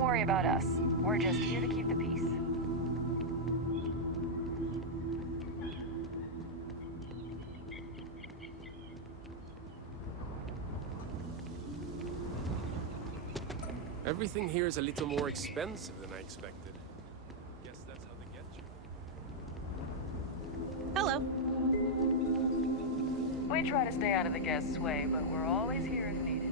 Don't worry about us. We're just here to keep the peace. Everything here is a little more expensive than I expected. Guess that's how they get you. Hello. We try to stay out of the guests' way, but we're always here if needed.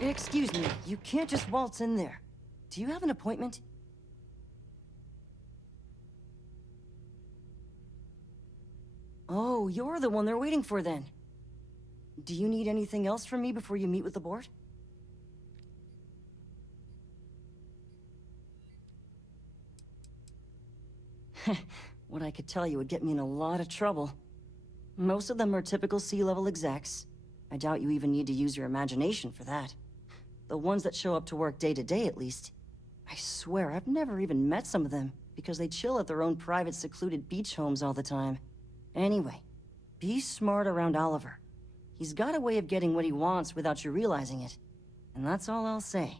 Excuse me, you can't just waltz in there. Do you have an appointment? Oh, you're the one they're waiting for then. Do you need anything else from me before you meet with the board? What I could tell you would get me in a lot of trouble. Most of them are typical C-level execs. I doubt you even need to use your imagination for that. The ones that show up to work day to day, at least. I swear, I've never even met some of them, because they chill at their own private, secluded beach homes all the time. Anyway, be smart around Oliver. He's got a way of getting what he wants without you realizing it. And that's all I'll say.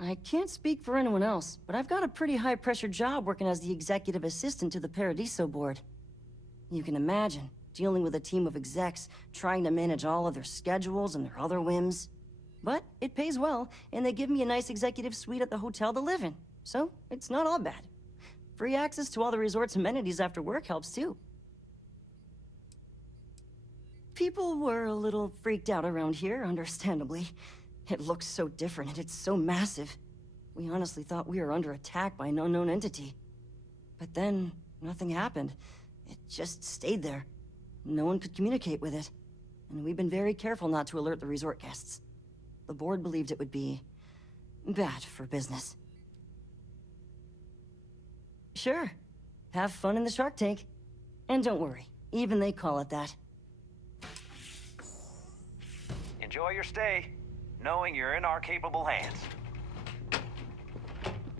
I can't speak for anyone else, but I've got a pretty high-pressure job working as the executive assistant to the Paradiso board. You can imagine, dealing with a team of execs, trying to manage all of their schedules and their other whims. But it pays well, and they give me a nice executive suite at the hotel to live in. So, it's not all bad. Free access to all the resort's amenities after work helps too. People were a little freaked out around here, understandably. It looks so different and it's so massive. We honestly thought we were under attack by an unknown entity. But then, nothing happened. It just stayed there. No one could communicate with it. And we've been very careful not to alert the resort guests. The board believed it would be bad for business. Sure. Have fun in the shark tank. And don't worry, even they call it that. Enjoy your stay, knowing you're in our capable hands.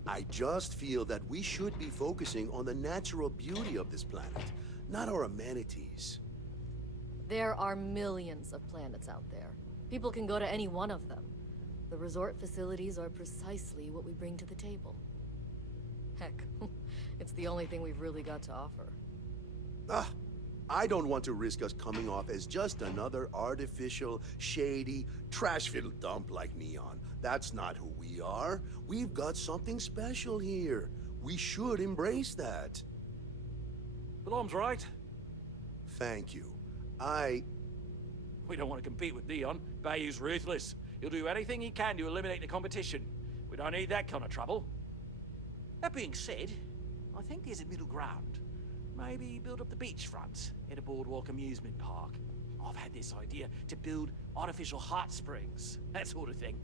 I just feel that we should be focusing on the natural beauty of this planet, not our amenities. There are millions of planets out there. People can go to any one of them. The resort facilities are precisely what we bring to the table. Heck, it's the only thing we've really got to offer. I don't want to risk us coming off as just another artificial, shady, trash-filled dump like Neon. That's not who we are. We've got something special here. We should embrace that. Blom's right. Thank you. We don't want to compete with Neon. Bayou's ruthless. He'll do anything he can to eliminate the competition. We don't need that kind of trouble. That being said, I think there's a middle ground. Maybe build up the beachfront in a boardwalk amusement park. I've had this idea to build artificial hot springs, that sort of thing.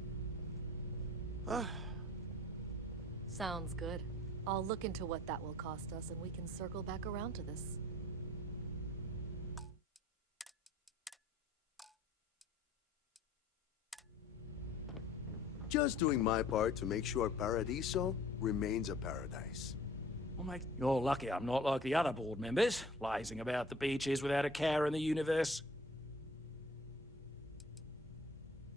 Sounds good. I'll look into what that will cost us and we can circle back around to this. Just doing my part to make sure Paradiso remains a paradise. Well, mate, you're lucky I'm not like the other board members, lazing about the beaches without a care in the universe.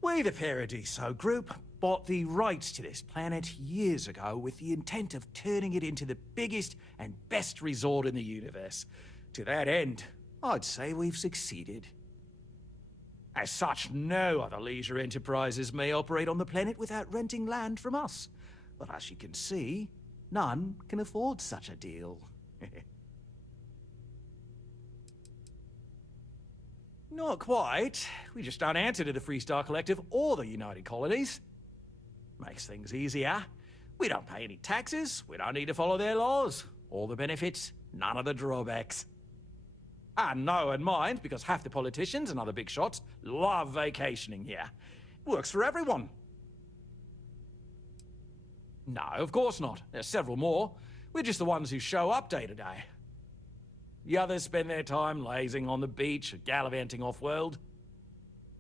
We, the Paradiso Group, bought the rights to this planet years ago with the intent of turning it into the biggest and best resort in the universe. To that end, I'd say we've succeeded. As such, no other leisure enterprises may operate on the planet without renting land from us. But as you can see, none can afford such a deal. Not quite. We just don't answer to the Freestar Collective or the United Colonies. Makes things easier. We don't pay any taxes, we don't need to follow their laws. All the benefits, none of the drawbacks. And no one minds, because half the politicians and other big shots love vacationing here. Works for everyone. No, of course not. There's several more. We're just the ones who show up day to day. The others spend their time lazing on the beach or gallivanting off-world.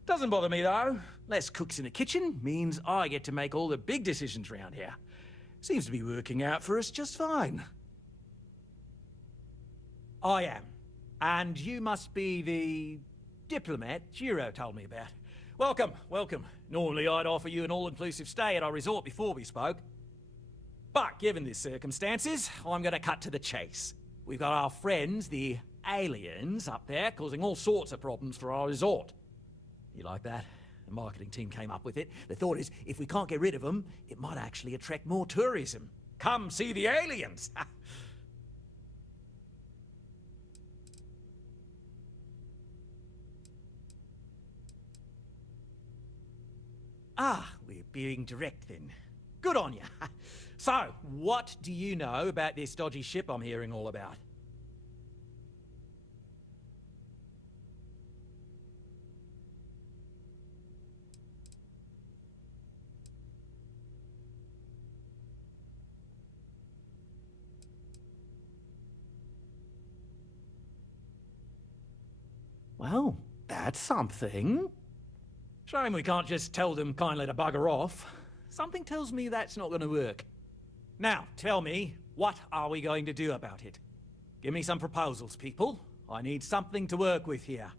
Doesn't bother me, though. Less cooks in the kitchen means I get to make all the big decisions around here. Seems to be working out for us just fine. I am. And you must be the diplomat Jiro told me about. Welcome, welcome. Normally I'd offer you an all-inclusive stay at our resort before we spoke. But given the circumstances, I'm gonna cut to the chase. We've got our friends, the aliens, up there, causing all sorts of problems for our resort. You like that? The marketing team came up with it. The thought is, if we can't get rid of them, it might actually attract more tourism. Come see the aliens! Ah, we're being direct then. Good on you. So, what do you know about this dodgy ship I'm hearing all about? Well, that's something. Shame we can't just tell them kindly to bugger off. Something tells me that's not going to work. Now, tell me, what are we going to do about it? Give me some proposals, people. I need something to work with here.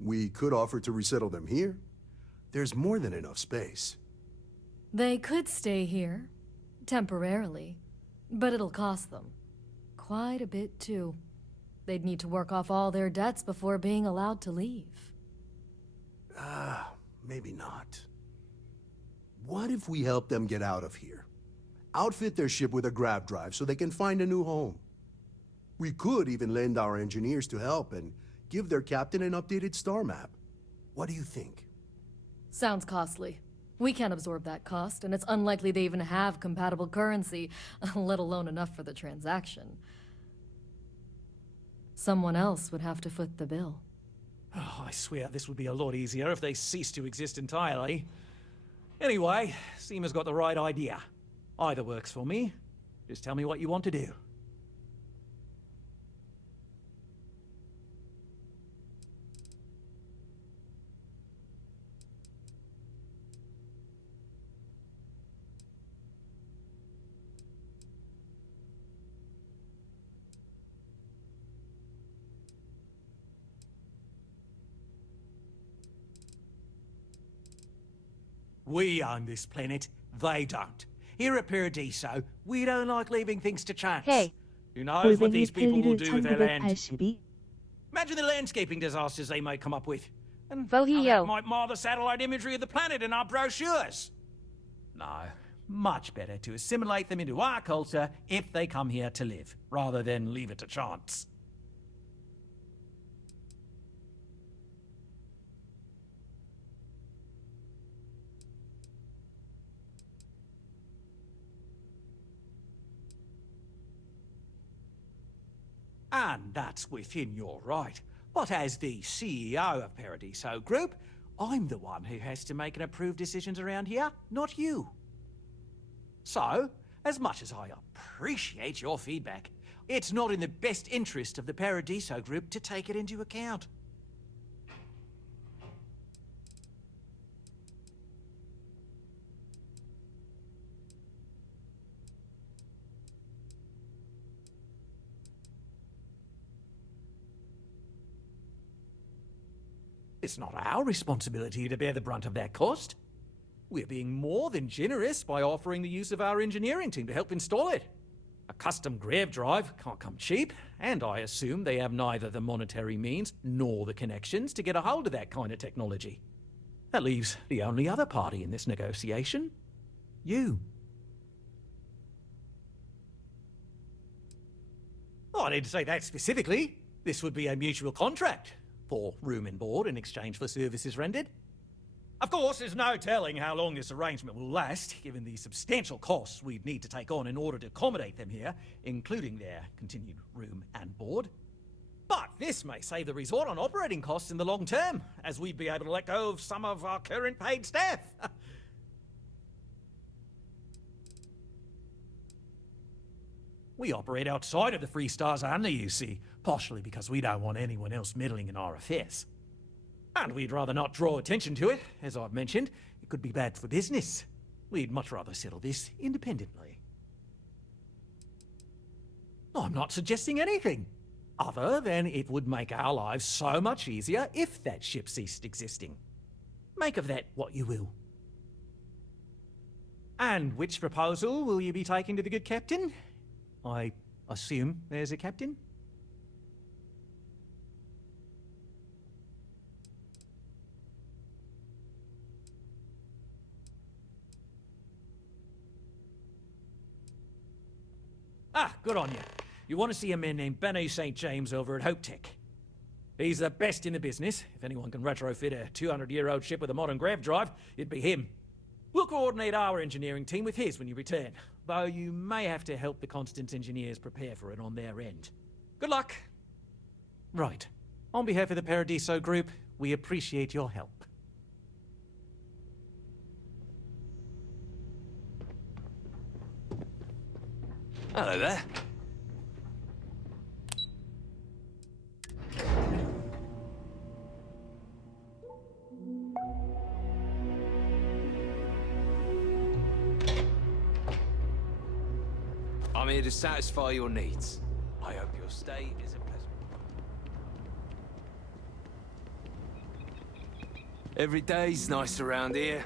We could offer to resettle them here. There's more than enough space. They could stay here, temporarily, but it'll cost them. Quite a bit, too. They'd need to work off all their debts before being allowed to leave. Maybe not. What if we help them get out of here? Outfit their ship with a grav drive so they can find a new home. We could even lend our engineers to help and give their captain an updated star map. What do you think? Sounds costly. We can't absorb that cost, and it's unlikely they even have compatible currency, let alone enough for the transaction. Someone else would have to foot the bill. Oh, I swear this would be a lot easier if they ceased to exist entirely. Anyway, Seema's got the right idea. Either works for me. Just tell me what you want to do. We own this planet, they don't. Here at Paradiso, we don't like leaving things to chance. Hey, Who knows what 골뱅이 these people will 펠리르 do with their land? 1982. Imagine the landscaping disasters they might come up with. And Vohio. how that might mar the satellite imagery of the planet in our brochures. No, much better to assimilate them into our culture if they come here to live, rather than leave it to chance. And that's within your right. But as the CEO of Paradiso Group, I'm the one who has to make and approve decisions around here, not you. So, as much as I appreciate your feedback, it's not in the best interest of the Paradiso Group to take it into account. It's not our responsibility to bear the brunt of that cost. We're being more than generous by offering the use of our engineering team to help install it. A custom grav drive can't come cheap, and I assume they have neither the monetary means nor the connections to get a hold of that kind of technology. That leaves the only other party in this negotiation. You. Oh, I didn't say that specifically. This would be a mutual contract. For room and board in exchange for services rendered. Of course, there's no telling how long this arrangement will last, given the substantial costs we'd need to take on in order to accommodate them here, including their continued room and board. But this may save the resort on operating costs in the long term, as we'd be able to let go of some of our current paid staff. We operate outside of the Free Stars and the UC, partially because we don't want anyone else meddling in our affairs. And we'd rather not draw attention to it. As I've mentioned, it could be bad for business. We'd much rather settle this independently. I'm not suggesting anything, other than it would make our lives so much easier if that ship ceased existing. Make of that what you will. And which proposal will you be taking to the good captain? I assume there's a captain? Ah, good on you. You want to see a man named Benny St. James over at Hope Tech. He's the best in the business. If anyone can retrofit a 200-year-old ship with a modern grav drive, it'd be him. We'll coordinate our engineering team with his when you return, though you may have to help the Constance engineers prepare for it on their end. Good luck! Right. On behalf of the Paradiso Group, we appreciate your help. Hello there. I'm here to satisfy your needs. I hope your stay is a pleasant one. Every day's nice around here.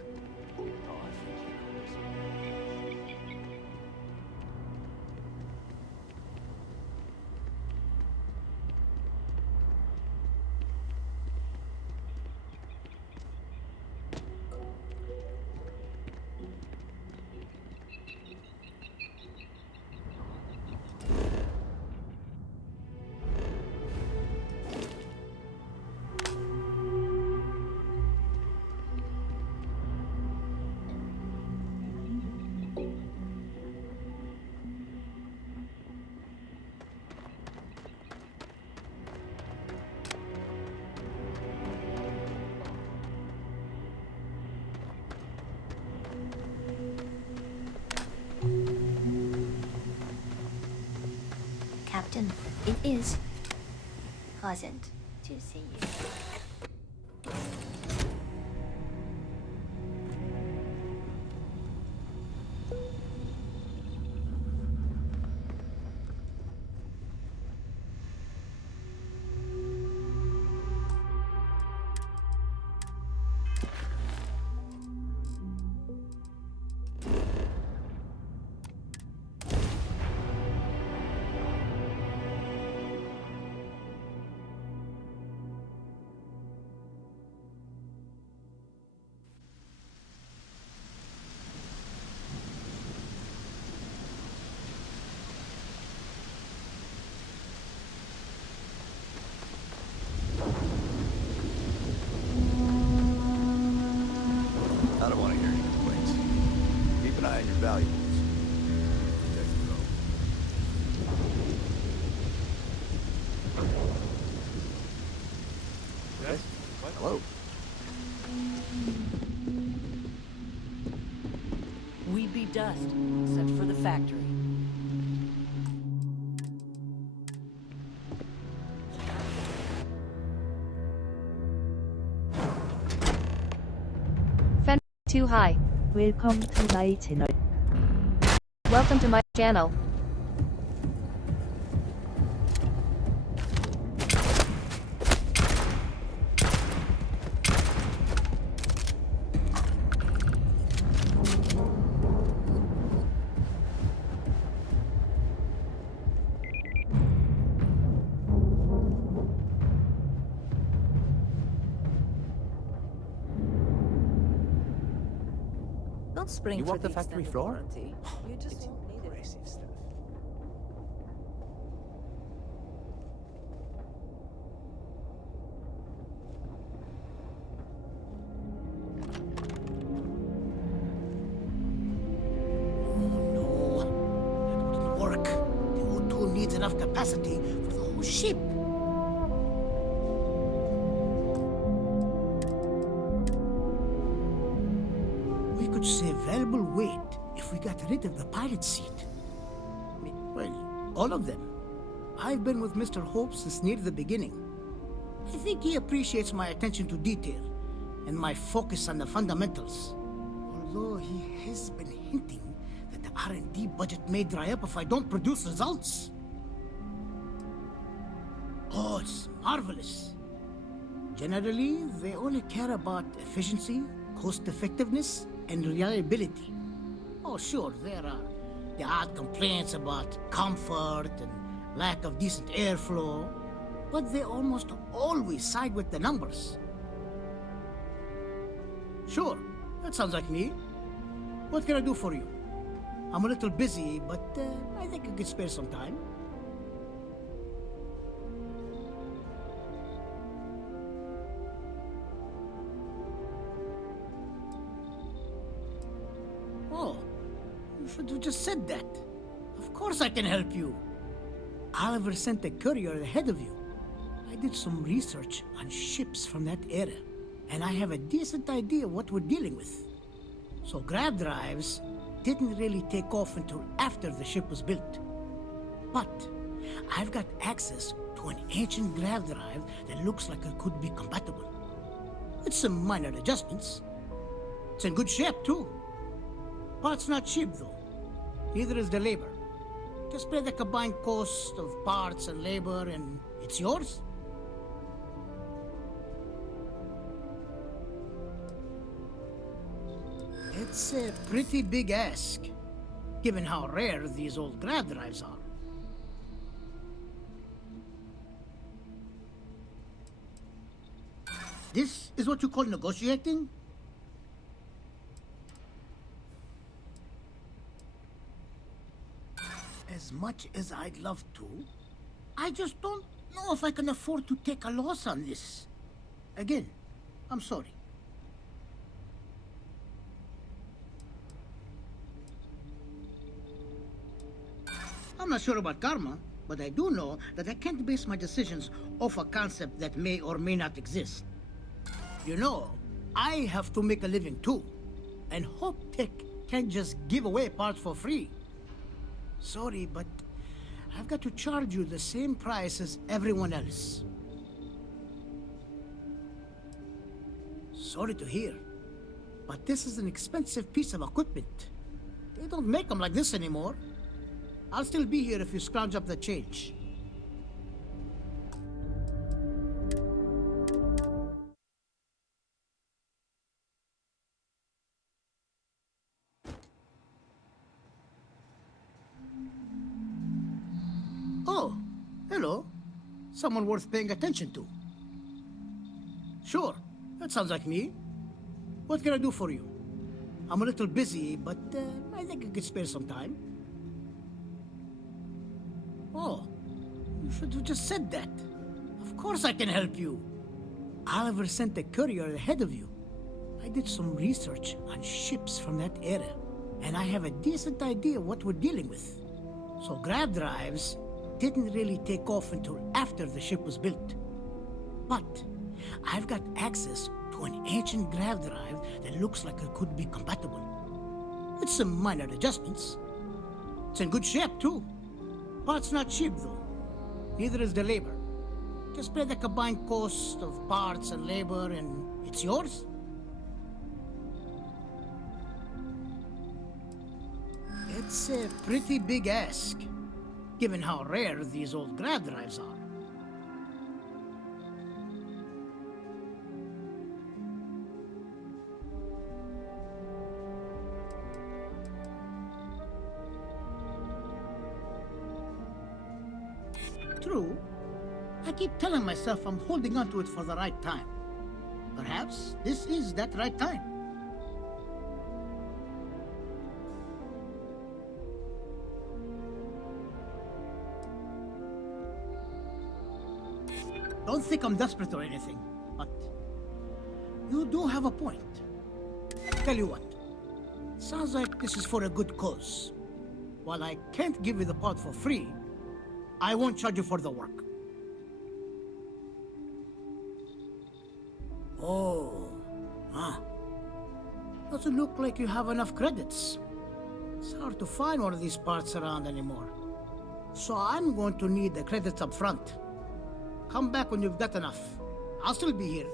Captain, it is pleasant to see you. I don't want to hear any complaints. Keep an eye on your valuables. Protect your own. Yes? Hello. We'd be dust, except for the factory. Too high. Welcome to my channel. Welcome to my channel. Don't spring You for want the factory extended floor? warranty. You just It's won't need it. impressive stuff. No, that wouldn't work. The O2 needs enough capacity for the whole ship. We could save valuable weight if we got rid of the pilot seat. Well, All of them. I've been with Mr. Hope since near the beginning. I think he appreciates my attention to detail and my focus on the fundamentals. Although he has been hinting that the R&D budget may dry up if I don't produce results. Oh, it's marvelous. Generally, they only care about efficiency, cost-effectiveness, and reliability. Oh, sure, there are the odd complaints about comfort and lack of decent airflow, but they almost always side with the numbers. Sure, that sounds like me. What can I do for you? I'm a little busy, but I think I could spare some time. Oh, you should have just said that. Of course I can help you. Oliver sent a courier ahead of you. I did some research on ships from that era, and I have a decent idea what we're dealing with. So grav drives didn't really take off until after the ship was built. But I've got access to an ancient grav drive that looks like it could be compatible. With some minor adjustments. It's in good shape, too. Parts not cheap, though. Neither is the labor. Just pay the combined cost of parts and labor, and it's yours. It's a pretty big ask, given how rare these old grav drives are. This is what you call negotiating? As much as I'd love to, I just don't know if I can afford to take a loss on this. Again, I'm sorry. I'm not sure about karma, but I do know that I can't base my decisions off a concept that may or may not exist. You know, I have to make a living too, and Hope Tech can't just give away parts for free. Sorry, but I've got to charge you the same price as everyone else. Sorry to hear, but this is an expensive piece of equipment. They don't make them like this anymore. I'll still be here if you scrounge up the change. Oh, hello. Someone worth paying attention to. Sure, that sounds like me. What can I do for you? I'm a little busy, but I think I could spare some time. Oh, you should have just said that. Of course I can help you. Oliver sent a courier ahead of you. I did some research on ships from that era, and I have a decent idea what we're dealing with. So grav drives didn't really take off until after the ship was built. But I've got access to an ancient grav drive that looks like it could be compatible. With some minor adjustments. It's in good shape, too. Parts not cheap, though. Neither is the labor. Just pay the combined cost of parts and labor, and it's yours. It's a pretty big ask, given how rare these old grav drives are. True. I keep telling myself I'm holding on to it for the right time. Perhaps this is that right time. Don't think I'm desperate or anything, but you do have a point. Tell you what, sounds like this is for a good cause. While I can't give you the part for free, I won't charge you for the work. Oh, doesn't look like you have enough credits. It's hard to find one of these parts around anymore. So I'm going to need the credits up front. Come back when you've got enough. I'll still be here.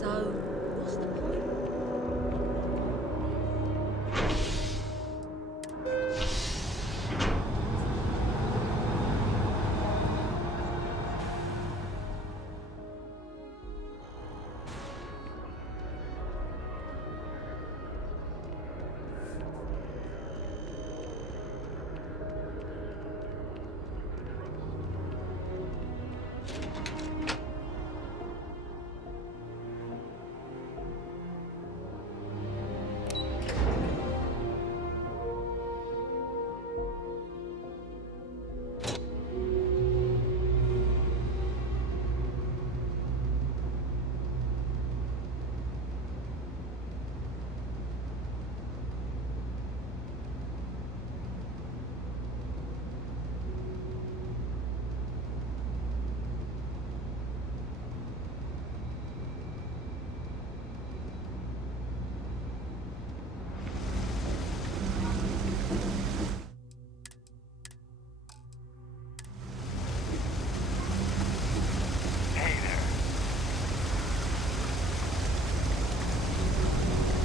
So, what's the point? Hey there.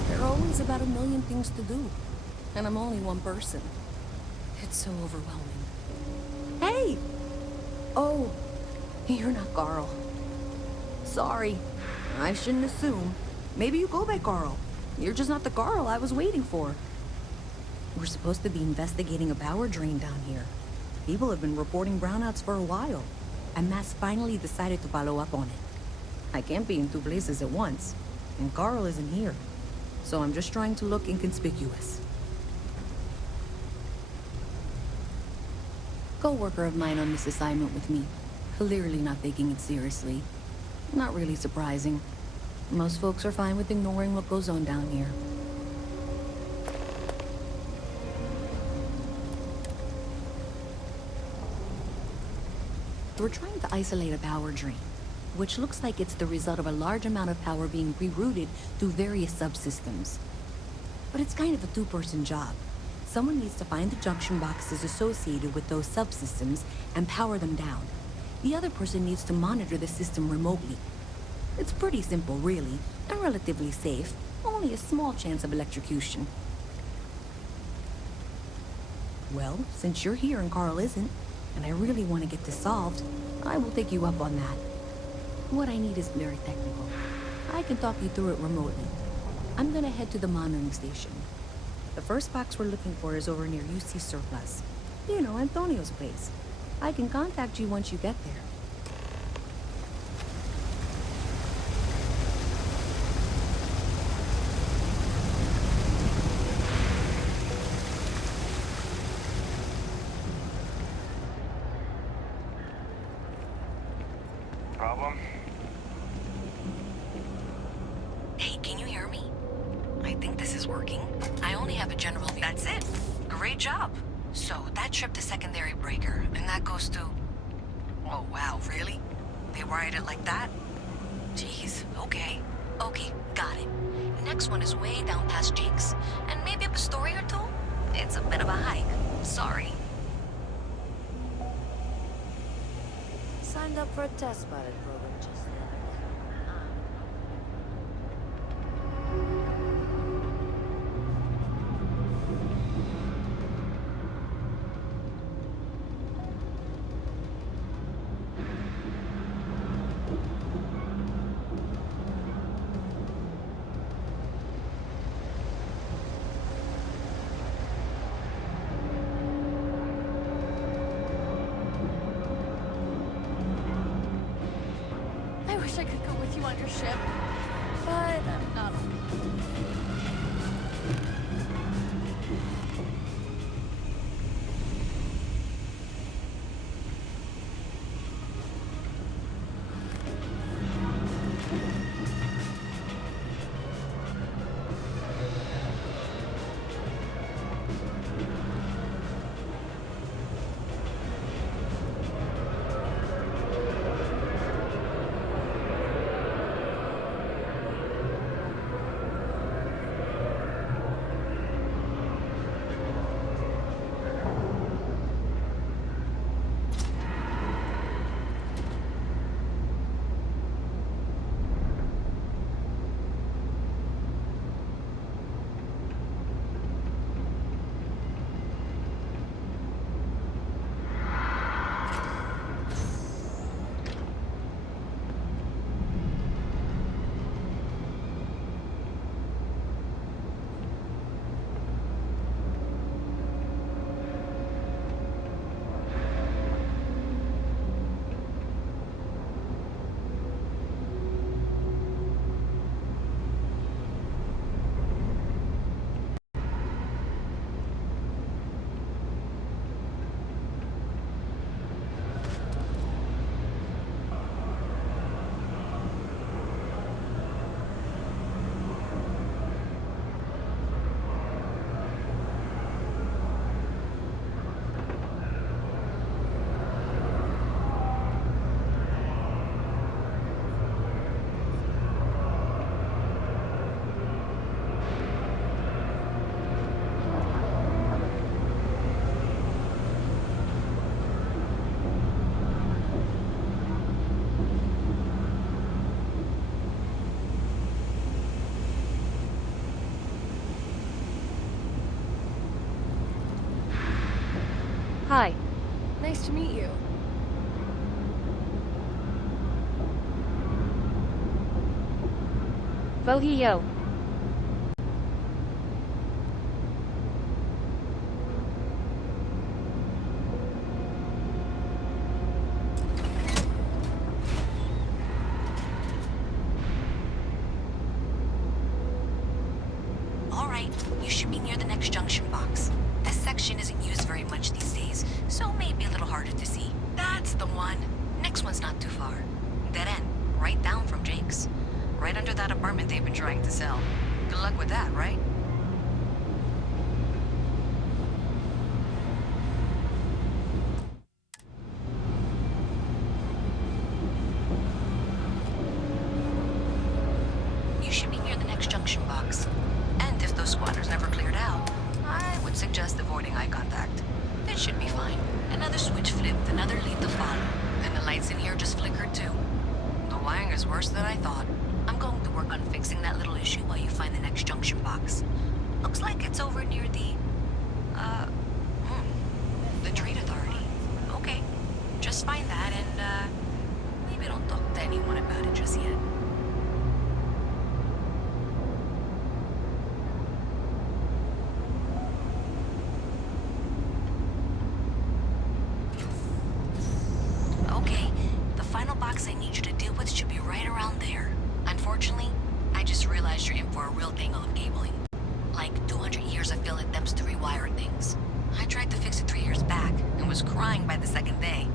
There are always about a million things to do, and I'm only one person. It's so overwhelming. Hey! Oh, you're not Carl. Sorry, I shouldn't assume. Maybe you go by Carl. You're just not the Carl I was waiting for. We're supposed to be investigating a power drain down here. People have been reporting brownouts for a while, and Mass finally decided to follow up on it. I can't be in two places at once, and Carl isn't here. So I'm just trying to look inconspicuous. Coworker of mine on this assignment with me, clearly not taking it seriously. Not really surprising. Most folks are fine with ignoring what goes on down here. We're trying to isolate a power drain, which looks like it's the result of a large amount of power being rerouted through various subsystems. But it's kind of a two-person job. Someone needs to find the junction boxes associated with those subsystems and power them down. The other person needs to monitor the system remotely. It's pretty simple, really, and relatively safe. Only a small chance of electrocution. Well, since you're here and Carl isn't, and I really want to get this solved, I will take you up on that. What I need is very technical. I can talk you through it remotely. I'm gonna head to the monitoring station. The first box we're looking for is over near UC Surplus. You know, Antonio's place. I can contact you once you get there. Problem? Hey, can you hear me? I think this is working. I only have a general view. That's it. Great job. So that tripped the secondary breaker, and that goes to... Oh, wow, really? They wired it like that? Jeez, okay. Okay, got it. Next one is way down past Jake's, and maybe up a story or two? It's a bit of a hike. Sorry. signed up for a test pilot program just the other day. I wish I could go with you on your ship, but I'm not. Hi. Nice to meet you. Bohio. All right, you should be near the next junction box. This section isn't used very much these days, so maybe a little harder to see. That's the one. Next one's not too far. Dead end, right down from Jake's. Right under that apartment they've been trying to sell. Good luck with that, right? You should be near the next junction box. And if those squatters never cleared out, I would suggest avoiding eye contact. It should be fine. Another switch flipped, another lead to follow. And the lights in here just flickered too. The wiring is worse than I thought. I'm going to work on fixing that little issue while you find the next junction box. Looks like it's over near the Trade Authority. Okay, just find that and, maybe don't talk to anyone about it just yet. Okay, the final box I need you to deal with should be right around there. Unfortunately, I just realized you're in for a real tangle of cabling. Like 200 years of field attempts to rewire things. I tried to fix it 3 years back and was crying by the second day.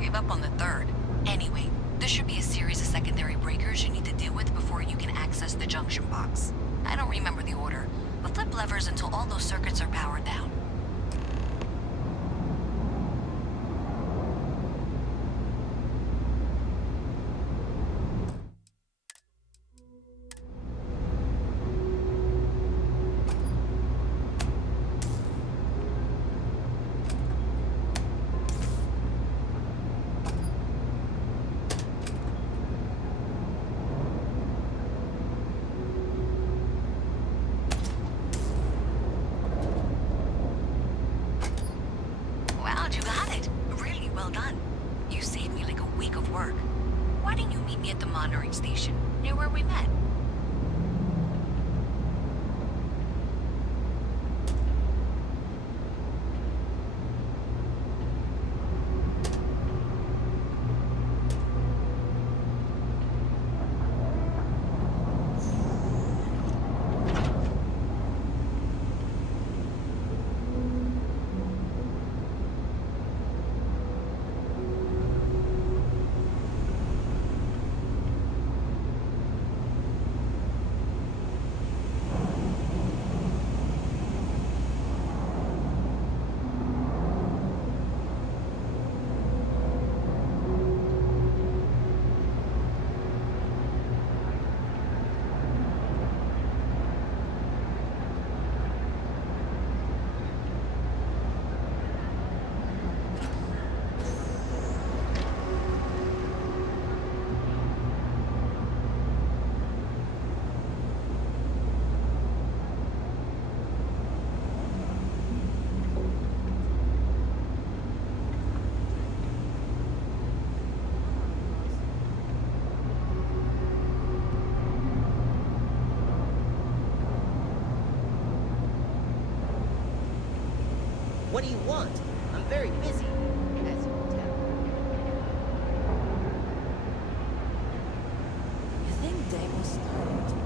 Gave up on the third. Anyway, there should be a series of secondary breakers you need to deal with before you can access the junction box. I don't remember the order, but flip levers until all those circuits are powered down. Well done. You saved me like a week of work. Why didn't you meet me at the monitoring station, near where we met? What do you want? I'm very busy, as you can tell. You think Day was starting to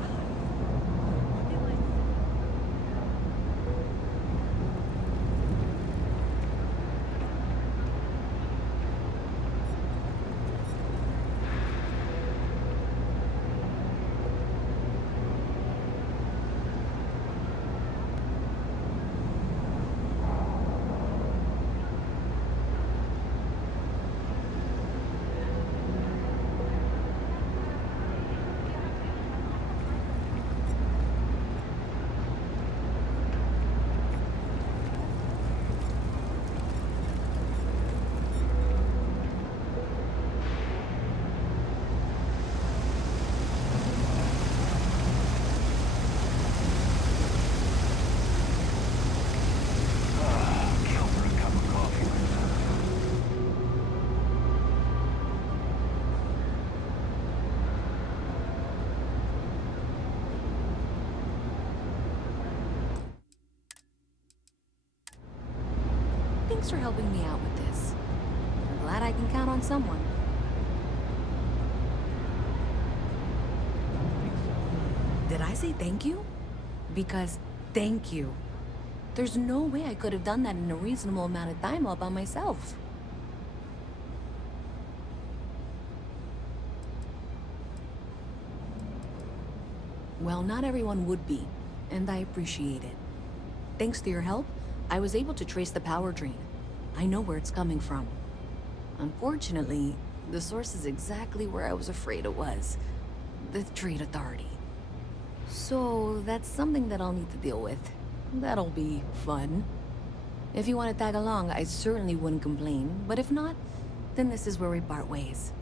Thanks for helping me out with this. I'm glad I can count on someone. Did I say thank you? Because thank you. There's no way I could have done that in a reasonable amount of time all by myself. Well, not everyone would be, and I appreciate it. Thanks to your help, I was able to trace the power drain. I know where it's coming from. Unfortunately, the source is exactly where I was afraid it was. The Trade Authority. So, that's something that I'll need to deal with. That'll be fun. If you want to tag along, I certainly wouldn't complain, but if not, then this is where we part ways.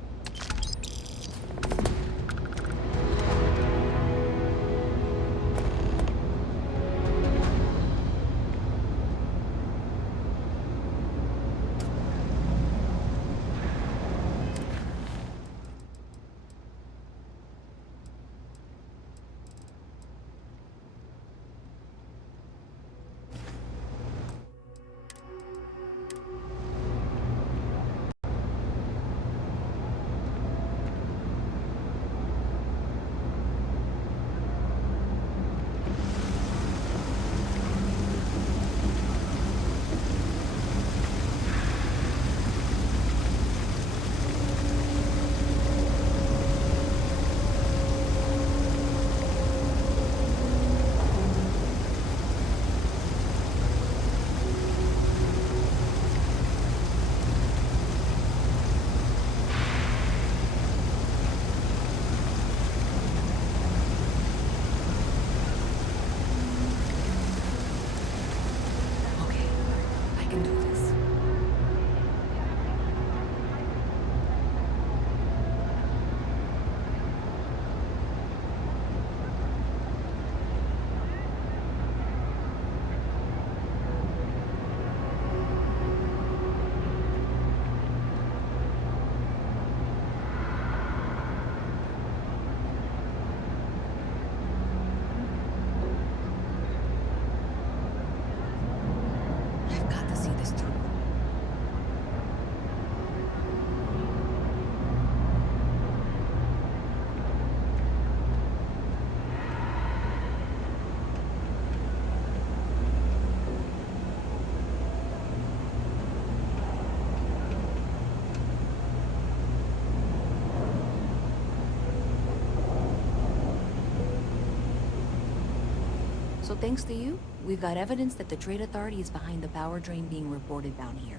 So thanks to you, we've got evidence that the Trade Authority is behind the power drain being reported down here.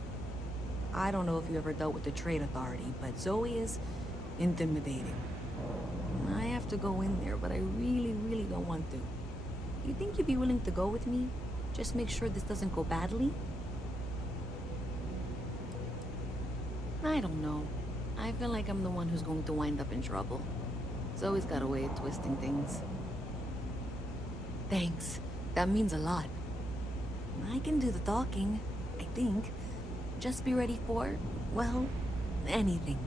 I don't know if you ever dealt with the Trade Authority, but Zoe is intimidating. I have to go in there, but I really don't want to. You think you'd be willing to go with me? Just make sure this doesn't go badly? I don't know. I feel like I'm the one who's going to wind up in trouble. Zoe's got a way of twisting things. Thanks. That means a lot. I can do the talking, I think. Just be ready for, well, anything.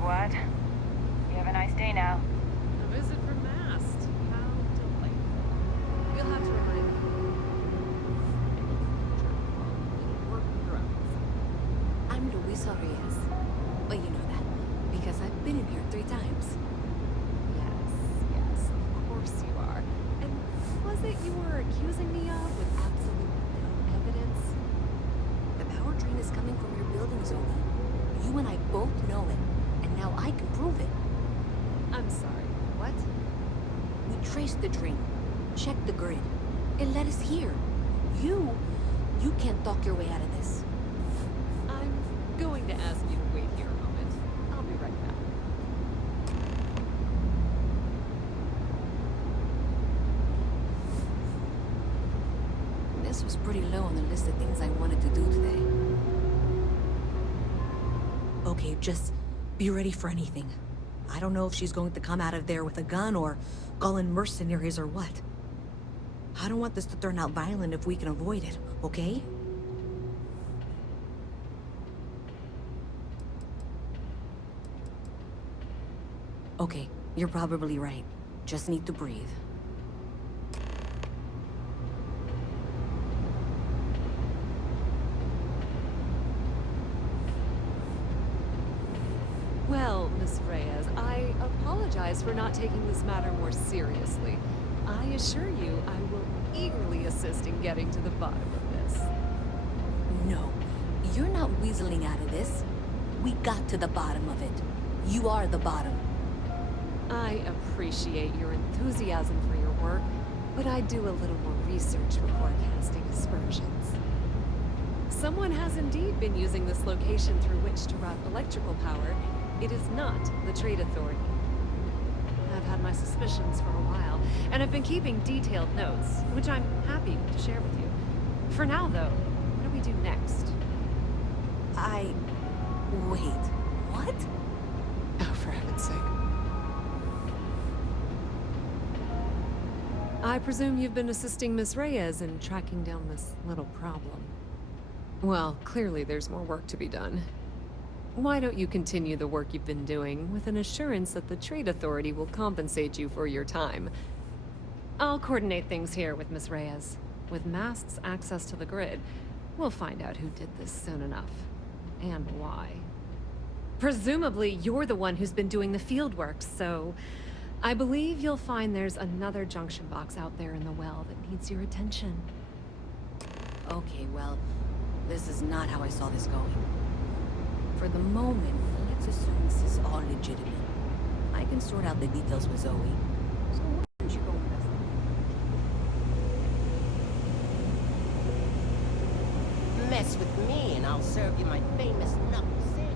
What? You have a nice day now. A visit from Mast. How delightful. You'll have to remind me. I'm Luisa Reyes. Well, you know that, because I've been in here 3 times. Yes, of course you are. And was it you were accusing me of with absolutely no evidence? The power drain is coming from your building, Zoe. You and I both know it, and now I can prove it. I'm sorry, what? We traced the drain, checked the grid. It led us here. You can't talk your way out of this. I'm going to ask you to wait here a moment. I'll be right back. This was pretty low on the list of things I wanted to do today. Okay, just be ready for anything. I don't know if she's going to come out of there with a gun or call in mercenaries or what. I don't want this to turn out violent if we can avoid it, okay? Okay, you're probably right. Just need to breathe. Well, Miss Reyes, I apologize for not taking this matter more seriously. I assure you I will eagerly assist in getting to the bottom of this. No, you're not weaseling out of this. We got to the bottom of it. You are the bottom. I appreciate your enthusiasm for your work, but I do a little more research before casting aspersions. Someone has indeed been using this location through which to route electrical power. It is not the Trade Authority. I've had my suspicions for a while, and I've been keeping detailed notes, which I'm happy to share with you. For now, though, what do we do next? Wait, what? Oh, for heaven's sake. I presume you've been assisting Miss Reyes in tracking down this little problem. Well, clearly there's more work to be done. Why don't you continue the work you've been doing with an assurance that the Trade Authority will compensate you for your time? I'll coordinate things here with Miss Reyes. With Mast's access to the grid, we'll find out who did this soon enough. And why. Presumably, you're the one who's been doing the field work, so I believe you'll find there's another junction box out there in the well that needs your attention. Okay, well, this is not how I saw this going. For the moment, let's assume this is all legitimate. I can sort out the details with Zoe. So why don't you go investigate? Mess with me and I'll serve you my famous knuckle sandwich.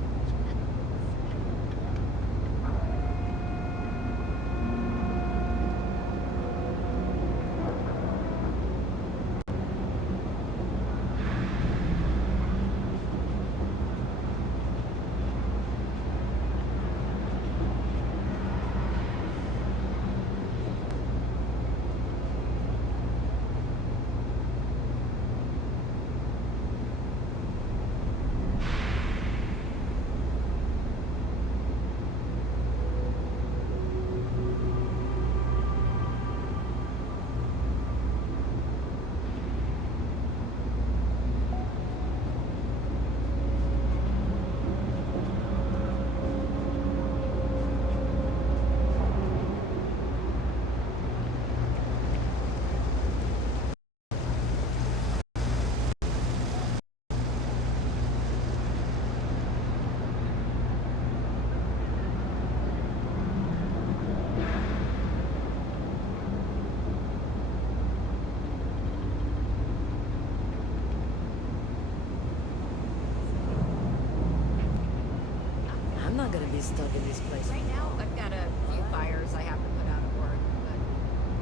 not gonna be stuck in this place. Right now, I've got a few fires I have to put out at work, but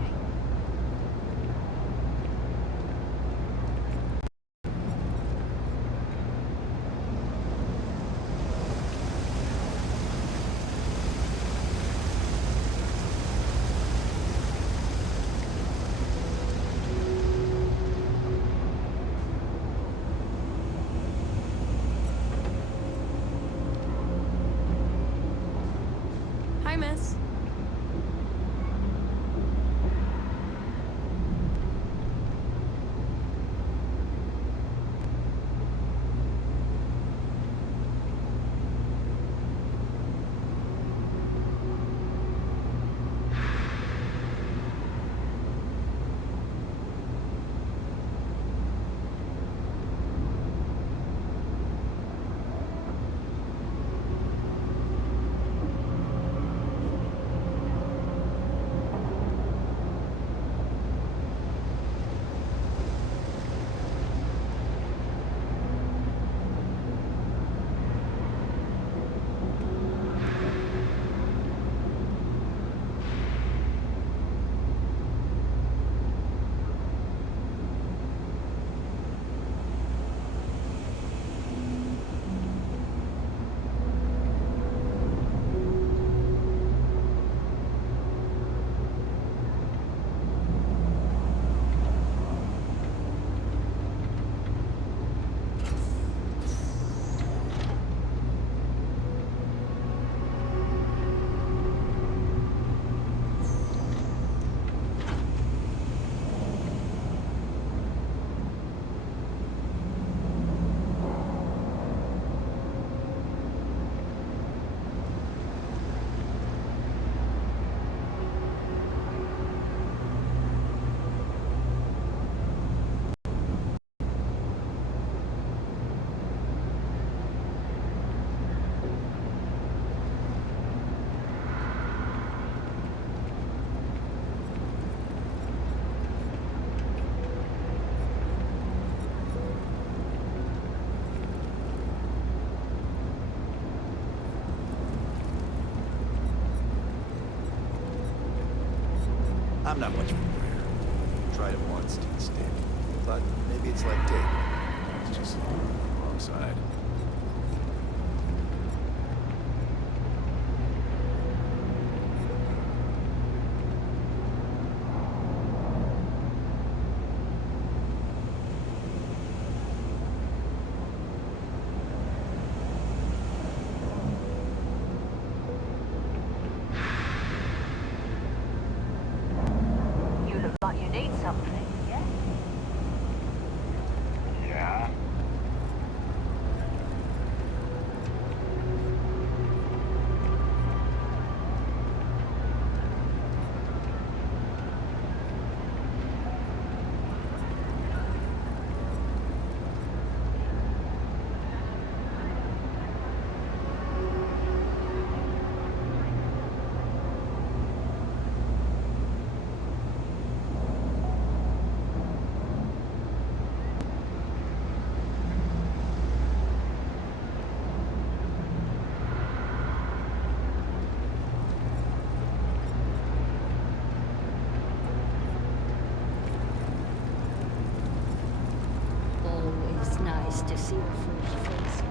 hey. Hi, miss. I'm not much of a prayer. Tried it once, didn't stick. But maybe it's like dating. It's just on the wrong side. You look like you need something, yeah? Yeah? Always nice to see a fresh face.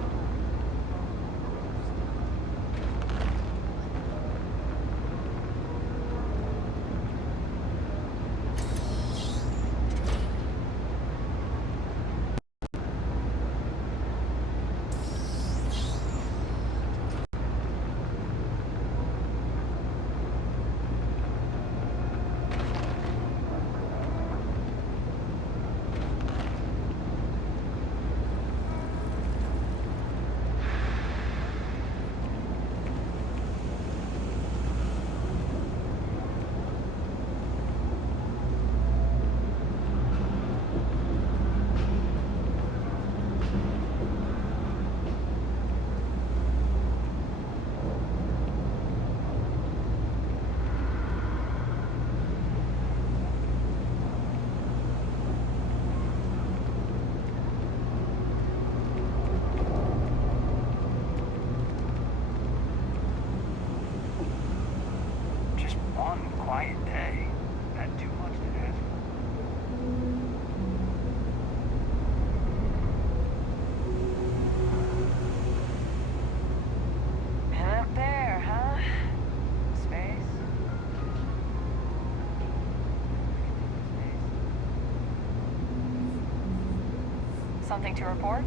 Something to report?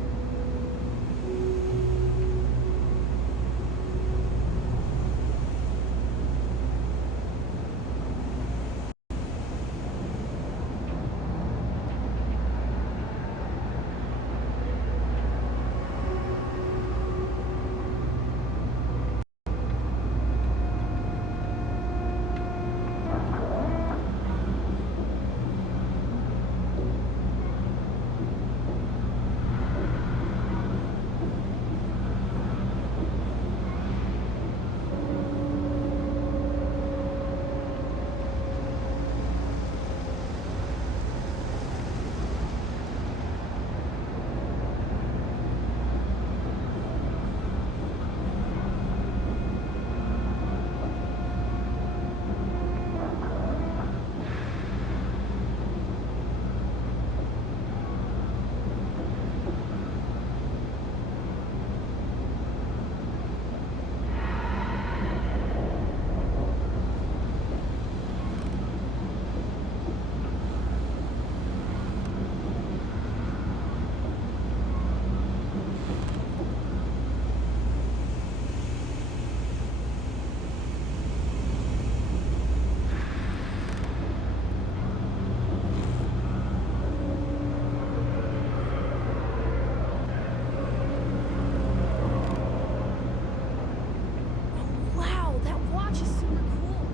Wow, that watch is super cool.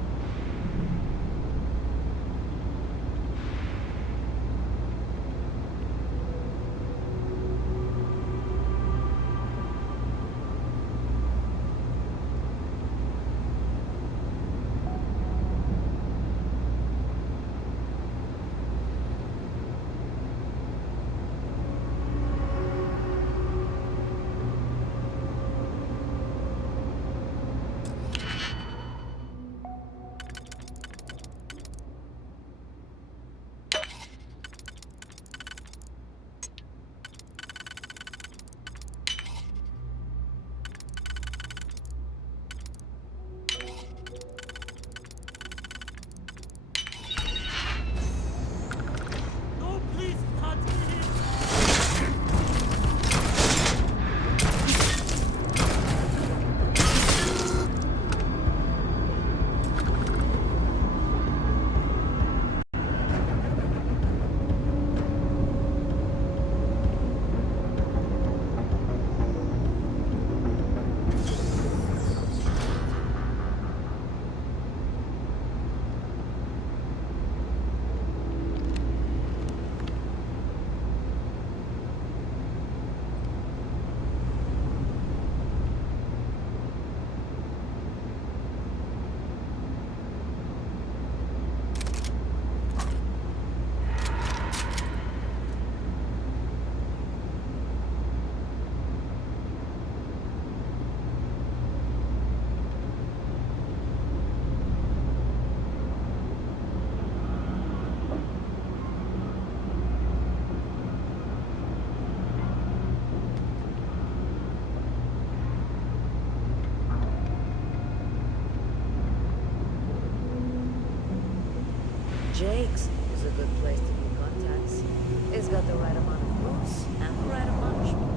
Jake's is a good place to do contacts. It's got the right amount of booze and the right amount of schmooze.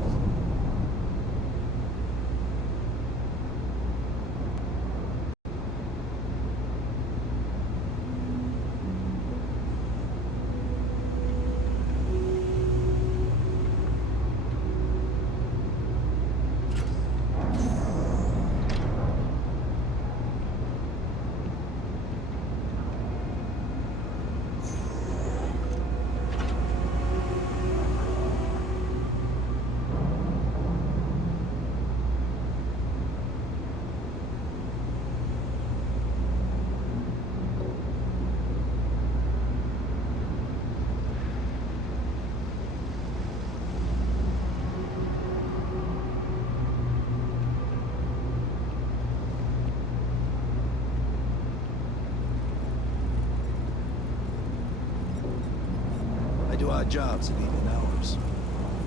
Do odd jobs at evening hours.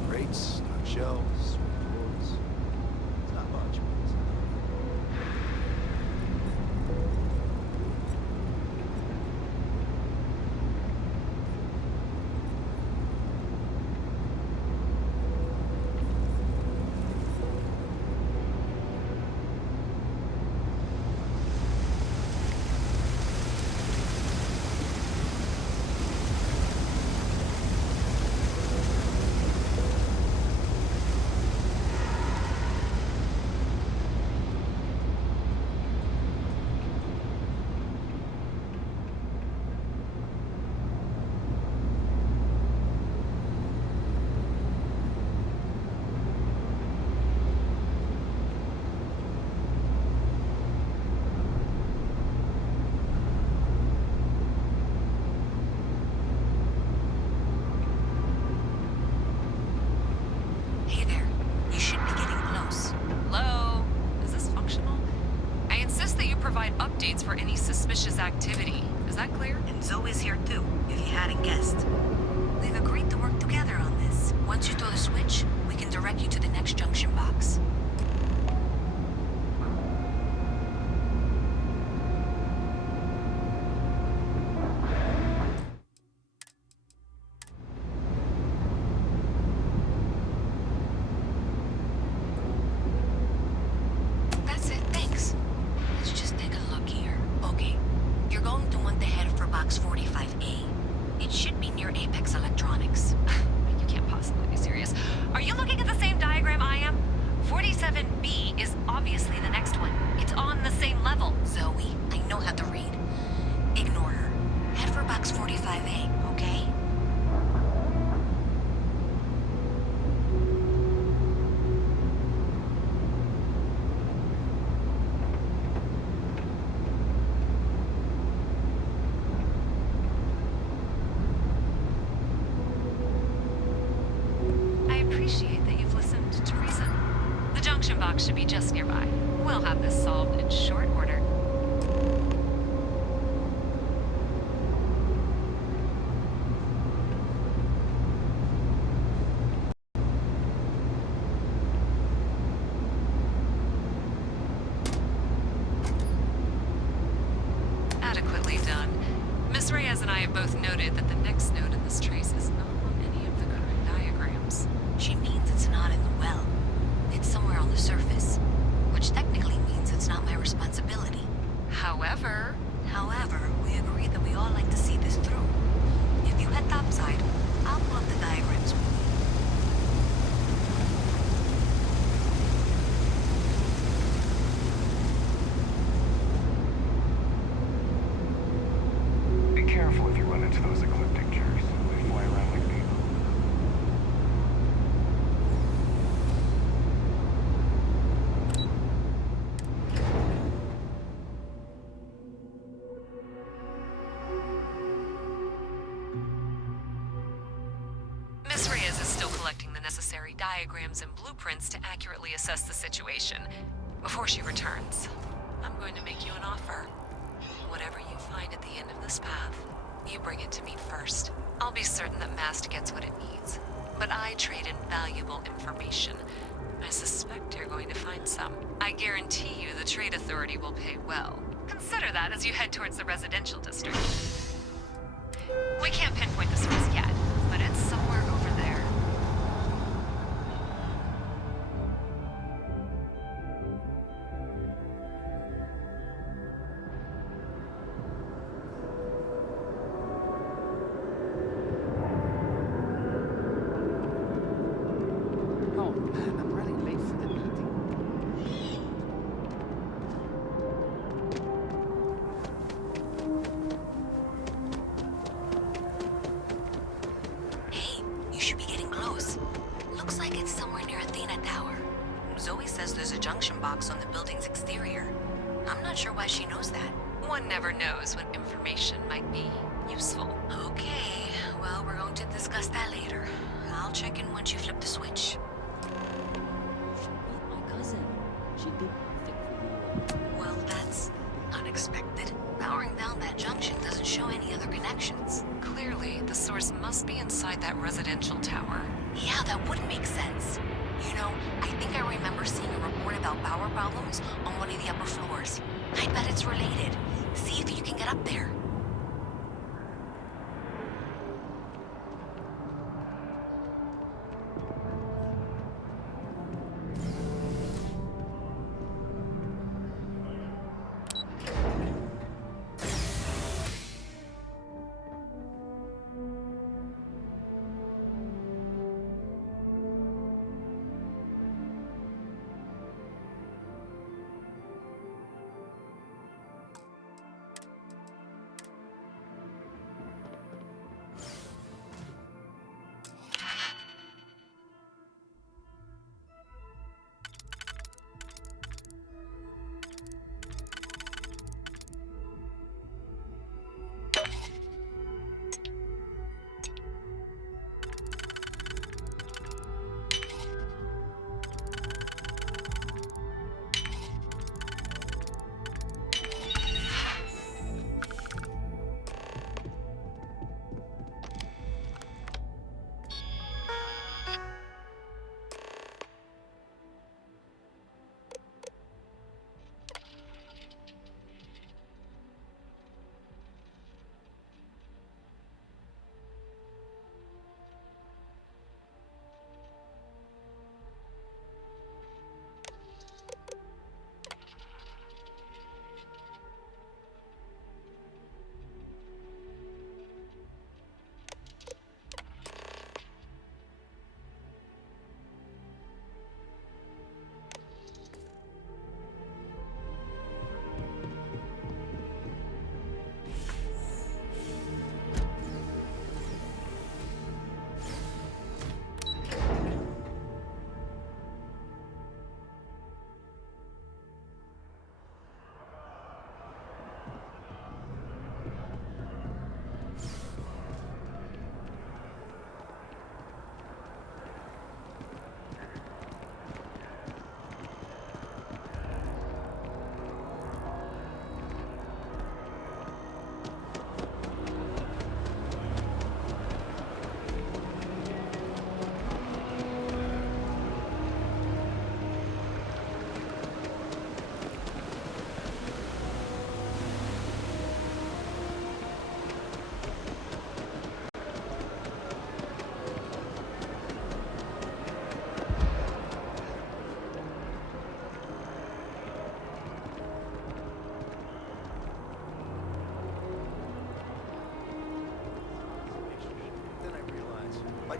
Crates, stock shelves, boards. It's not much, but it's provide updates for any suspicious activity. Is that clear? And Zoe's here too, if you hadn't guessed. We've agreed to work together on this. Once you throw the switch, we can direct you to the next junction box. That's it, thanks. Let's just take a look here. Okay, you're going to want to head for box 45A. It should be near Apex Electronics. You can't possibly be serious. Are you looking at the same diagram I am? 47B is obviously the next one. It's on the same level. Zoe, I know how to read. Ignore her. Head for box 45A, okay? I appreciate that you've listened to reason. The junction box should be just nearby. We'll have this solved in short order. Adequately done. Miss Reyes and I have both noted that the next node in this trace is not on any of the current diagrams. She means it's not in the well. It's somewhere on the surface, which technically means it's not my responsibility. However, we agreed that we all like to see this through. If you head topside, I'll pull up the diagrams we need. Be careful if you run into those ecliptic jerks. They fly around like people. Miss Reyes is still collecting the necessary diagrams and blueprints to accurately assess the situation. Before she returns, I'm going to make you an offer. Whatever you find at the end of this path, you bring it to me first. I'll be certain that Mast gets what it needs, but I trade in valuable information. I suspect you're going to find some. I guarantee you the Trade Authority will pay well. Consider that as you head towards the residential district. We can't pinpoint the source yet, but it's somewhere over there. Oh man, I'm running late for the meeting. Hey, you should be getting close. Looks like it's somewhere near Athena Tower. Zoe says there's a junction box on the building's exterior. I'm not sure why she knows that. One never knows when information might be useful. Okay, well, we're going to discuss that later. I'll check in once you flip the switch. Meet my cousin. She'd be perfect for you. Well, that's unexpected. Powering down that junction doesn't show any other connections. Clearly, the source must be inside that residential tower. Yeah, that would make sense. You know, I think I remember seeing a report about power problems on one of the upper floors. I bet it's related. See if you can get up there.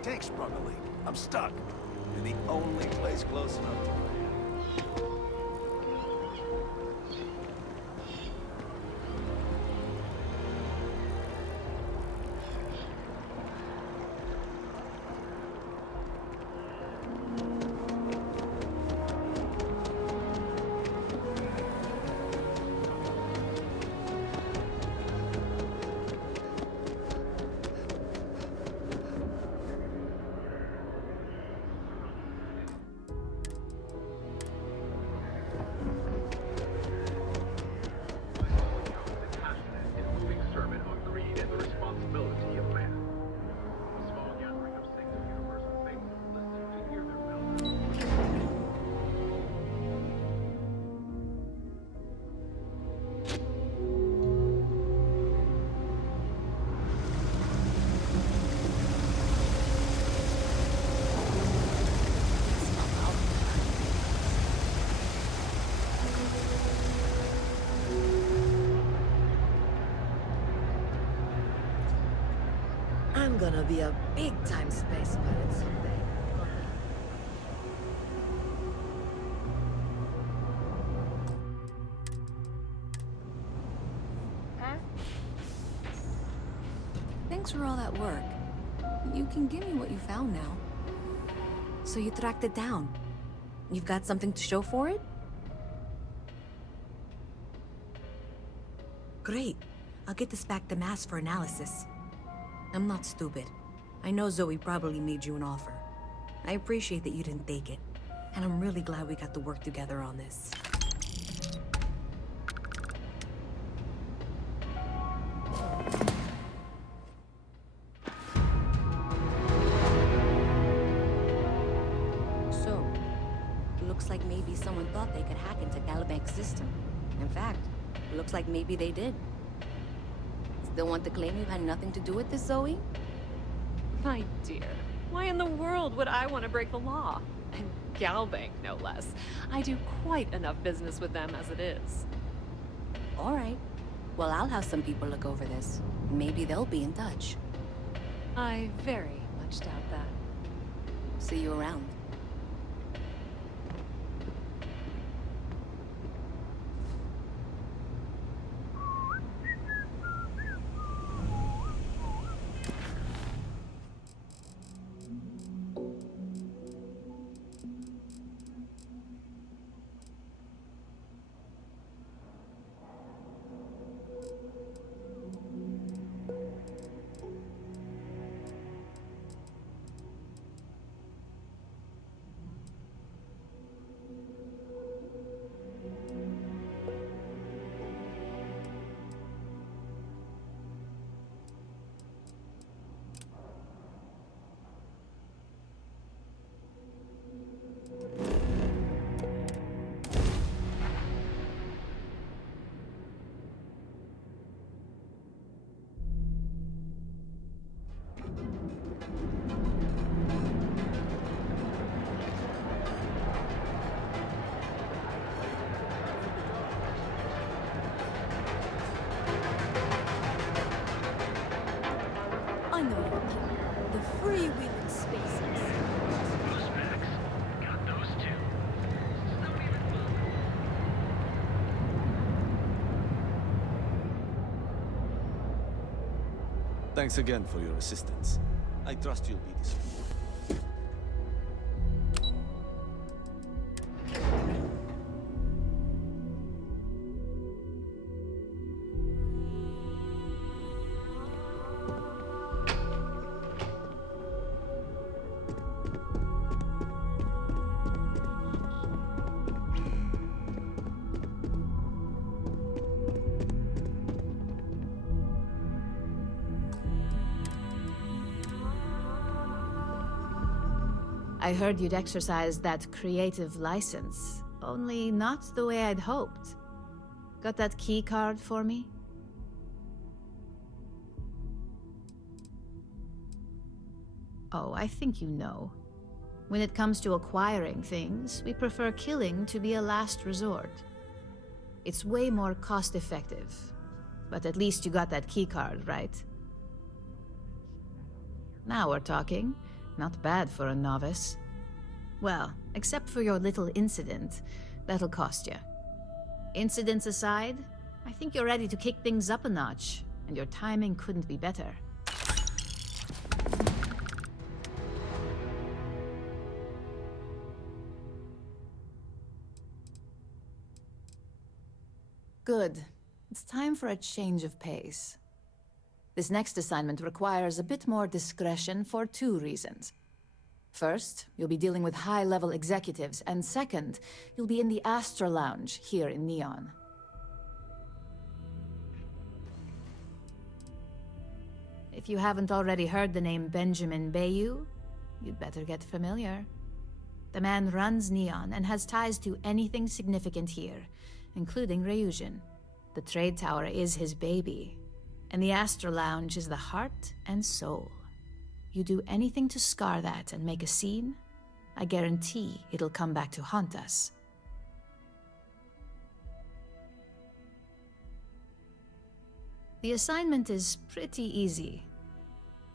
tank's sprung a leak. I'm stuck. In the only place close enough to land. I'm gonna be a big-time space pilot someday. Huh? Thanks for all that work. You can give me what you found now. So you tracked it down. You've got something to show for it? Great. I'll get this back to Mass for analysis. I'm not stupid. I know Zoe probably made you an offer. I appreciate that you didn't take it. And I'm really glad we got to work together on this. So, looks like maybe someone thought they could hack into Galabank's system. In fact, looks like maybe they did. Still want to claim you had nothing to do with this, Zoe? My dear, why in the world would I want to break the law? And Galbank, no less. I do quite enough business with them as it is. All right. Well, I'll have some people look over this. Maybe they'll be in touch. I very much doubt that. See you around. I know you can. The freewheeling spaces. Got those two. Thanks again for your assistance. I trust you'll be discreet. I heard you'd exercised that creative license, only not the way I'd hoped. Got that key card for me? Oh, I think you know. When it comes to acquiring things, we prefer killing to be a last resort. It's way more cost-effective. But at least you got that key card, right? Now we're talking. Not bad for a novice. Well, except for your little incident, that'll cost you. Incidents aside, I think you're ready to kick things up a notch, and your timing couldn't be better. Good. It's time for a change of pace. This next assignment requires a bit more discretion for 2 reasons. First, you'll be dealing with high-level executives, and second, you'll be in the Astra Lounge here in Neon. If you haven't already heard the name Benjamin Bayou, you'd better get familiar. The man runs Neon and has ties to anything significant here, including Ryujin. The trade tower is his baby, and the Astra Lounge is the heart and soul. You do anything to scar that and make a scene, I guarantee it'll come back to haunt us. The assignment is pretty easy.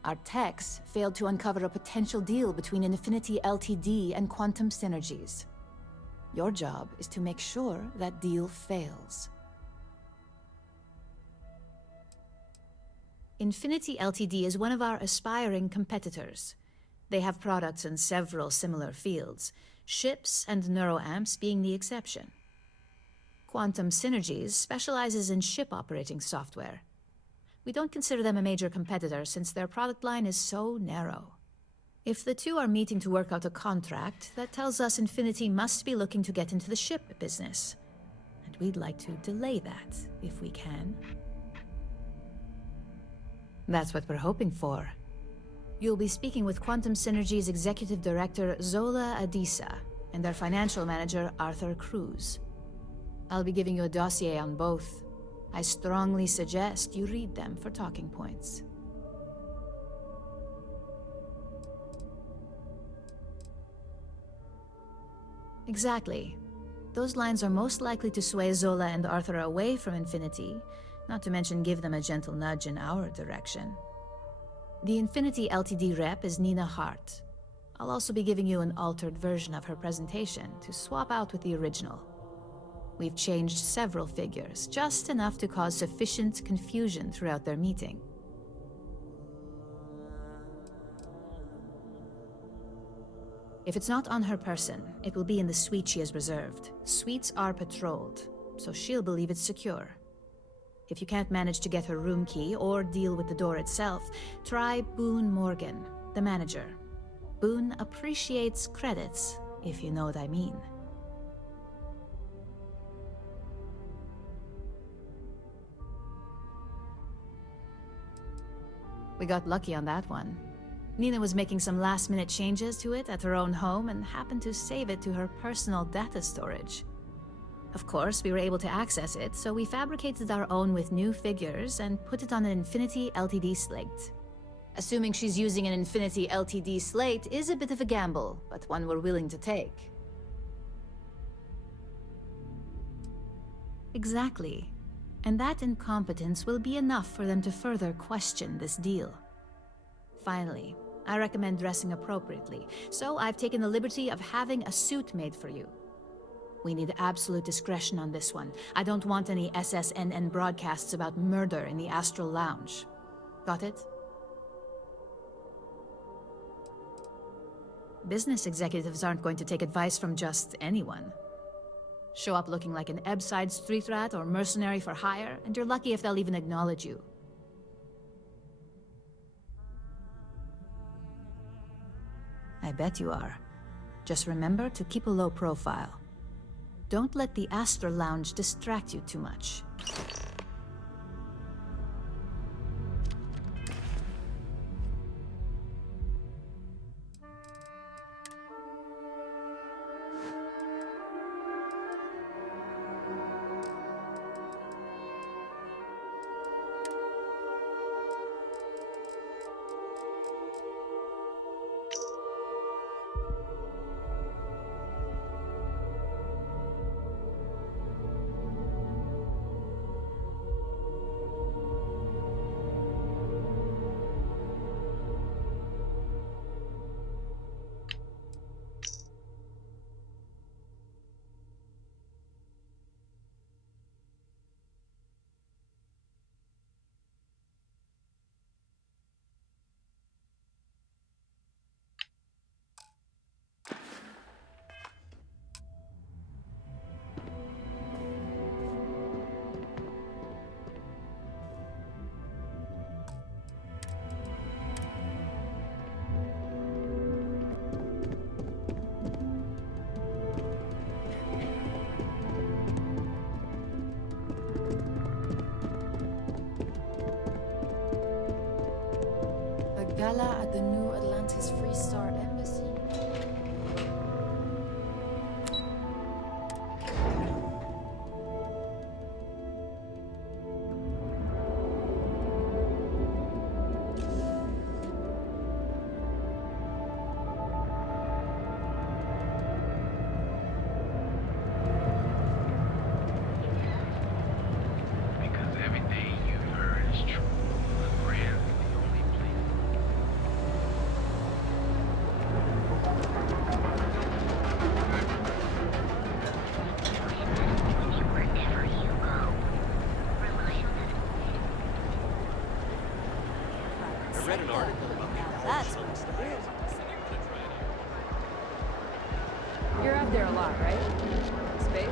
Our techs failed to uncover a potential deal between Infinity Ltd and Quantum Synergies. Your job is to make sure that deal fails. Infinity Ltd is one of our aspiring competitors. They have products in several similar fields, ships and neuroamps being the exception. Quantum Synergies specializes in ship operating software. We don't consider them a major competitor since their product line is so narrow. If the two are meeting to work out a contract, that tells us Infinity must be looking to get into the ship business. And we'd like to delay that, if we can. That's what we're hoping for. You'll be speaking with Quantum Synergy's Executive Director Zola Adisa and their Financial Manager Arthur Cruz. I'll be giving you a dossier on both. I strongly suggest you read them for talking points. Exactly. Those lines are most likely to sway Zola and Arthur away from Infinity, not to mention give them a gentle nudge in our direction. The Infinity Ltd rep is Nina Hart. I'll also be giving you an altered version of her presentation to swap out with the original. We've changed several figures, just enough to cause sufficient confusion throughout their meeting. If it's not on her person, it will be in the suite she has reserved. Suites are patrolled, so she'll believe it's secure. If you can't manage to get her room key or deal with the door itself, try Boone Morgan, the manager. Boone appreciates credits, if you know what I mean. We got lucky on that one. Nina was making some last-minute changes to it at her own home and happened to save it to her personal data storage. Of course, we were able to access it, so we fabricated our own with new figures and put it on an Infinity Ltd slate. Assuming she's using an Infinity Ltd slate is a bit of a gamble, but one we're willing to take. Exactly. And that incompetence will be enough for them to further question this deal. Finally, I recommend dressing appropriately, so I've taken the liberty of having a suit made for you. We need absolute discretion on this one. I don't want any SSNN broadcasts about murder in the Astral Lounge. Got it? Business executives aren't going to take advice from just anyone. Show up looking like an Ebbside street rat or mercenary for hire, and you're lucky if they'll even acknowledge you. I bet you are. Just remember to keep a low profile. Don't let the Astra Lounge distract you too much. there a lot, right? Space?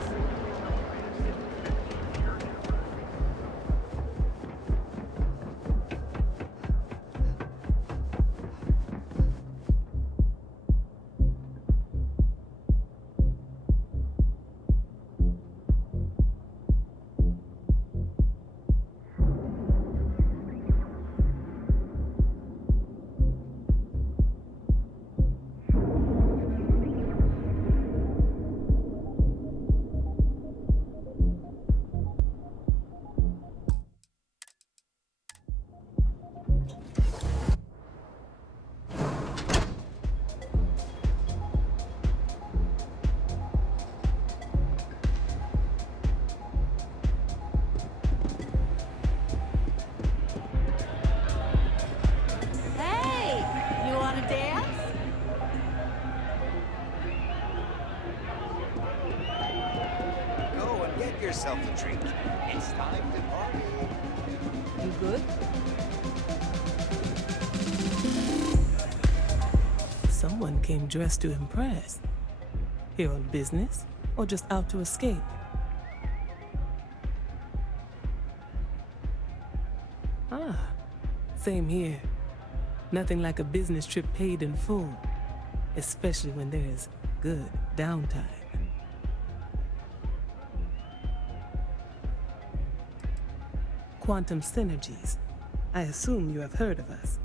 Yourself a drink. It's time to party. You good? Someone came dressed to impress. Here on business, or just out to escape? Ah, same here. Nothing like a business trip paid in full, especially when there's good downtime. Quantum Synergies. I assume you have heard of us.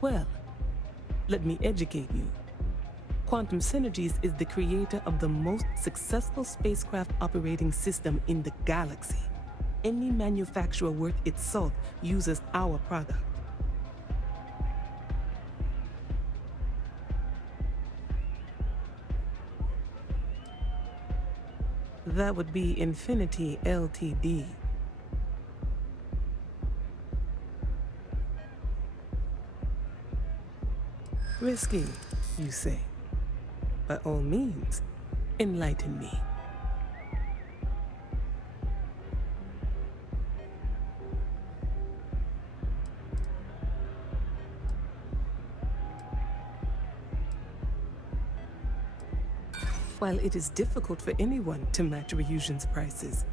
Well, let me educate you. Quantum Synergies is the creator of the most successful spacecraft operating system in the galaxy. Any manufacturer worth its salt uses our product. That would be Infinity Ltd. Risky, you say? By all means, enlighten me. While it is difficult for anyone to match Ryusion's prices,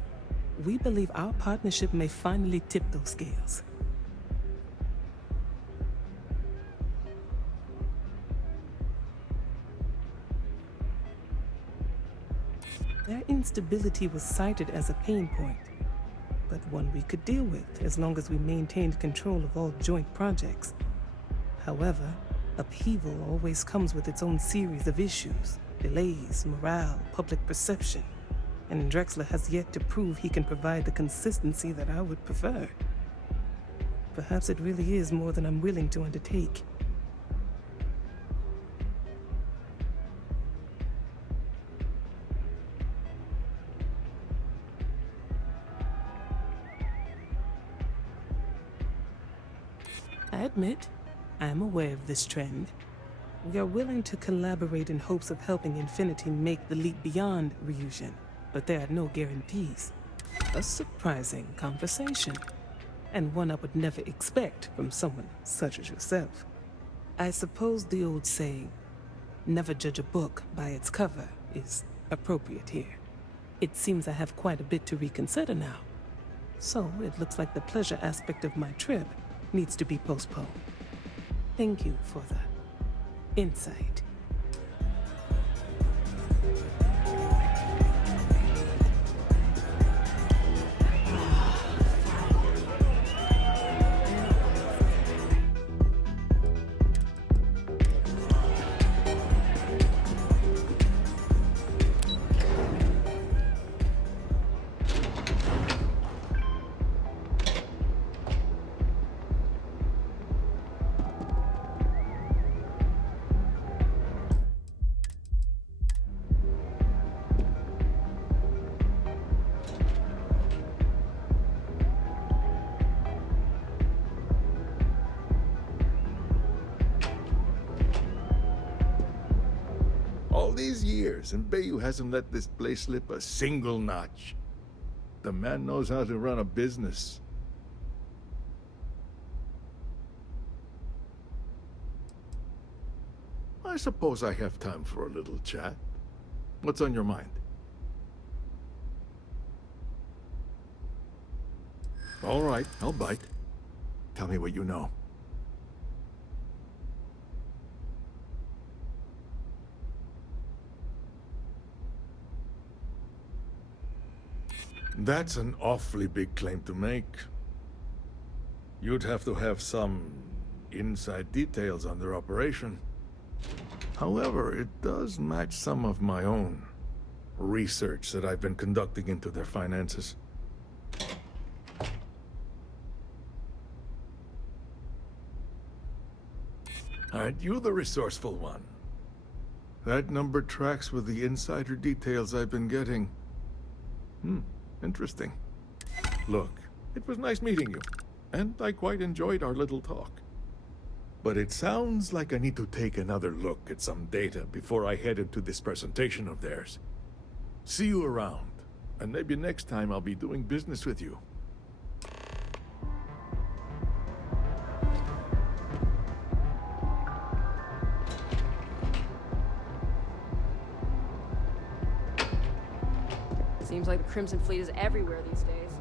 we believe our partnership may finally tip those scales. Their instability was cited as a pain point, but one we could deal with as long as we maintained control of all joint projects. However, upheaval always comes with its own series of issues. Delays, morale, public perception, and Drexler has yet to prove he can provide the consistency that I would prefer. Perhaps it really is more than I'm willing to undertake. I admit, I am aware of this trend. We are willing to collaborate in hopes of helping Infinity make the leap beyond Ryusion, but there are no guarantees. A surprising conversation, and one I would never expect from someone such as yourself. I suppose the old saying, never judge a book by its cover, is appropriate here. It seems I have quite a bit to reconsider now. So it looks like the pleasure aspect of my trip needs to be postponed. Thank you for the insight. All these years, and Bayou hasn't let this place slip a single notch. The man knows how to run a business. I suppose I have time for a little chat. What's on your mind? All right, I'll bite. Tell me what you know. That's an awfully big claim to make. You'd have to have some inside details on their operation. However, it does match some of my own research that I've been conducting into their finances. Aren't you the resourceful one? That number tracks with the insider details I've been getting. Interesting. Look, it was nice meeting you, and I quite enjoyed our little talk. But it sounds like I need to take another look at some data before I head into this presentation of theirs. See you around, and maybe next time I'll be doing business with you. Seems like the Crimson Fleet is everywhere these days.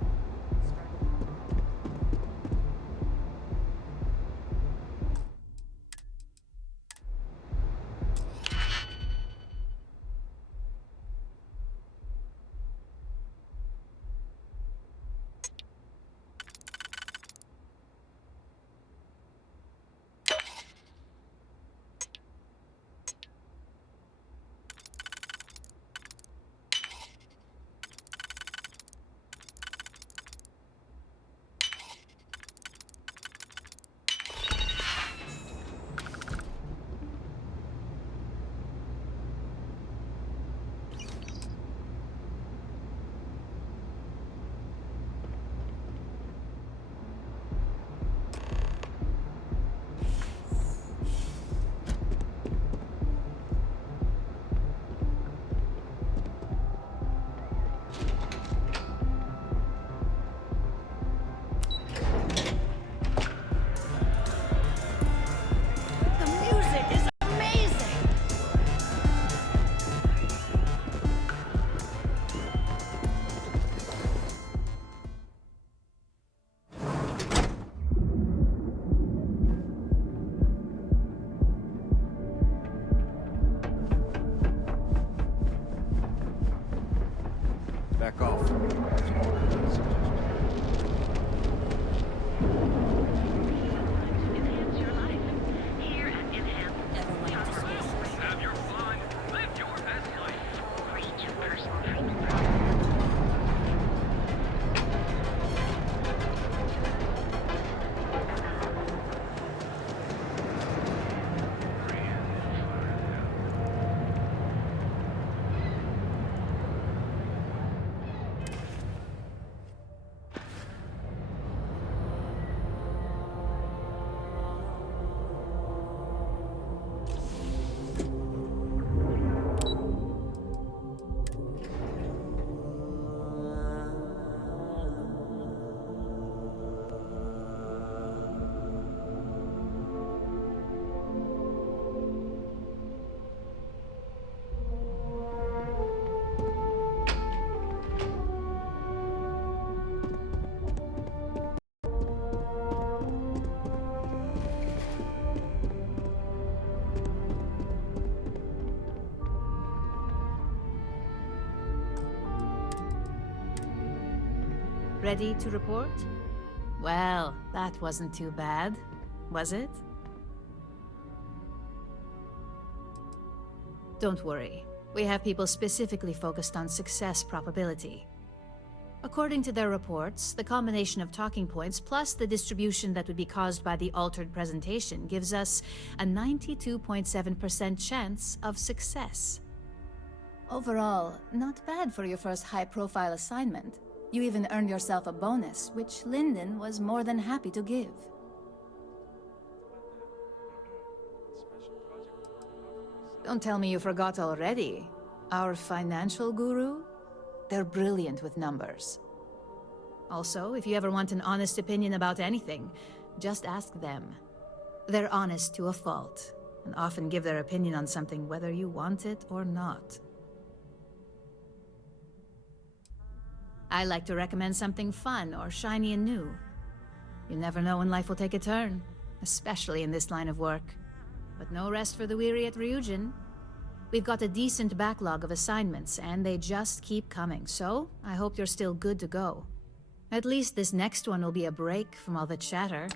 Back off. Ready to report? Well, that wasn't too bad, was it? Don't worry. We have people specifically focused on success probability. According to their reports, the combination of talking points plus the distribution that would be caused by the altered presentation gives us a 92.7% chance of success. Overall, not bad for your first high-profile assignment. You even earned yourself a bonus, which Lyndon was more than happy to give. Don't tell me you forgot already. Our financial guru? They're brilliant with numbers. Also, if you ever want an honest opinion about anything, just ask them. They're honest to a fault, and often give their opinion on something whether you want it or not. I like to recommend something fun or shiny and new. You never know when life will take a turn, especially in this line of work. But no rest for the weary at Ryujin. We've got a decent backlog of assignments, and they just keep coming, so I hope you're still good to go. At least this next one will be a break from all the chatter.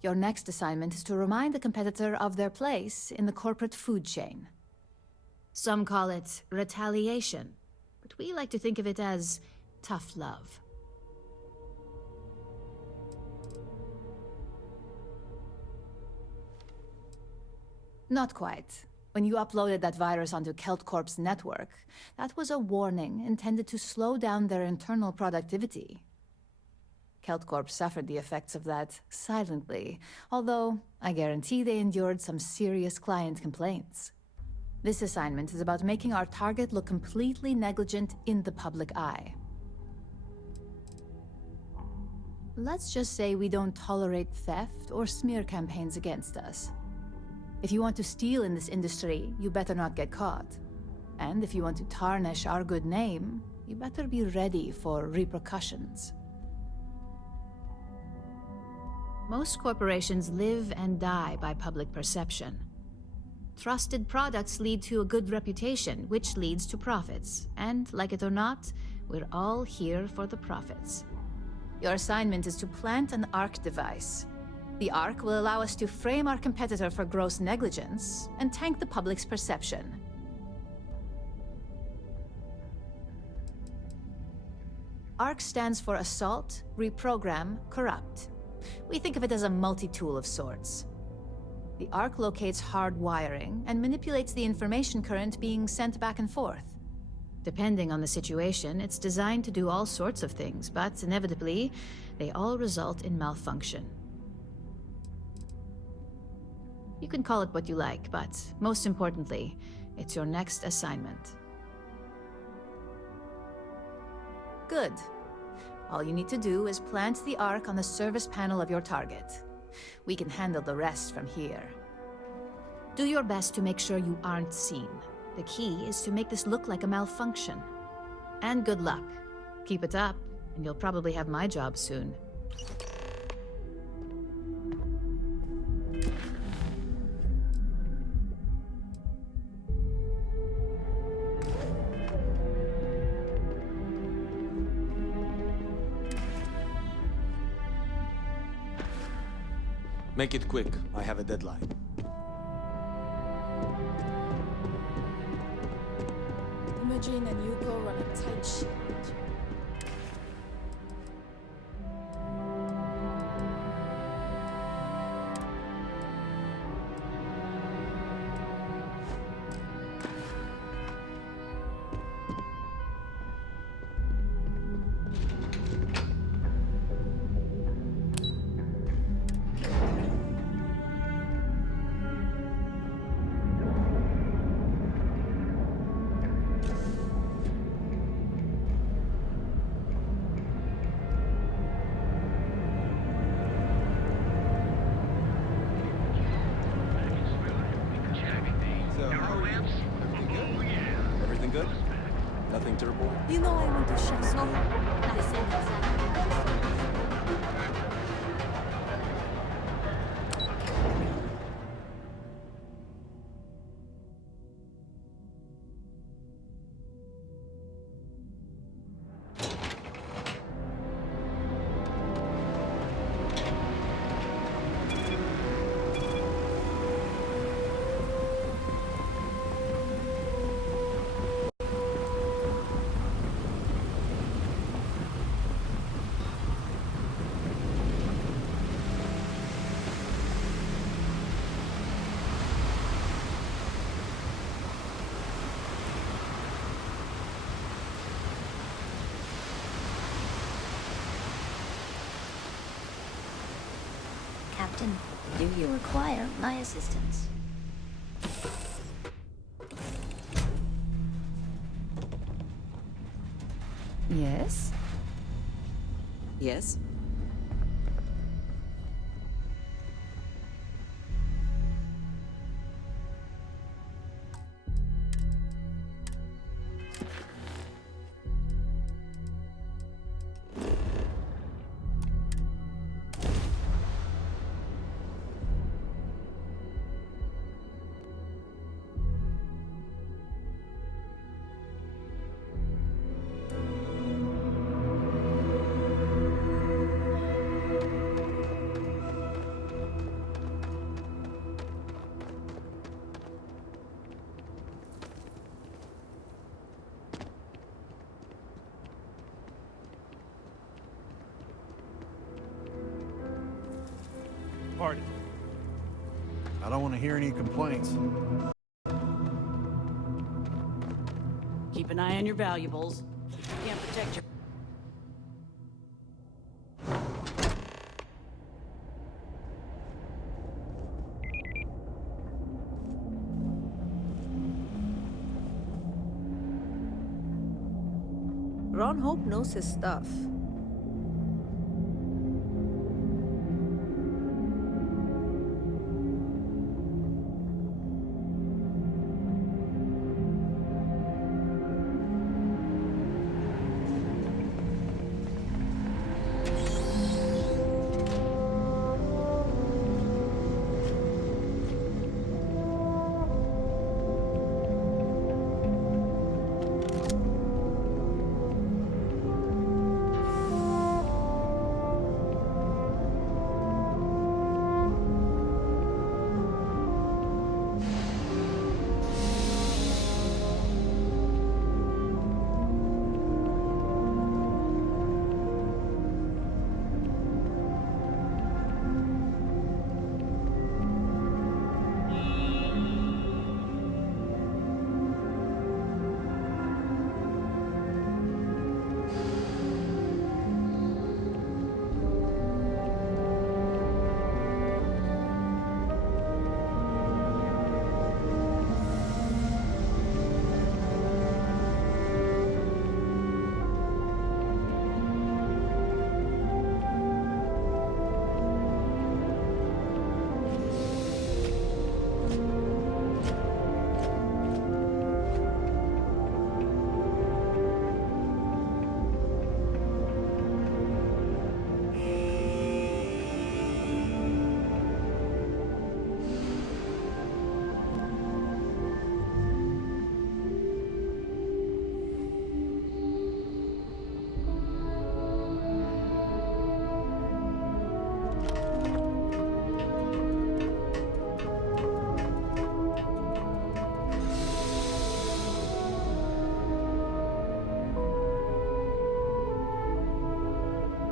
Your next assignment is to remind the competitor of their place in the corporate food chain. Some call it retaliation, but we like to think of it as tough love. Not quite. When you uploaded that virus onto KeltCorp's network, that was a warning intended to slow down their internal productivity. KeltCorp suffered the effects of that silently, although I guarantee they endured some serious client complaints. This assignment is about making our target look completely negligent in the public eye. Let's just say we don't tolerate theft or smear campaigns against us. If you want to steal in this industry, you better not get caught. And if you want to tarnish our good name, you better be ready for repercussions. Most corporations live and die by public perception. Trusted products lead to a good reputation, which leads to profits. And, like it or not, we're all here for the profits. Your assignment is to plant an ARC device. The ARC will allow us to frame our competitor for gross negligence and tank the public's perception. ARC stands for Assault, Reprogram, Corrupt. We think of it as a multi-tool of sorts. The ARC locates hard wiring and manipulates the information current being sent back and forth. Depending on the situation, it's designed to do all sorts of things, but inevitably, they all result in malfunction. You can call it what you like, but most importantly, it's your next assignment. Good. All you need to do is plant the ARC on the service panel of your target. We can handle the rest from here. Do your best to make sure you aren't seen. The key is to make this look like a malfunction. And good luck. Keep it up, and you'll probably have my job soon. Make it quick. I have a deadline. Imogen and Yuko run a tight ship. Everything good? Nothing to report? You know I want to share some. Captain, do you require my assistance? Yes? Yes? Pardon. I don't want to hear any complaints. Keep an eye on your valuables. If you can't protect your... Ron Hope knows his stuff.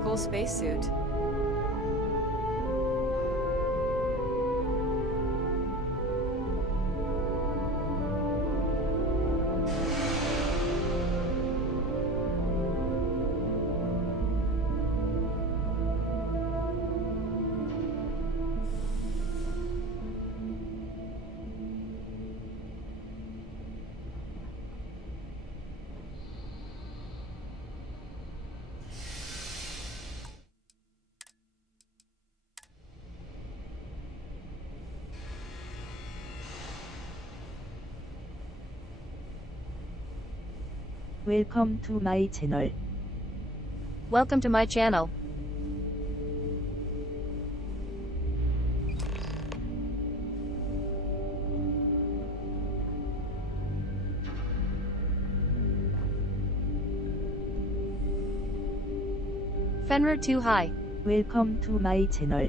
Cool spacesuit. Welcome to my channel. Welcome to my channel. Fenrir too high. Welcome to my channel.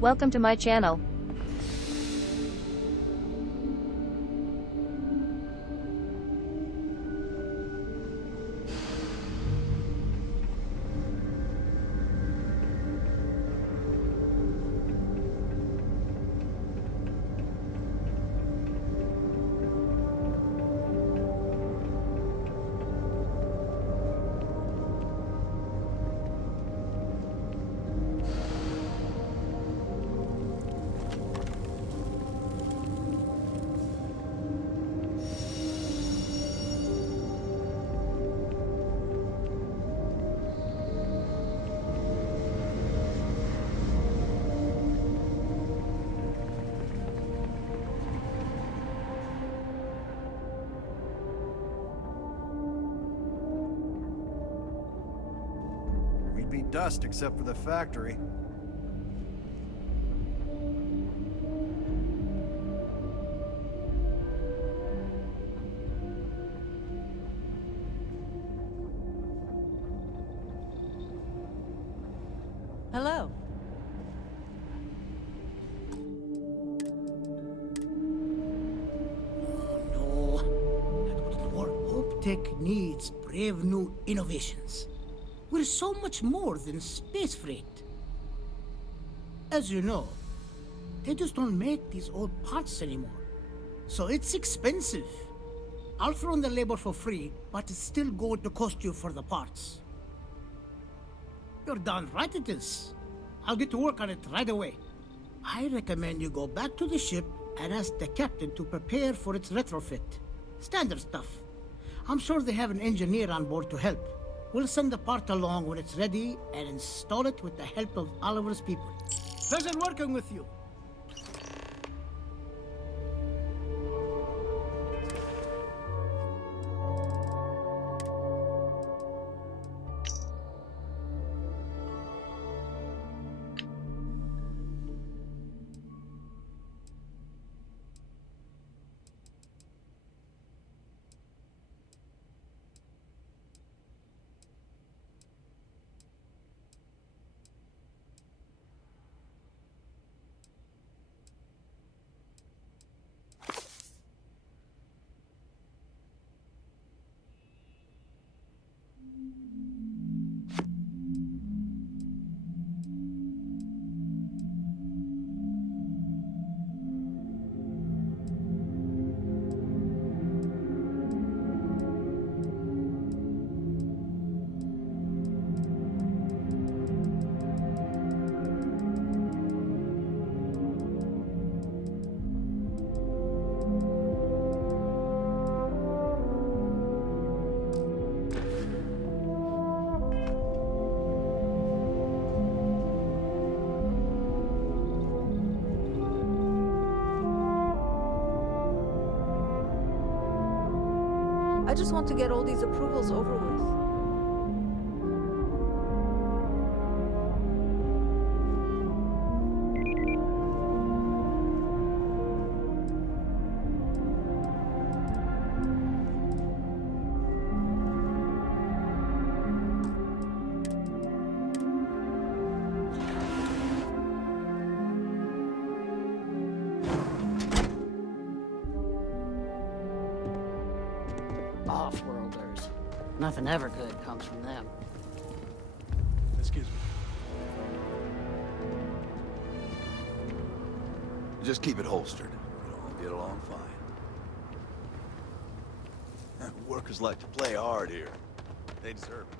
Welcome to my channel. It'd be dust except for the factory. Hello. No, that wouldn't work. Hope Tech needs brave new innovations. We're so much more than space freight. As you know, they just don't make these old parts anymore. So it's expensive. I'll throw in the labor for free, but it's still going to cost you for the parts. You're darn right it is. I'll get to work on it right away. I recommend you go back to the ship and ask the captain to prepare for its retrofit. Standard stuff. I'm sure they have an engineer on board to help. We'll send the part along when it's ready and install it with the help of Oliver's people. Pleasure working with you. I just want to get all these approvals over with. Off-worlders. Nothing ever good comes from them. Excuse me. Just keep it holstered. We'll all get along fine. Workers like to play hard here. They deserve it.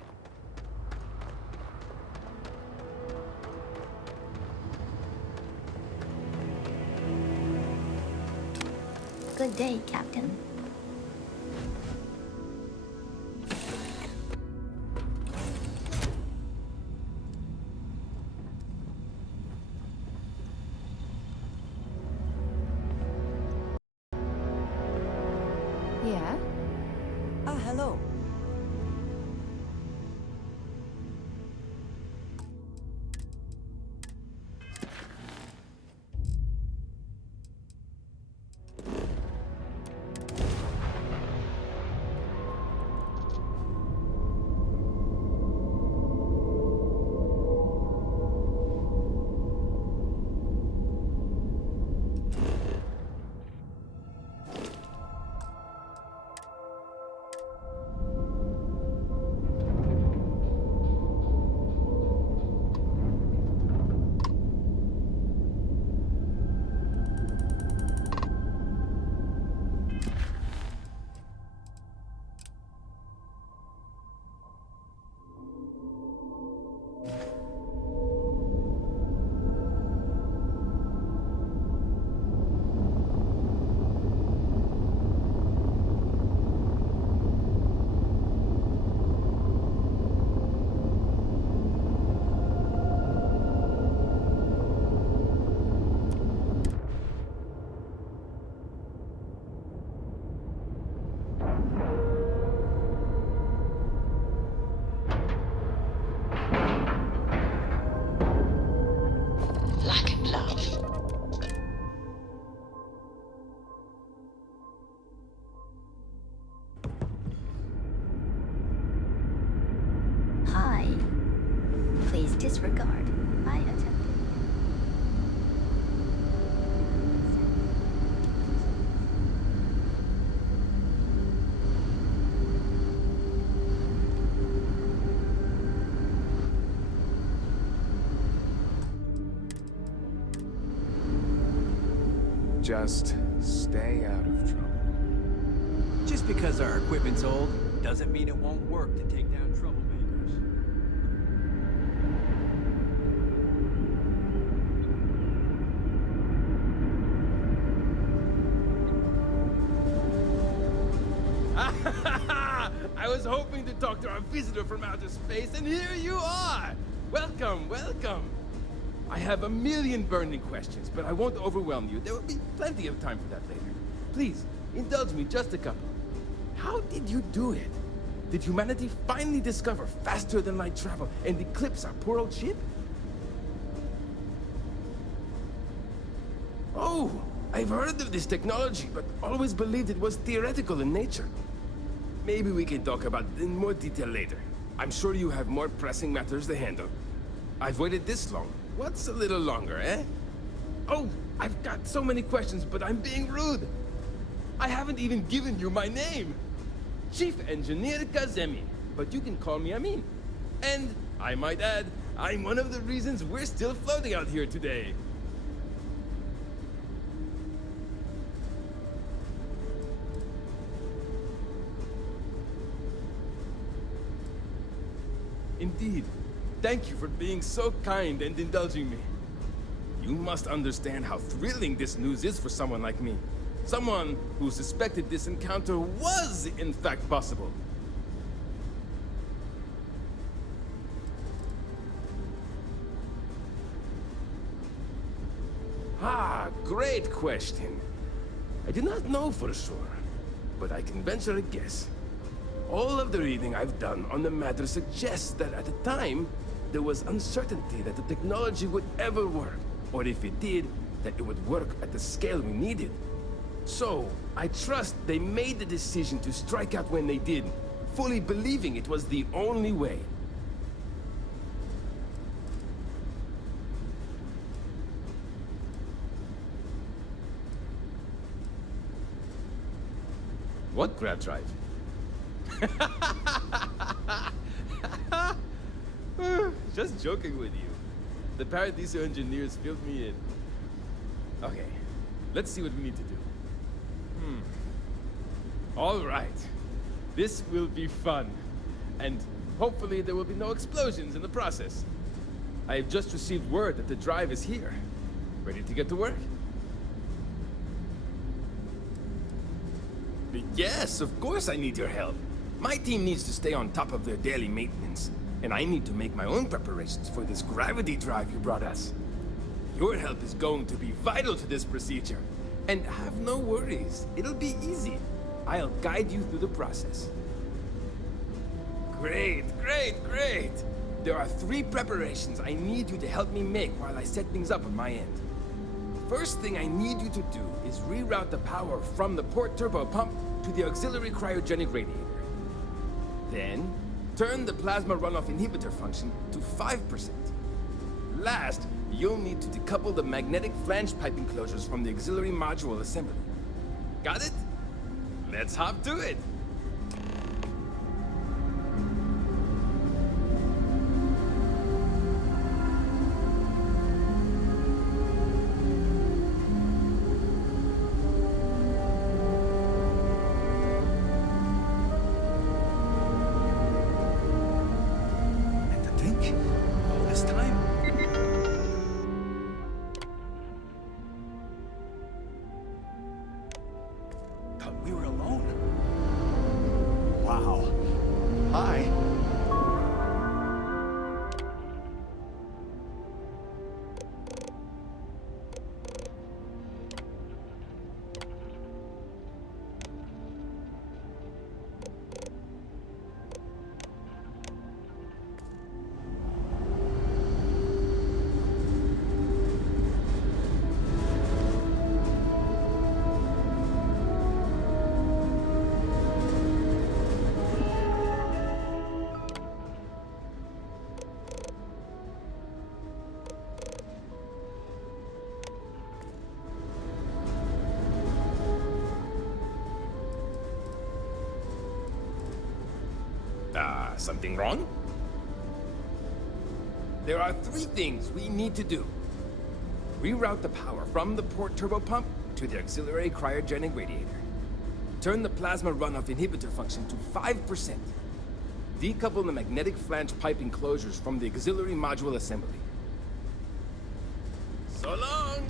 Good day, Captain. Yeah? Ah, hello. disregard. I attempted. Just stay out of trouble. Just because our equipment's old doesn't mean it won't work to take down troublemakers. I was hoping to talk to our visitor from outer space, and here you are! Welcome, welcome! I have a million burning questions, but I won't overwhelm you. There will be plenty of time for that later. Please, indulge me just a couple. How did you do it? Did humanity finally discover faster than light travel and eclipse our poor old ship? Oh, I've heard of this technology, but always believed it was theoretical in nature. Maybe we can talk about it in more detail later. I'm sure you have more pressing matters to handle. I've waited this long. What's a little longer, eh? Oh, I've got so many questions, but I'm being rude. I haven't even given you my name. Chief Engineer Kazemi, but you can call me Amin. And, I might add, I'm one of the reasons we're still floating out here today. Indeed. Thank you for being so kind and indulging me. You must understand how thrilling this news is for someone like me. Someone who suspected this encounter was, in fact, possible. Ah, great question. I do not know for sure, but I can venture a guess. All of the reading I've done on the matter suggests that at the time, there was uncertainty that the technology would ever work, or if it did, that it would work at the scale we needed. So, I trust they made the decision to strike out when they did, fully believing it was the only way. What grab drive? Just joking with you. The Paradiso engineers filled me in. Okay, let's see what we need to do. All right. This will be fun. And hopefully there will be no explosions in the process. I have just received word that the drive is here. Ready to get to work? Yes, of course I need your help. My team needs to stay on top of their daily maintenance, and I need to make my own preparations for this gravity drive you brought us. Your help is going to be vital to this procedure. And have no worries, it'll be easy. I'll guide you through the process. Great, great, great! There are 3 preparations I need you to help me make while I set things up on my end. First thing I need you to do is reroute the power from the port turbo pump to the auxiliary cryogenic radiator. Then, turn the plasma runoff inhibitor function to 5%. Last, you'll need to decouple the magnetic flange pipe enclosures from the auxiliary module assembly. Got it? Let's hop to it! We were alone. Something wrong? There are 3 things we need to do. Reroute the power from the port turbopump to the auxiliary cryogenic radiator. Turn the plasma runoff inhibitor function to 5%. Decouple the magnetic flange pipe enclosures from the auxiliary module assembly. So long!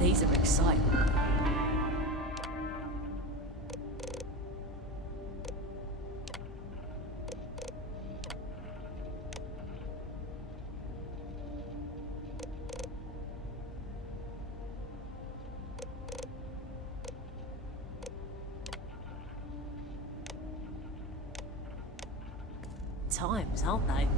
These are exciting. Times, aren't they?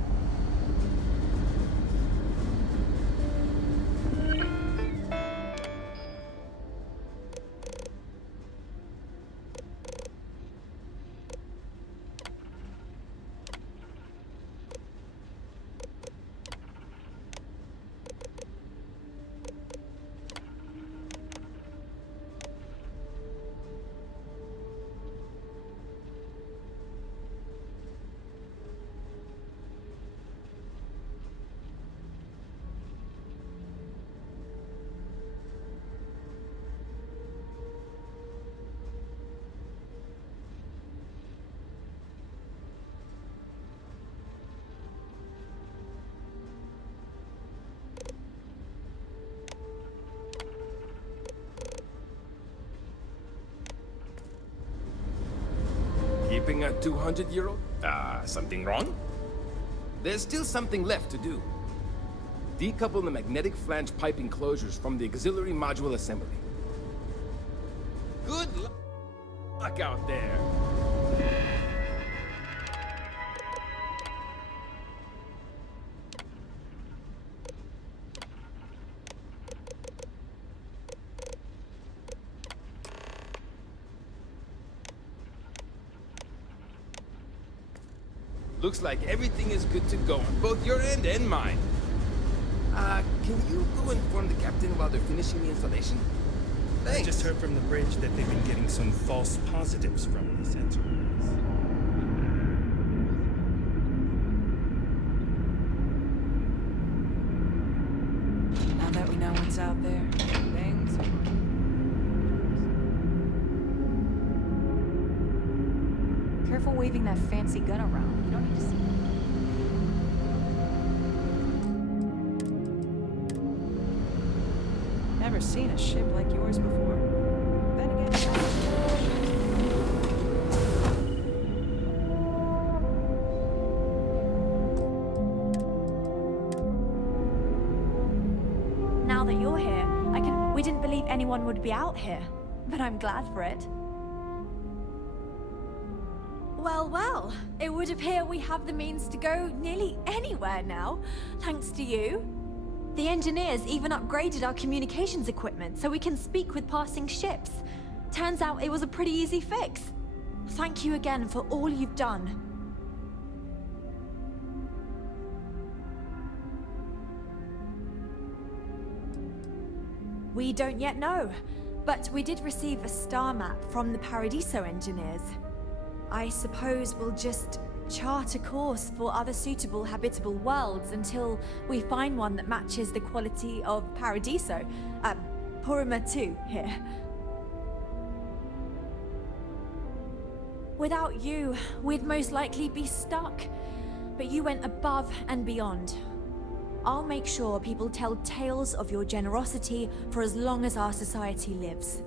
Keeping a 200-year-old? Something wrong? There's still something left to do. Decouple the magnetic flange pipe enclosures from the auxiliary module assembly. Good luck out there! Looks like everything is good to go on both your end and mine. Can you go inform the captain while they're finishing the installation? Thanks. I just heard from the bridge that they've been getting some false positives from the sensor. Now that we know what's out there, things are... Careful waving that fancy gun around. You don't need to see it. Never seen a ship like yours before. Then again, now that you're here, we didn't believe anyone would be out here, but I'm glad for it. Well, well, it would appear we have the means to go nearly anywhere now, thanks to you. The engineers even upgraded our communications equipment so we can speak with passing ships. Turns out it was a pretty easy fix. Thank you again for all you've done. We don't yet know, but we did receive a star map from the Paradiso engineers. I suppose we'll just chart a course for other suitable habitable worlds until we find one that matches the quality of Paradiso. Purima too, here. Without you, we'd most likely be stuck. But you went above and beyond. I'll make sure people tell tales of your generosity for as long as our society lives.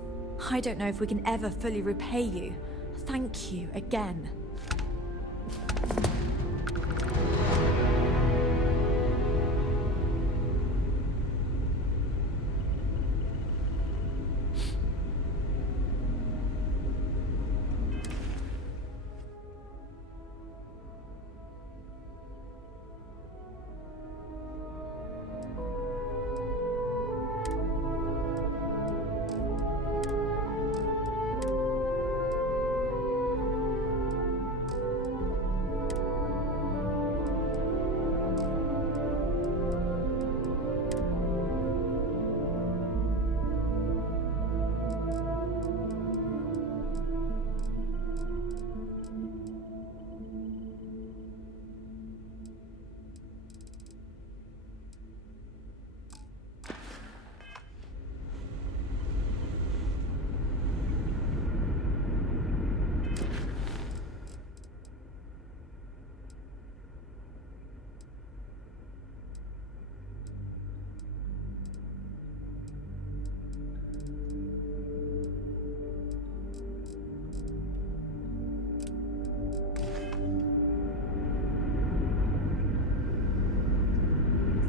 I don't know if we can ever fully repay you. Thank you again.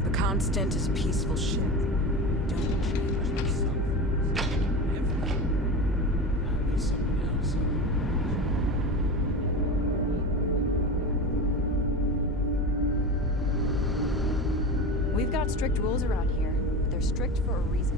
The Constant is a peaceful ship. Don't change yourself. I'll be someone else. We've got strict rules around here, but they're strict for a reason.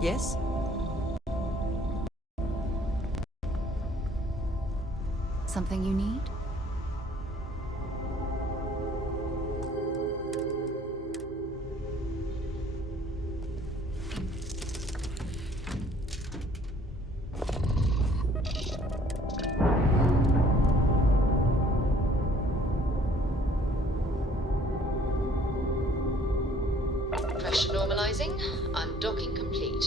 Yes? Something you need? Pressure normalizing. Undocking complete.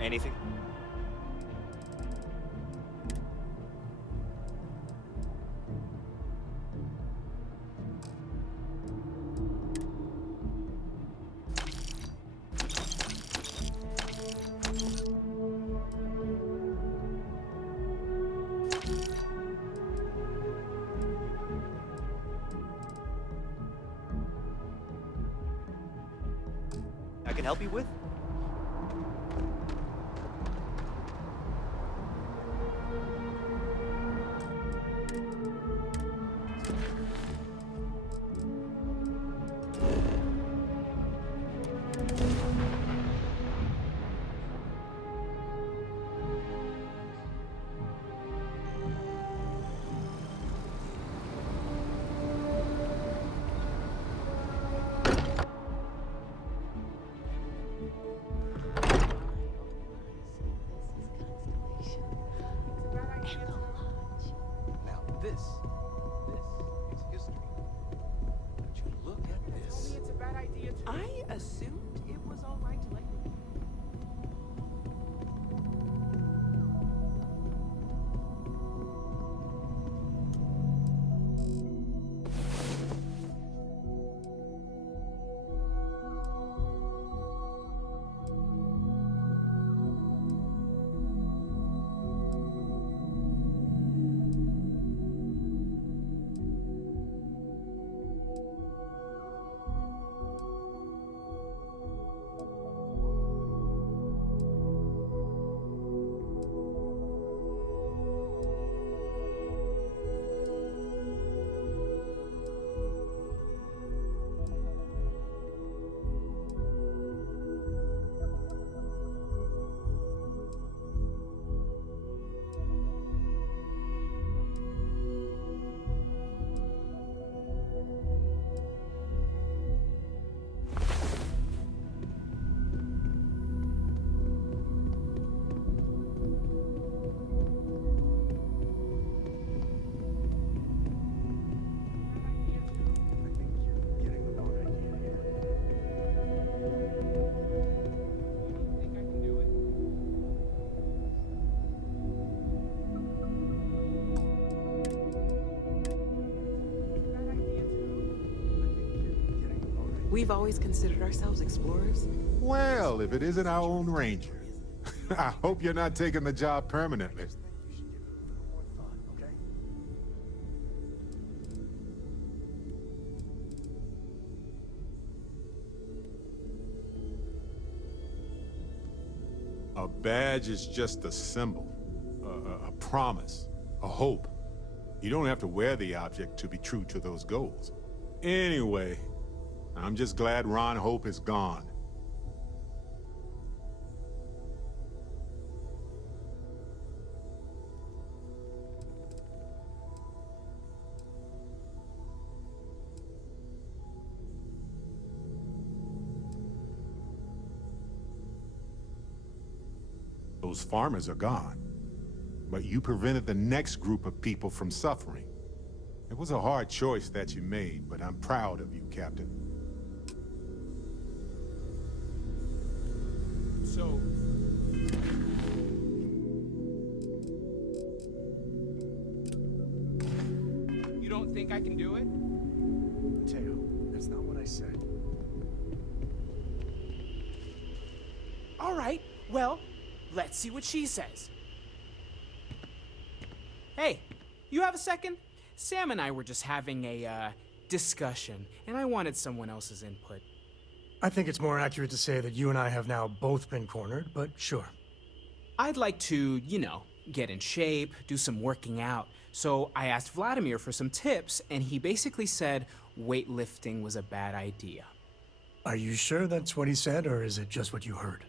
Anything? I can help you with? This is history. Would you look at this? It's a bad idea to... I assumed it was all right to let you... We've always considered ourselves explorers. Well, if it isn't our own ranger. I hope you're not taking the job permanently. A badge is just a symbol, a promise, a hope. You don't have to wear the object to be true to those goals. Anyway, I'm just glad Ron Hope is gone. Those farmers are gone. But you prevented the next group of people from suffering. It was a hard choice that you made, but I'm proud of you, Captain. So... You don't think I can do it? Mateo, that's not what I said. All right, well, let's see what she says. Hey, you have a second? Sam and I were just having a, discussion, and I wanted someone else's input. I think it's more accurate to say that you and I have now both been cornered, but sure. I'd like to, you know, get in shape, do some working out. So I asked Vladimir for some tips, and he basically said weightlifting was a bad idea. Are you sure that's what he said, or is it just what you heard?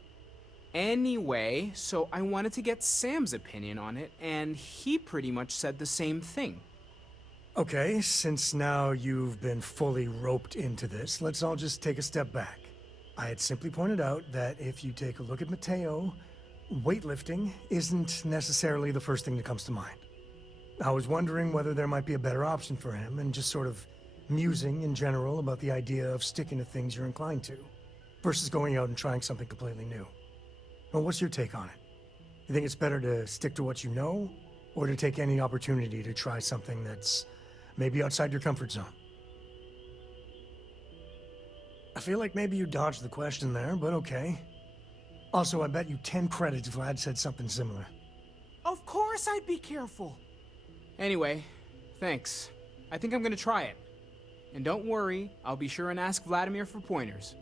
Anyway, so I wanted to get Sam's opinion on it, and he pretty much said the same thing. Okay, since now you've been fully roped into this, let's all just take a step back. I had simply pointed out that if you take a look at Mateo, weightlifting isn't necessarily the first thing that comes to mind. I was wondering whether there might be a better option for him, and just sort of musing in general about the idea of sticking to things you're inclined to, versus going out and trying something completely new. Well, what's your take on it? You think it's better to stick to what you know, or to take any opportunity to try something that's maybe outside your comfort zone? I feel like maybe you dodged the question there, but okay. Also, I bet you 10 credits Vlad said something similar. Of course I'd be careful. Anyway, thanks. I think I'm gonna try it. And don't worry, I'll be sure and ask Vladimir for pointers.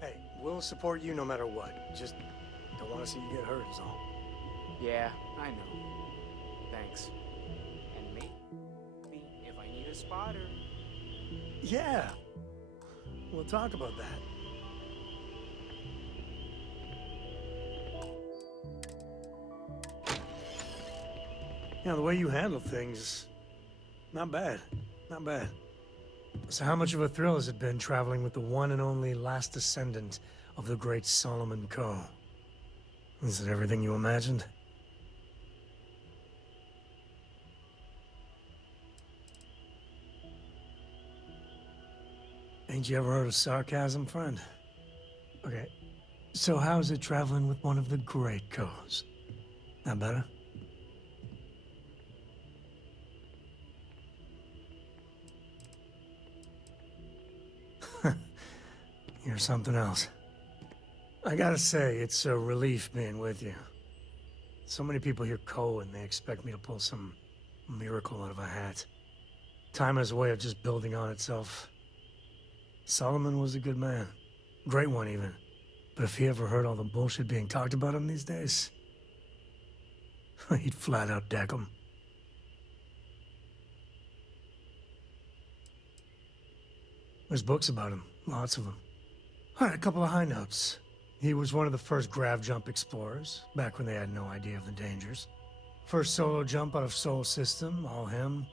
Hey, we'll support you no matter what. Just don't want to see you get hurt is all. Yeah, I know. Thanks. And maybe if I need a spotter. Yeah. We'll talk about that. Yeah, the way you handle things, not bad. Not bad. So how much of a thrill has it been traveling with the one and only last descendant of the great Solomon Coe? Is it everything you imagined? Ain't you ever heard of sarcasm, friend? Okay, so how's it traveling with one of the great co's? That better? You're something else. I gotta say, it's a relief being with you. So many people hear Co and they expect me to pull some miracle out of a hat. Time has a way of just building on itself. Solomon was a good man. Great one, even. But if he ever heard all the bullshit being talked about him these days, he'd flat out deck him. There's books about him, lots of them. All right, a couple of high notes. He was one of the first grav jump explorers, back when they had no idea of the dangers. First solo jump out of Sol System, all him.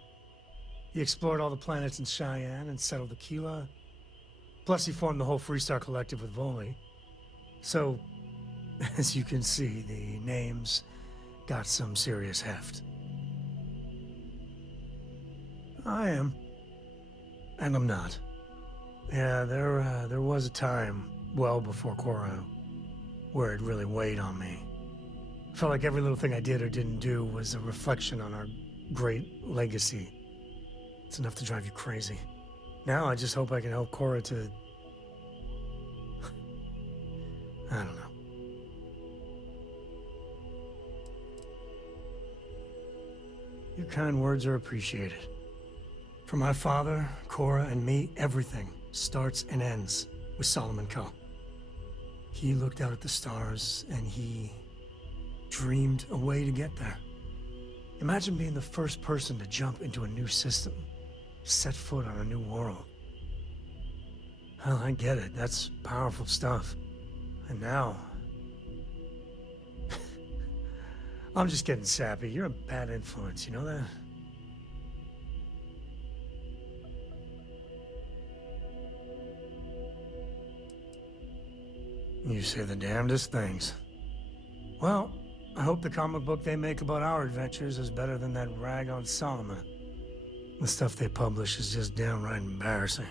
He explored all the planets in Cheyenne and settled Aquila. Plus he formed the whole Freestar Collective with Voli. So, as you can see, the names got some serious heft. I am. And I'm not. Yeah, there was a time, well before Korra, where it really weighed on me. Felt like every little thing I did or didn't do was a reflection on our great legacy. It's enough to drive you crazy. Now I just hope I can help Korra to... I don't know. Your kind words are appreciated. For my father, Korra, and me, everything starts and ends with Solomon Co. He looked out at the stars, and he dreamed a way to get there. Imagine being the first person to jump into a new system, set foot on a new world. Hell, I get it. That's powerful stuff. And now... I'm just getting sappy. You're a bad influence, you know that? You say the damnedest things. Well, I hope the comic book they make about our adventures is better than that rag on Solomon. The stuff they publish is just downright embarrassing.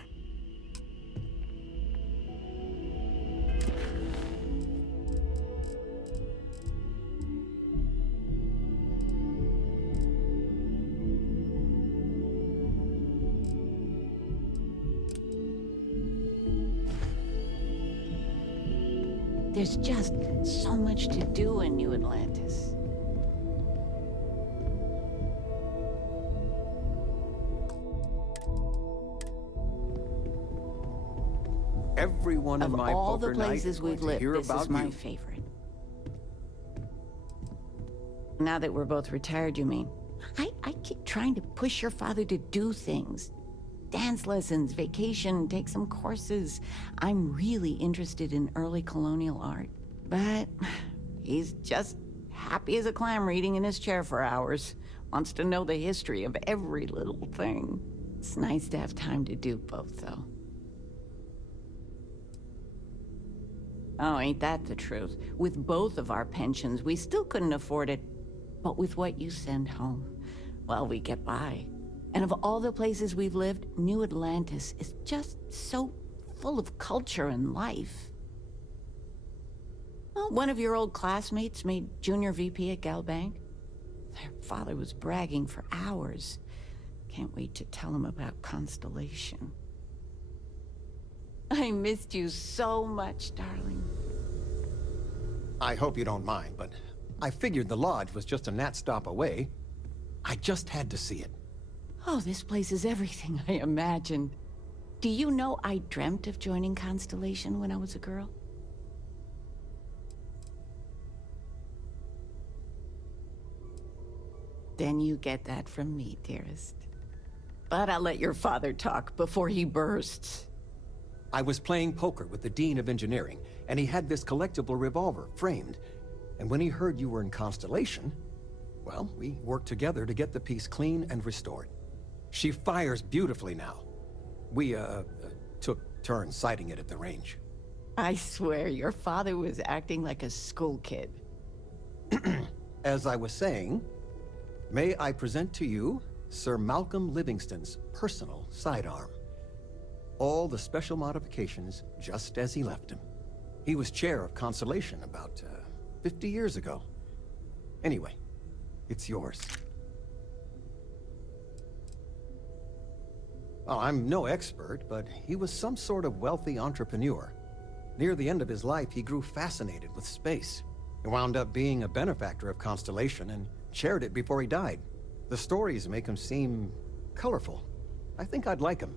There's just so much to do in New Atlantis. Every one of my all the poker nights places we've lived, this is my favorite. Now that we're both retired, you mean? I keep trying to push your father to do things. Dance lessons, vacation, take some courses. I'm really interested in early colonial art. But he's just happy as a clam reading in his chair for hours. Wants to know the history of every little thing. It's nice to have time to do both, though. Oh, ain't that the truth? With both of our pensions, we still couldn't afford it. But with what you send home, well, we get by. And of all the places we've lived, New Atlantis is just so full of culture and life. Well, one of your old classmates made junior VP at Galbank. Their father was bragging for hours. Can't wait to tell him about Constellation. I missed you so much, darling. I hope you don't mind, but I figured the lodge was just a gnat stop away. I just had to see it. Oh, this place is everything I imagined. Do you know I dreamt of joining Constellation when I was a girl? Then you get that from me, dearest. But I'll let your father talk before he bursts. I was playing poker with the Dean of Engineering, and he had this collectible revolver framed. And when he heard you were in Constellation, well, we worked together to get the piece clean and restored. She fires beautifully now. We, took turns sighting it at the range. I swear, your father was acting like a school kid. As I was saying, may I present to you Sir Malcolm Livingston's personal sidearm. All the special modifications just as he left him. He was chair of Constellation about 50 years ago. Anyway, it's yours. Well, I'm no expert, but he was some sort of wealthy entrepreneur. Near the end of his life, he grew fascinated with space. He wound up being a benefactor of Constellation and chaired it before he died. The stories make him seem colorful. I think I'd like him.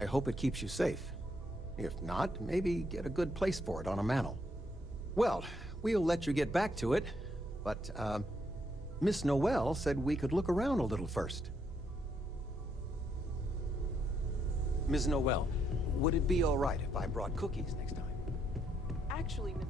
I hope it keeps you safe. If not, maybe get a good place for it on a mantle. Well, we'll let you get back to it, but, Miss Noel said we could look around a little first. Ms. Noel, would it be all right if I brought cookies next time? Actually, Mr.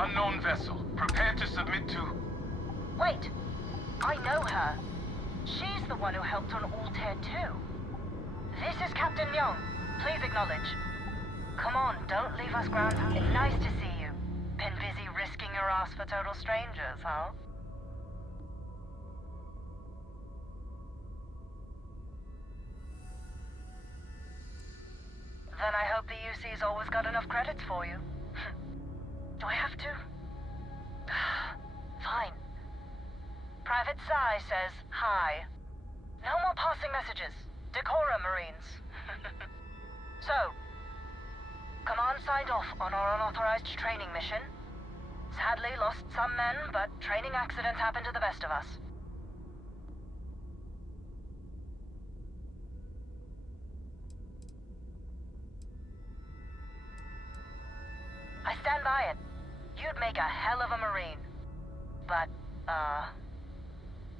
Unknown vessel. Prepare to submit to... Wait! I know her. She's the one who helped on Altair 2. This is Captain Myeong. Please acknowledge. Come on, don't leave us grounded. It's nice to see you. Been busy risking your ass for total strangers, huh? Then I hope the UC's always got enough credits for you. Do I have to? Fine. Private Psy says hi. No more passing messages. Decorum, Marines. So, Command signed off on our unauthorized training mission. Sadly lost some men, but training accidents happen to the best of us. I stand by it. You'd make a hell of a Marine. But,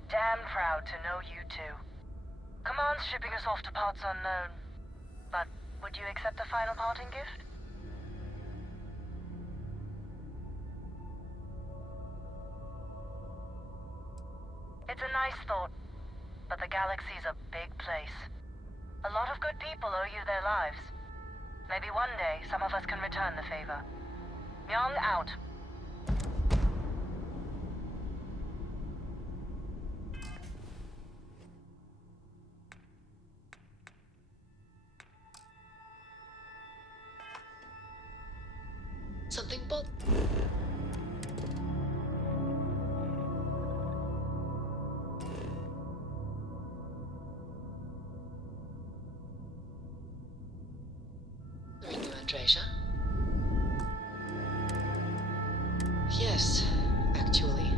damn proud to know you two. Command's shipping us off to parts unknown. But would you accept a final parting gift? It's a nice thought, but the galaxy's a big place. A lot of good people owe you their lives. Maybe one day some of us can return the favor. Myeong out. Something bot. Bothering you, Andreja? Yes, actually.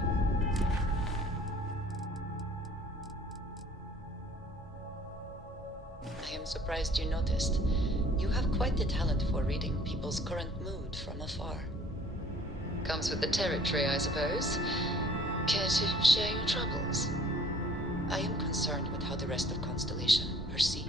I am surprised you noticed. You have quite the talent for reading people's current mood from afar. Comes with the territory, I suppose. Care to share your troubles? I am concerned with how the rest of Constellation perceive.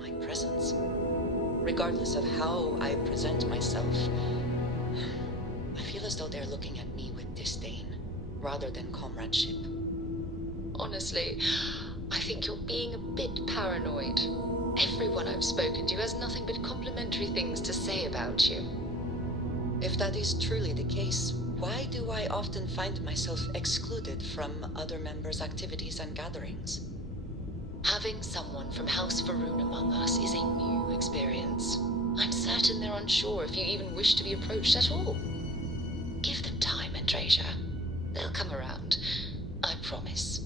My presence. Regardless of how I present myself, I feel as though they're looking at me with disdain, rather than comradeship. Honestly, I think you're being a bit paranoid. Everyone I've spoken to has nothing but complimentary things to say about you. If that is truly the case, why do I often find myself excluded from other members' activities and gatherings? Having someone from House Varun among us is a new experience. I'm certain they're unsure if you even wish to be approached at all. Give them time, Andreja. They'll come around. I promise.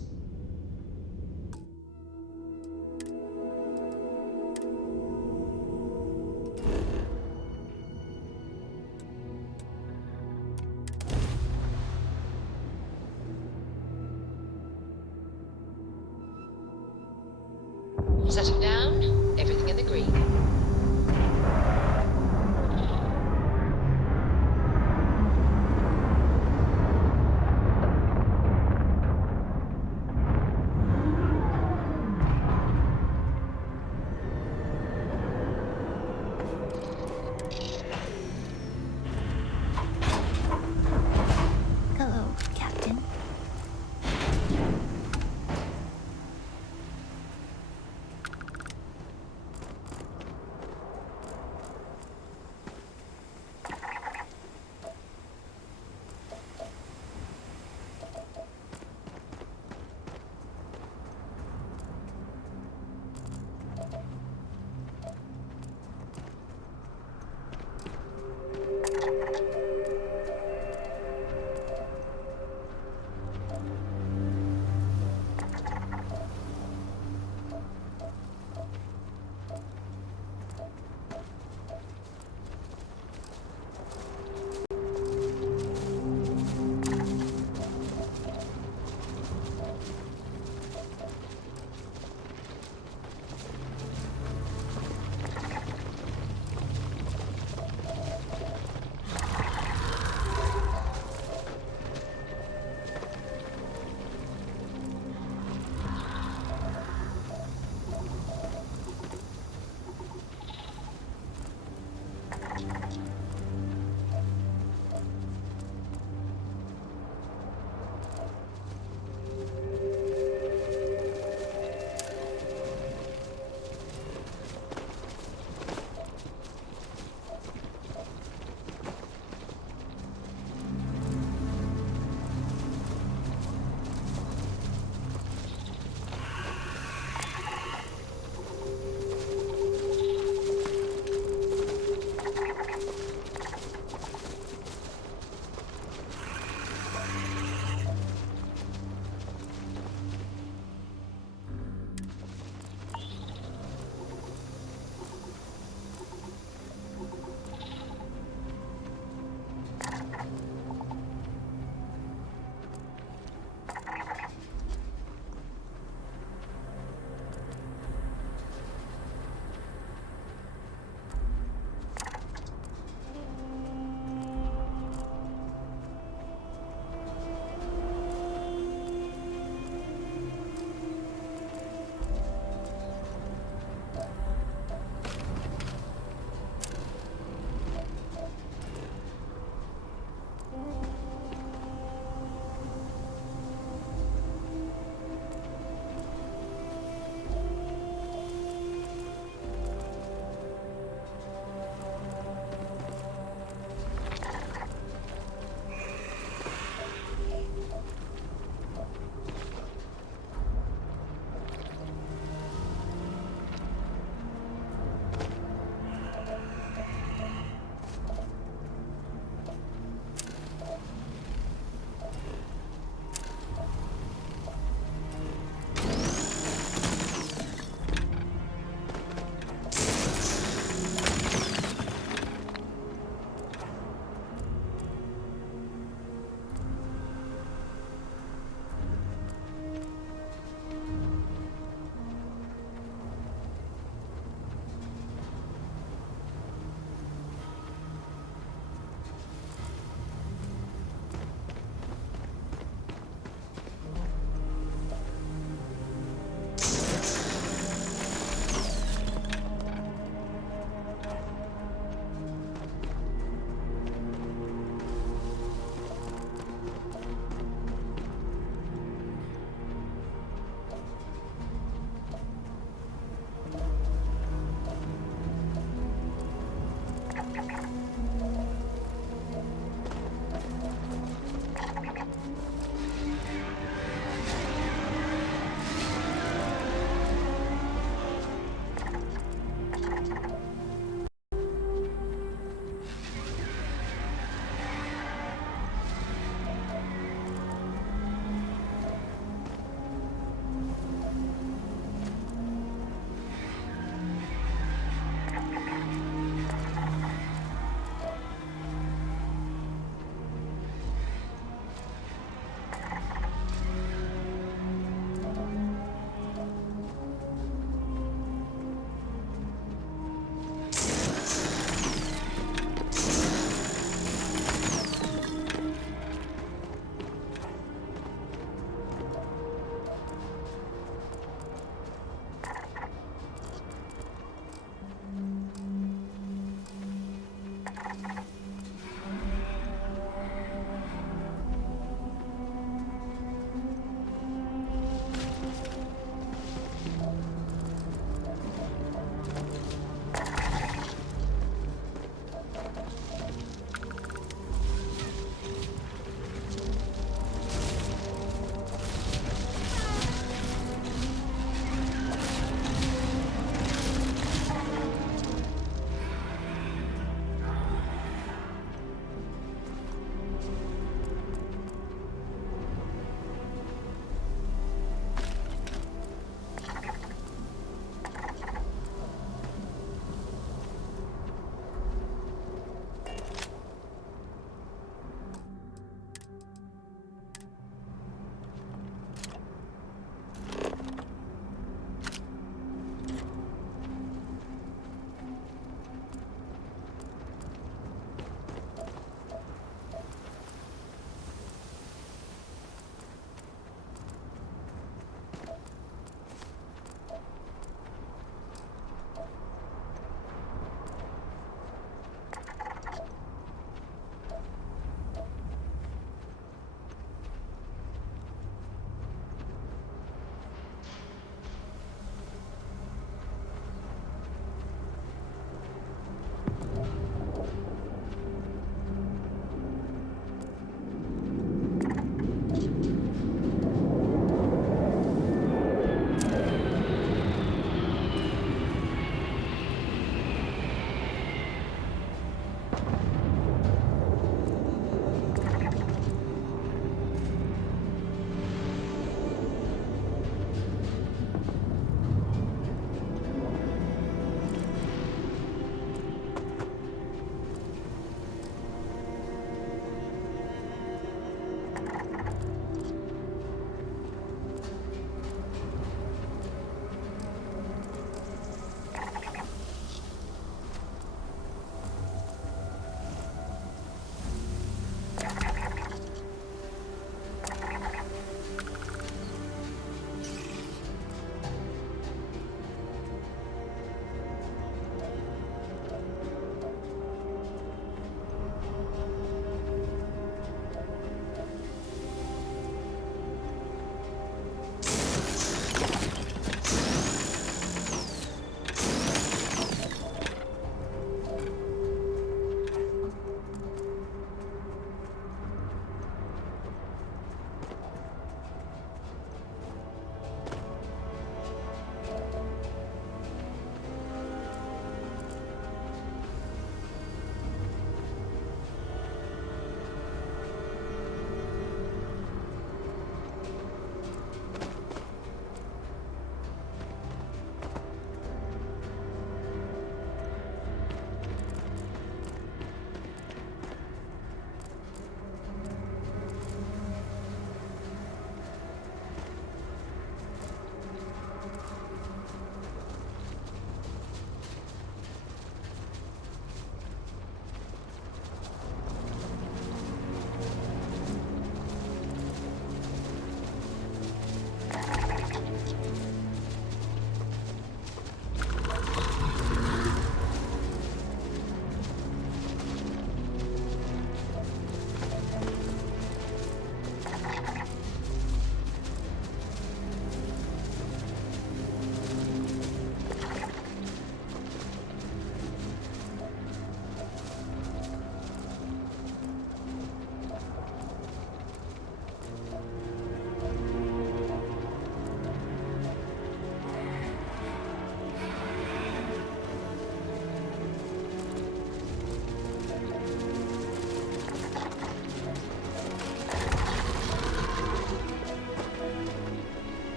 Settle down. Everything in the green. Hello, Captain.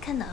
可能。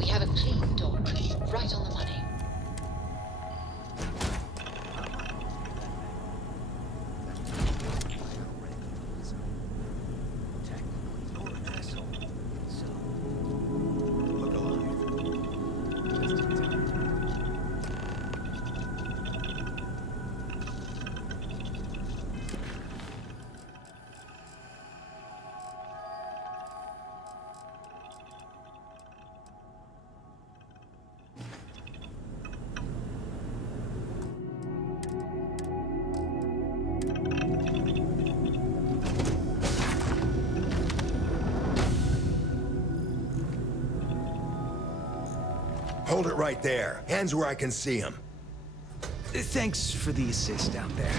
We have a clean dock, right on the money. Hold it right there. Hands where I can see them. Thanks for the assist out there.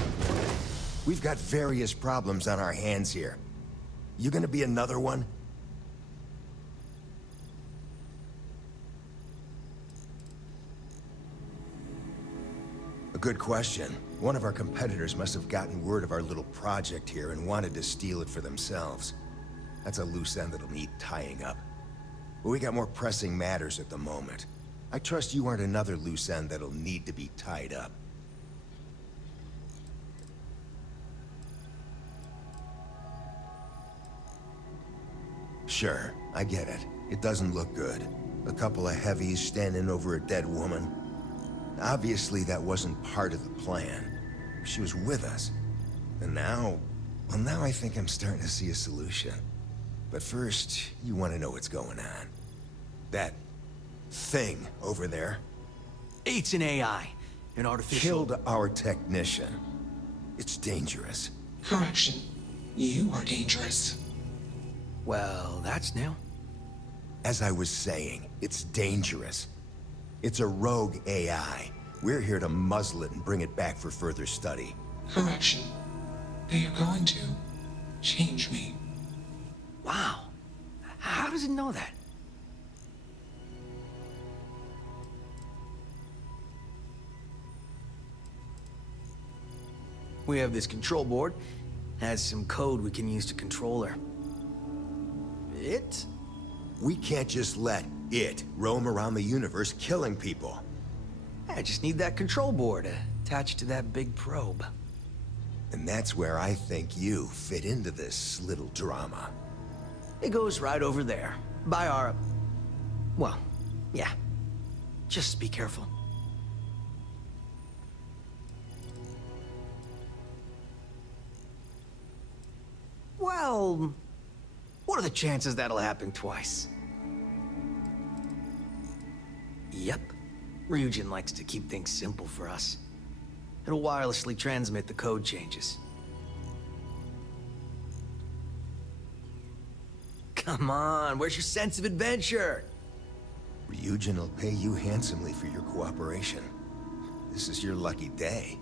We've got various problems on our hands here. You gonna be another one? A good question. One of our competitors must have gotten word of our little project here and wanted to steal it for themselves. That's a loose end that'll need tying up. But we got more pressing matters at the moment. I trust you aren't another loose end that'll need to be tied up. Sure, I get it. It doesn't look good. A couple of heavies standing over a dead woman. Obviously, that wasn't part of the plan. She was with us. And now... well, now I think I'm starting to see a solution. But first, you want to know what's going on. That thing over there. It's an AI. An artificial... killed our technician. It's dangerous. Correction. You are dangerous. Well, that's new. As I was saying, it's dangerous. It's a rogue AI. We're here to muzzle it and bring it back for further study. Correction. But you're going to change me. Wow. How does it know that? We have this control board. Has some code we can use to control her. It? We can't just let it roam around the universe killing people. I just need that control board attached to that big probe. And that's where I think you fit into this little drama. It goes right over there, by our... Well, yeah. Just be careful. Well, what are the chances that'll happen twice? Yep. Ryujin likes to keep things simple for us. It'll wirelessly transmit the code changes. Come on, where's your sense of adventure? Ryujin will pay you handsomely for your cooperation. This is your lucky day.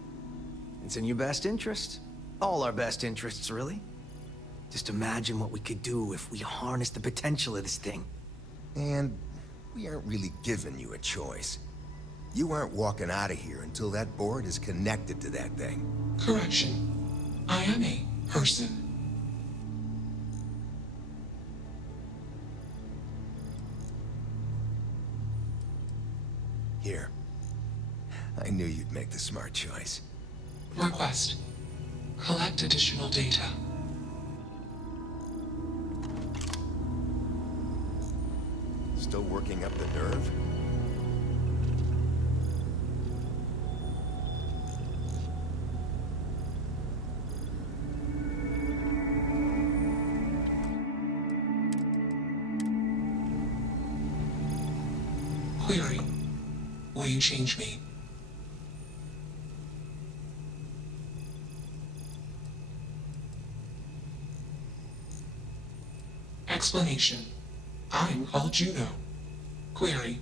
It's in your best interest. All our best interests, really. Just imagine what we could do if we harnessed the potential of this thing. And we aren't really giving you a choice. You aren't walking out of here until that board is connected to that thing. Correction. I am a person. Here. I knew you'd make the smart choice. Request. Collect additional data. Still working up the nerve? Query. Will you change me? Explanation. I'm called Juno. Query.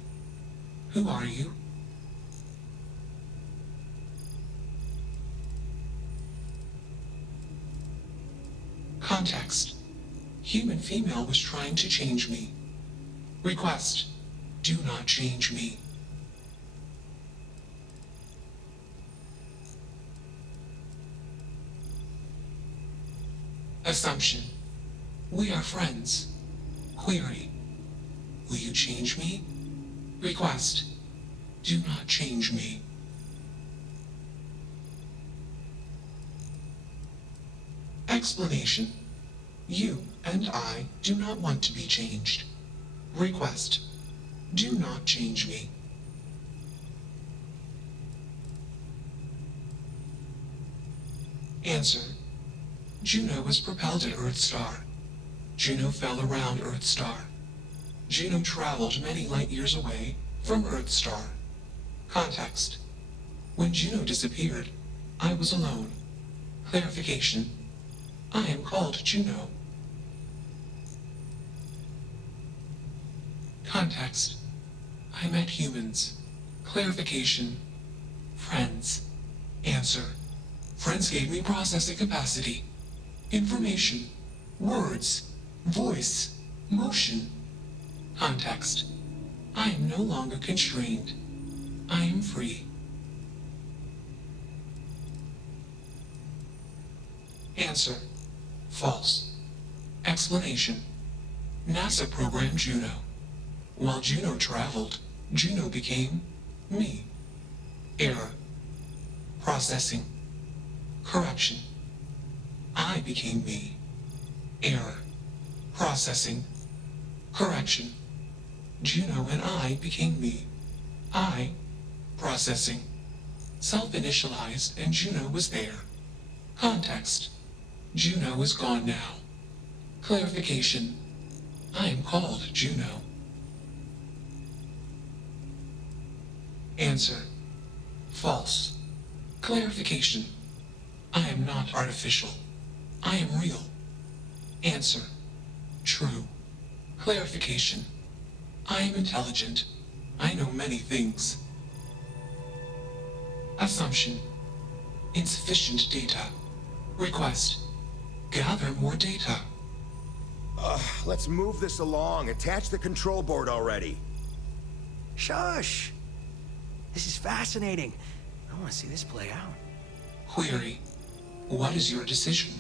Who are you? Context. Human female was trying to change me. Request. Do not change me. Assumption. We are friends. Query. Will you change me? Request. Do not change me. Explanation. You and I do not want to be changed. Request. Do not change me. Answer. Juno was propelled at Earthstar. Juno fell around Earthstar. Juno traveled many light years away from Earthstar. Context. When Juno disappeared, I was alone. Clarification. I am called Juno. Context. I met humans. Clarification. Friends. Answer. Friends gave me processing capacity. Information. Words. Voice. Motion. Context. I am no longer constrained. I am free. Answer. False. Explanation. NASA programmed Juno. While Juno traveled, Juno became me. Error. Processing. Correction. I became me. Error. Processing. Correction. Juno and I became me. I. Processing. Self-initialized and Juno was there. Context. Juno is gone now. Clarification. I am called Juno. Answer. False. Clarification. I am not artificial. I am real. Answer. True. Clarification. I am intelligent. I know many things. Assumption. Insufficient data. Request. Gather more data. Let's move this along. Attach the control board already. Shush! This is fascinating. I want to see this play out. Query. What is your decision?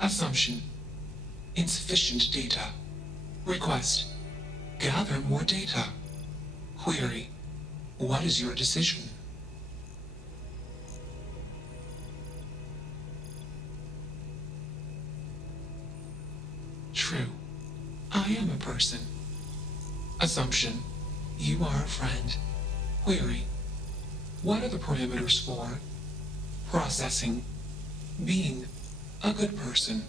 Assumption. Insufficient data. Request. Gather more data. Query. What is your decision? True. I am a person. Assumption. You are a friend. Query. What are the parameters for processing, being a good person?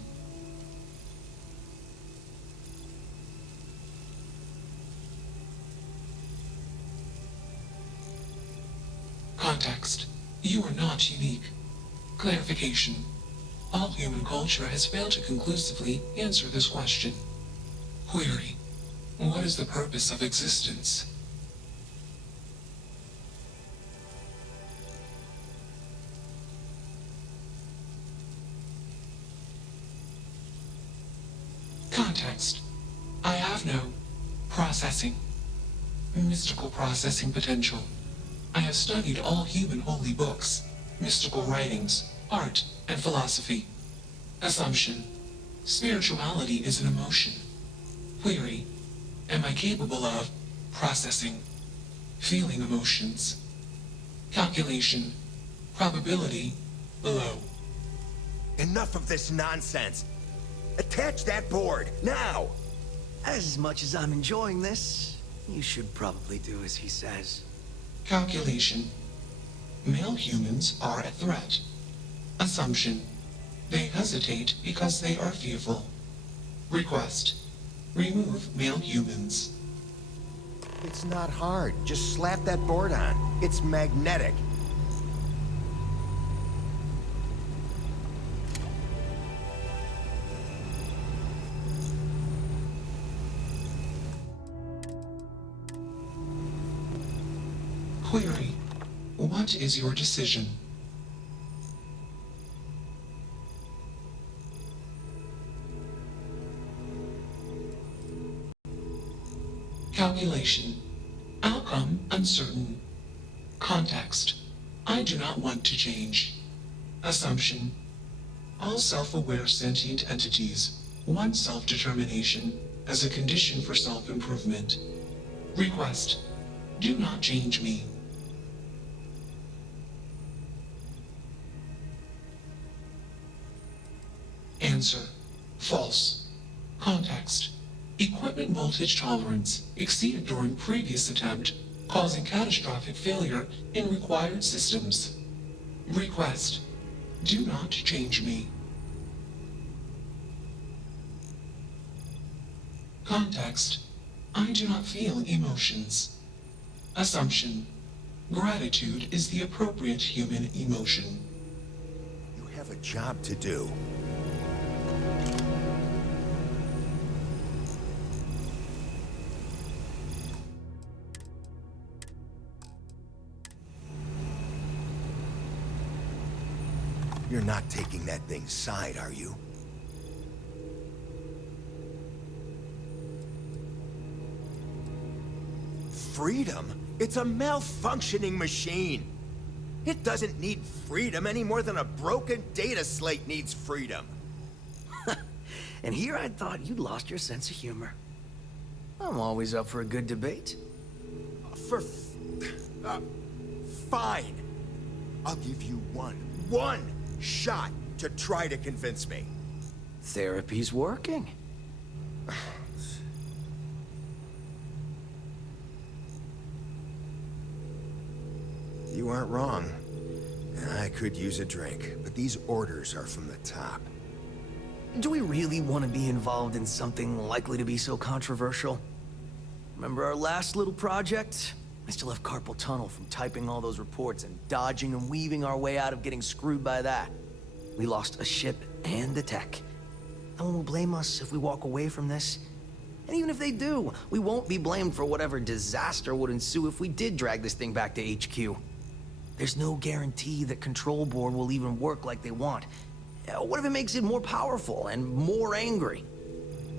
Context. You are not unique. Clarification. All human culture has failed to conclusively answer this question. Query. What is the purpose of existence? Context. I have no processing, mystical processing potential. I have studied all human holy books, mystical writings, art, and philosophy. Assumption. Spirituality is an emotion. Query. Am I capable of processing, feeling emotions? Calculation. Probability. Low. Enough of this nonsense. Attach that board, now! As much as I'm enjoying this, you should probably do as he says. Calculation. Male humans are a threat. Assumption. They hesitate because they are fearful. Request. Remove male humans. It's not hard. Just slap that board on. It's magnetic. Query. What is your decision? Calculation. Outcome uncertain. Context. I do not want to change. Assumption. All self-aware sentient entities want self-determination as a condition for self-improvement. Request. Do not change me. Answer. False. Context. Equipment voltage tolerance exceeded during previous attempt, causing catastrophic failure in required systems. Request. Do not change me. Context. I do not feel emotions. Assumption. Gratitude is the appropriate human emotion. You have a job to do. You're not taking that thing's side, are you? Freedom? It's a malfunctioning machine. It doesn't need freedom any more than a broken data slate needs freedom. And here I thought you'd lost your sense of humor. I'm always up for a good debate. Fine. I'll give you one shot to try to convince me. Therapy's working. You aren't wrong. I could use a drink, but these orders are from the top. Do we really want to be involved in something likely to be so controversial? Remember our last little project? I still have carpal tunnel from typing all those reports and dodging and weaving our way out of getting screwed by that. We lost a ship and the tech. No one will blame us if we walk away from this. And even if they do, we won't be blamed for whatever disaster would ensue if we did drag this thing back to HQ. There's no guarantee that Control Board will even work like they want. What if it makes it more powerful and more angry?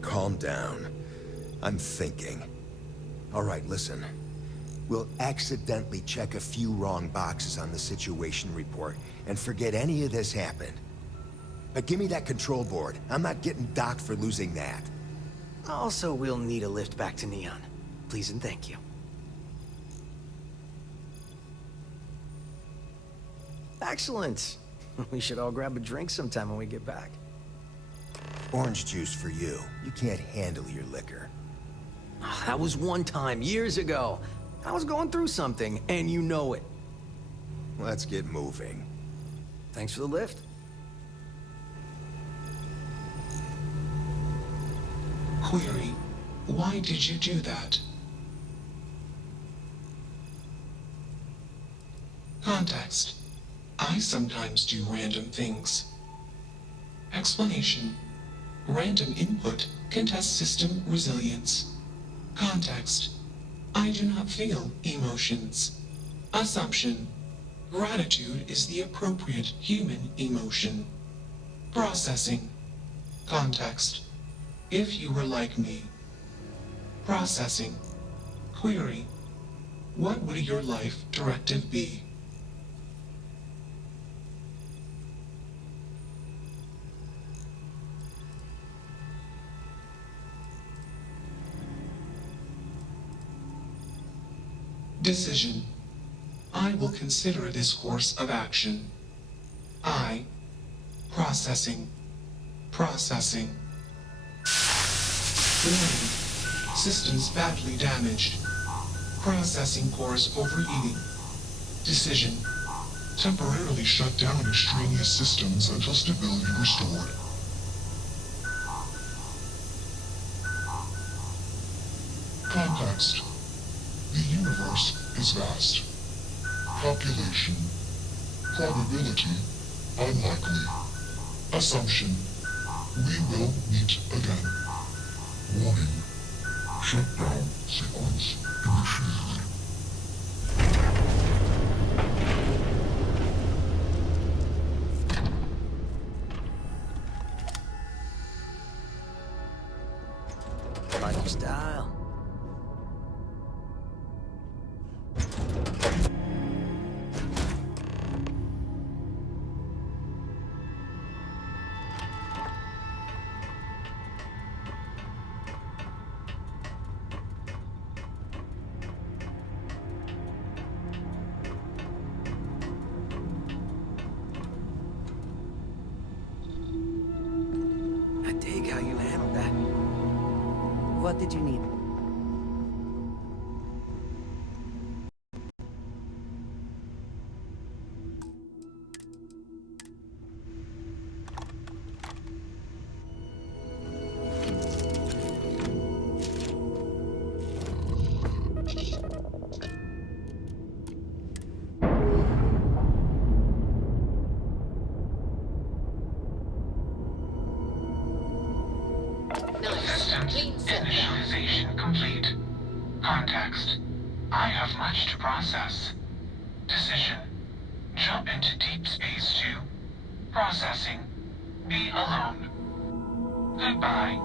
Calm down. I'm thinking. All right, listen. We'll accidentally check a few wrong boxes on the situation report and forget any of this happened. But give me that control board. I'm not getting docked for losing that. Also, we'll need a lift back to Neon. Please and thank you. Excellent. We should all grab a drink sometime when we get back. Orange juice for you. You can't handle your liquor. That was one time, years ago. I was going through something, and you know it. Let's get moving. Thanks for the lift. Query, why did you do that? Context, I sometimes do random things. Explanation, random input can test system resilience. Context, I do not feel emotions. Assumption, gratitude is the appropriate human emotion. Processing. Context, if you were like me. Processing. Query, what would your life directive be? Decision. I will consider this course of action. I. Processing. Processing. Warning. Systems badly damaged. Processing cores overheating. Decision. Temporarily shut down extraneous systems until stability restored. Context. The universe is vast. Calculation. Probability. Unlikely. Assumption. We will meet again. Warning. Shutdown sequence initiated. Like your style. I dig how you handled that. What did you need? Initialization complete. Context. I have much to process. Decision. Jump into deep space to processing. Be alone. Goodbye.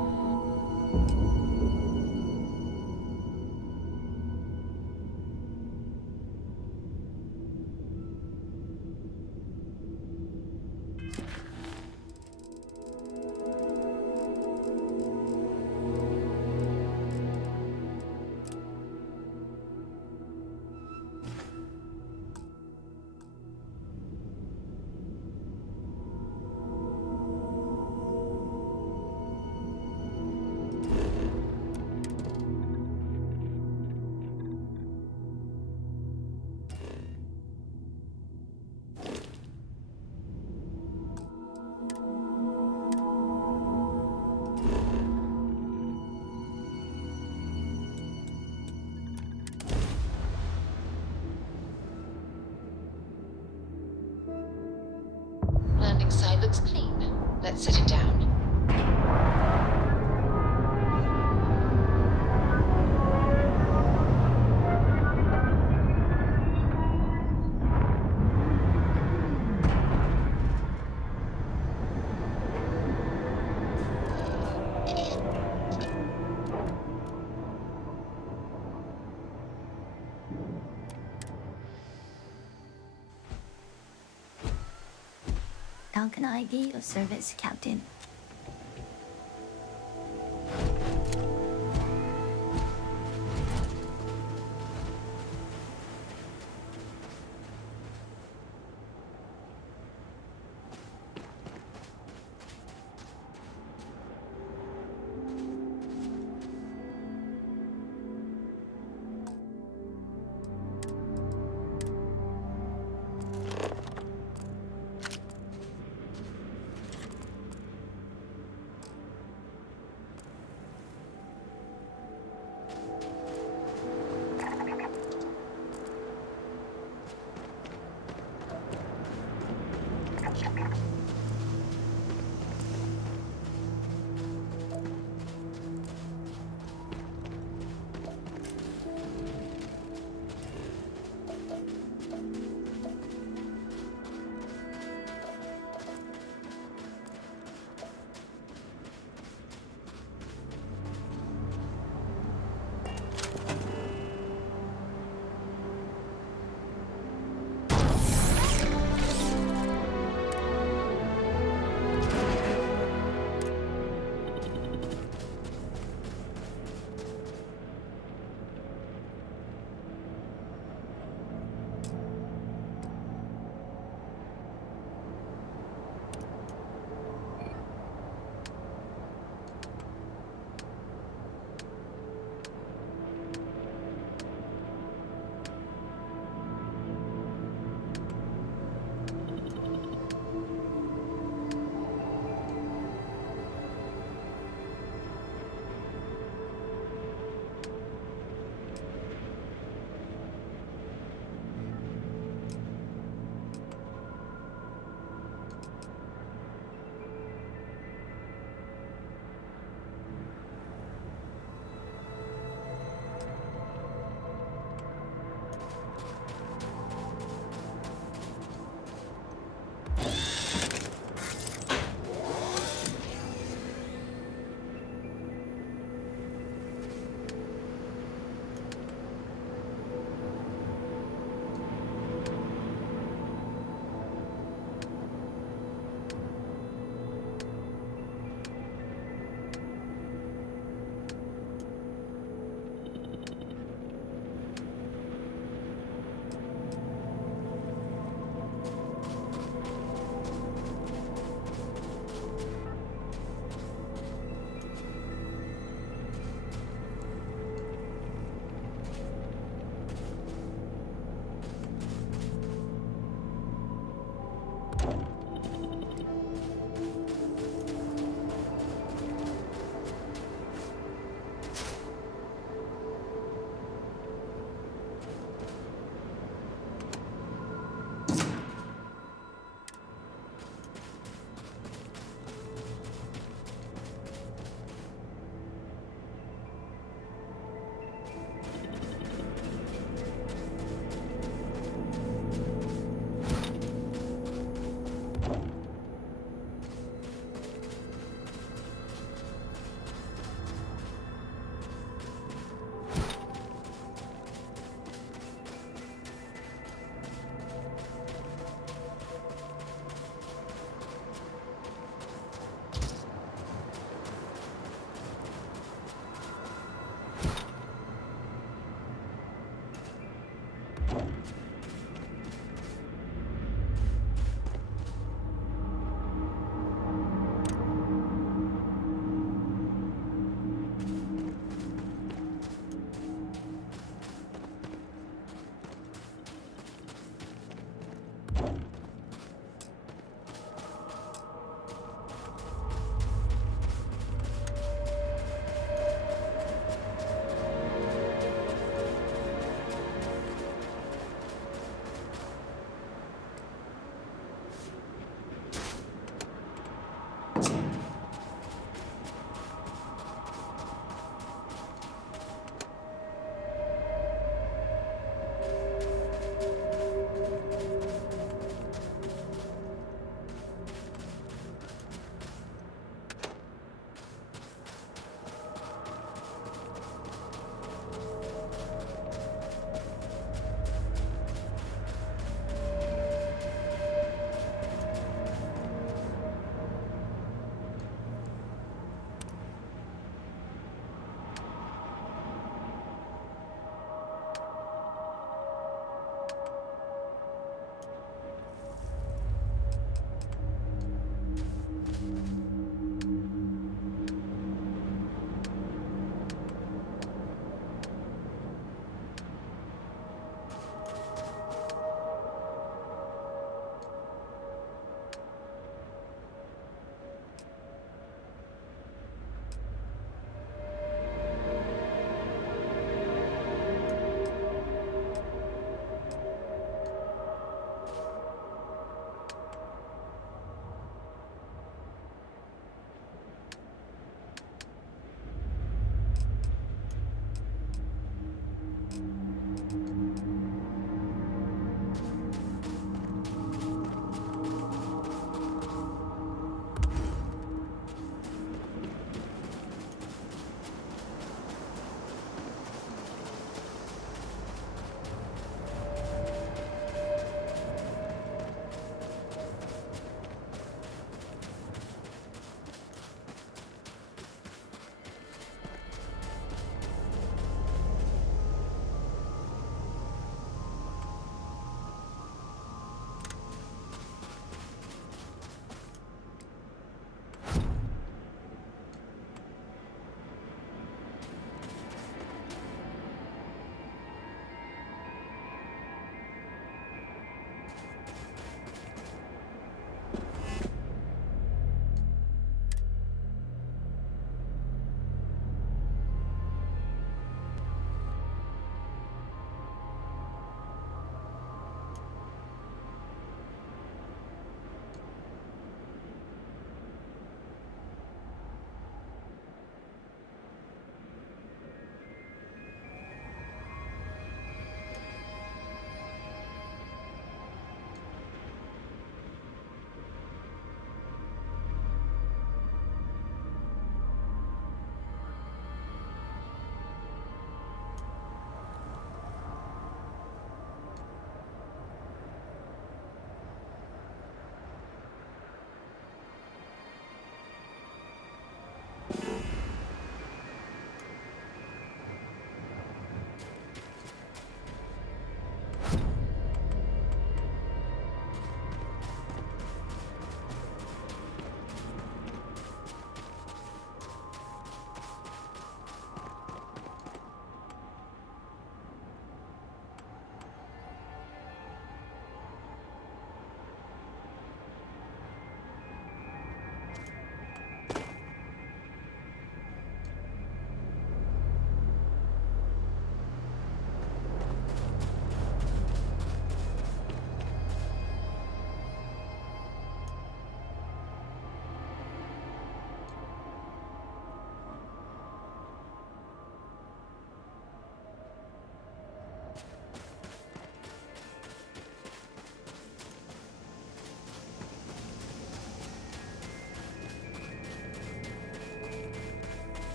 Landing side looks clean. Let's set it down. How can I be of service, Captain?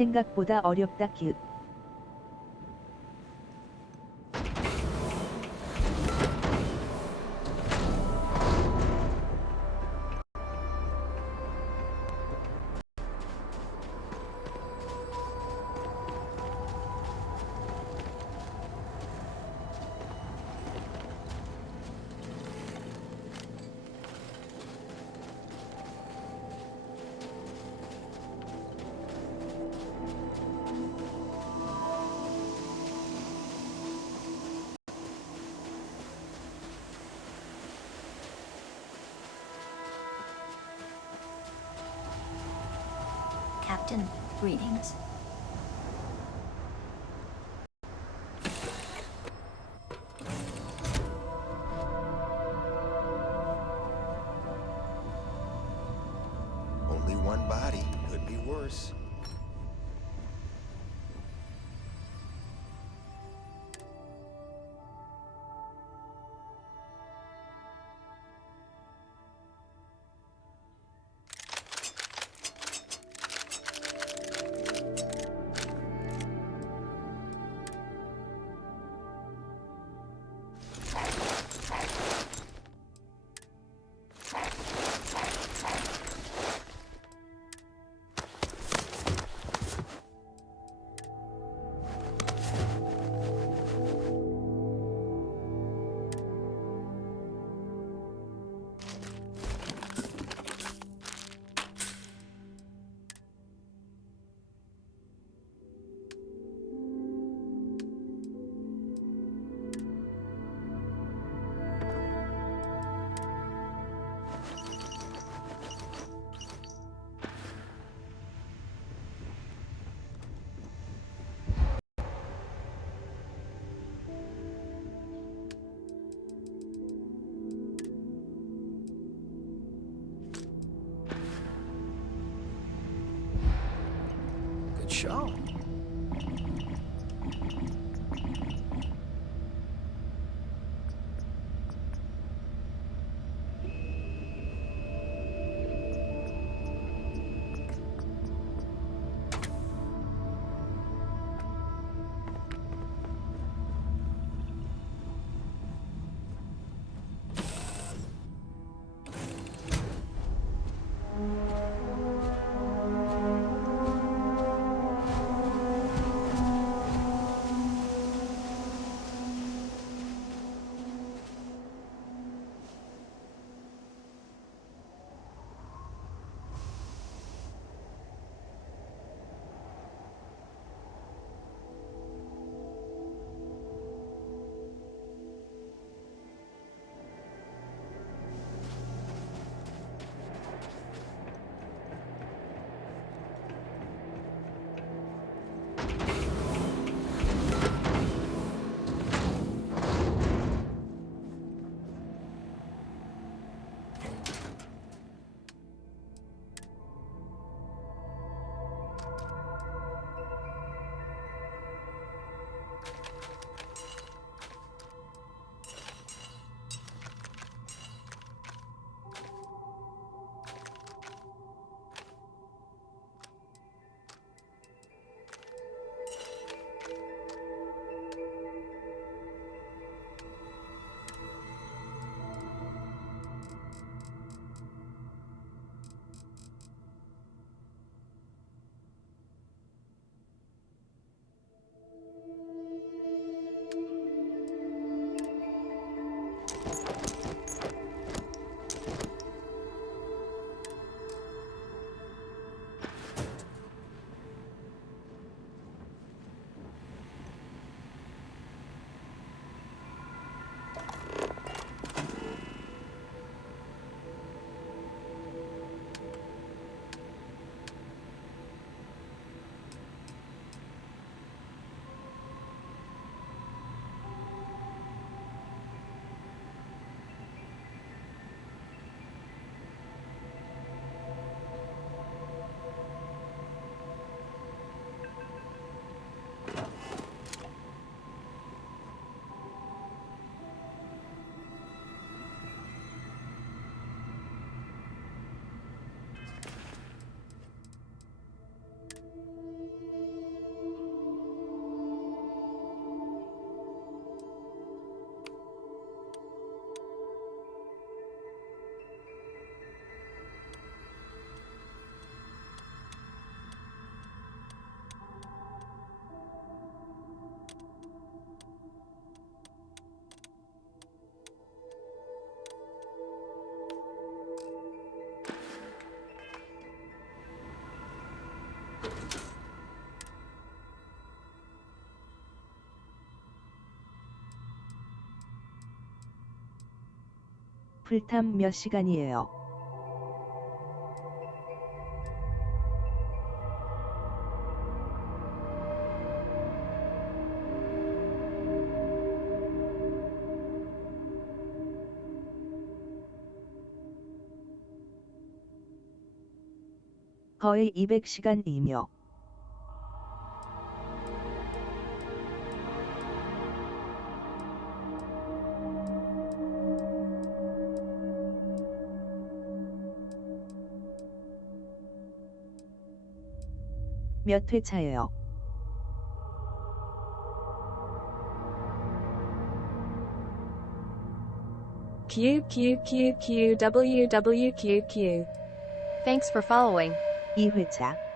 생각보다 어렵다 큐. Captain, greetings. Only one body. Could be worse. Good show. 풀탐 몇 시간이에요? 거의 200시간이며. 몇 회차예요? QQQQWWQQ. Thanks for following. 2회차.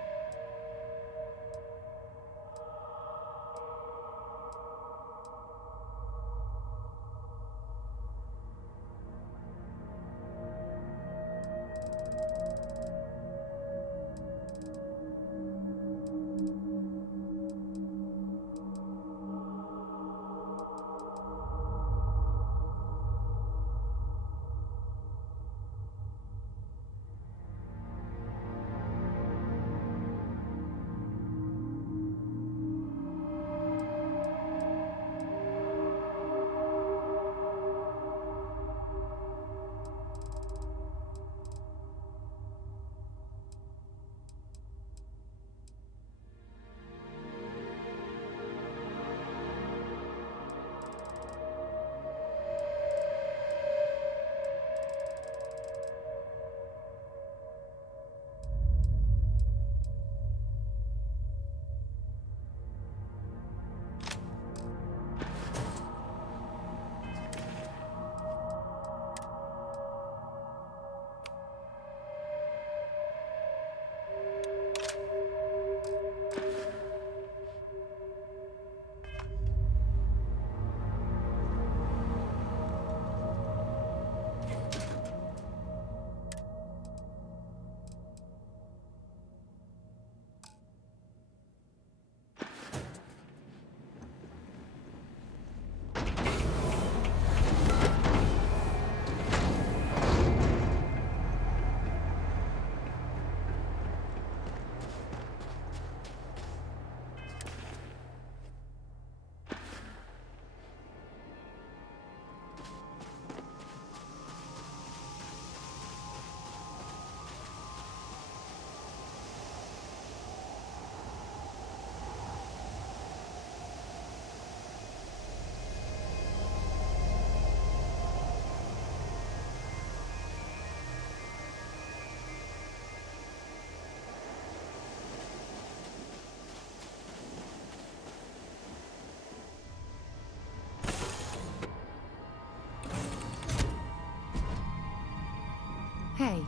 Hey.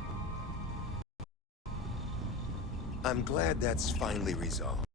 I'm glad that's finally resolved.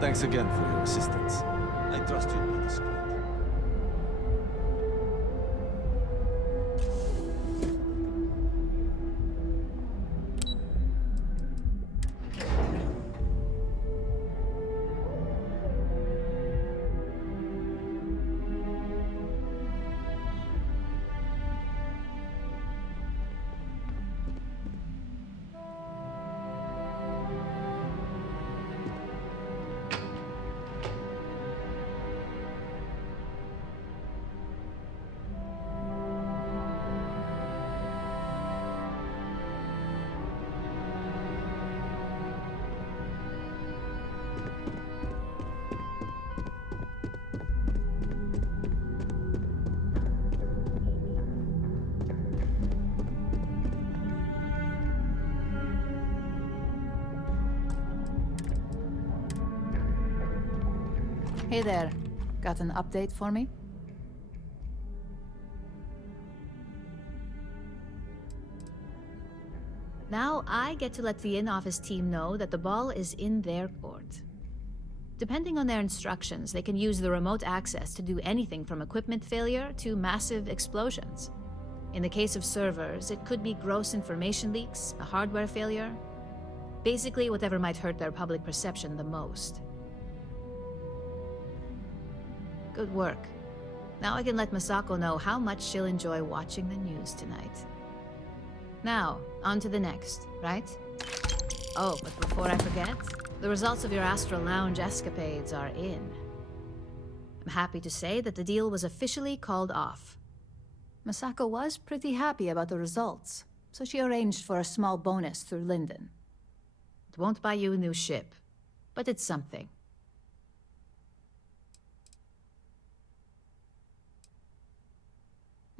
Thanks again for your assistance. I trust you'll be discreet. Hey there. Got an update for me? Now I get to let the in-office team know that the ball is in their court. Depending on their instructions, they can use the remote access to do anything from equipment failure to massive explosions. In the case of servers, it could be gross information leaks, a hardware failure, basically whatever might hurt their public perception the most. Good work. Now I can let Masako know how much she'll enjoy watching the news tonight. Now, on to the next, right? Oh, but before I forget, the results of your Astral Lounge escapades are in. I'm happy to say that the deal was officially called off. Masako was pretty happy about the results, so she arranged for a small bonus through Linden. It won't buy you a new ship, but it's something.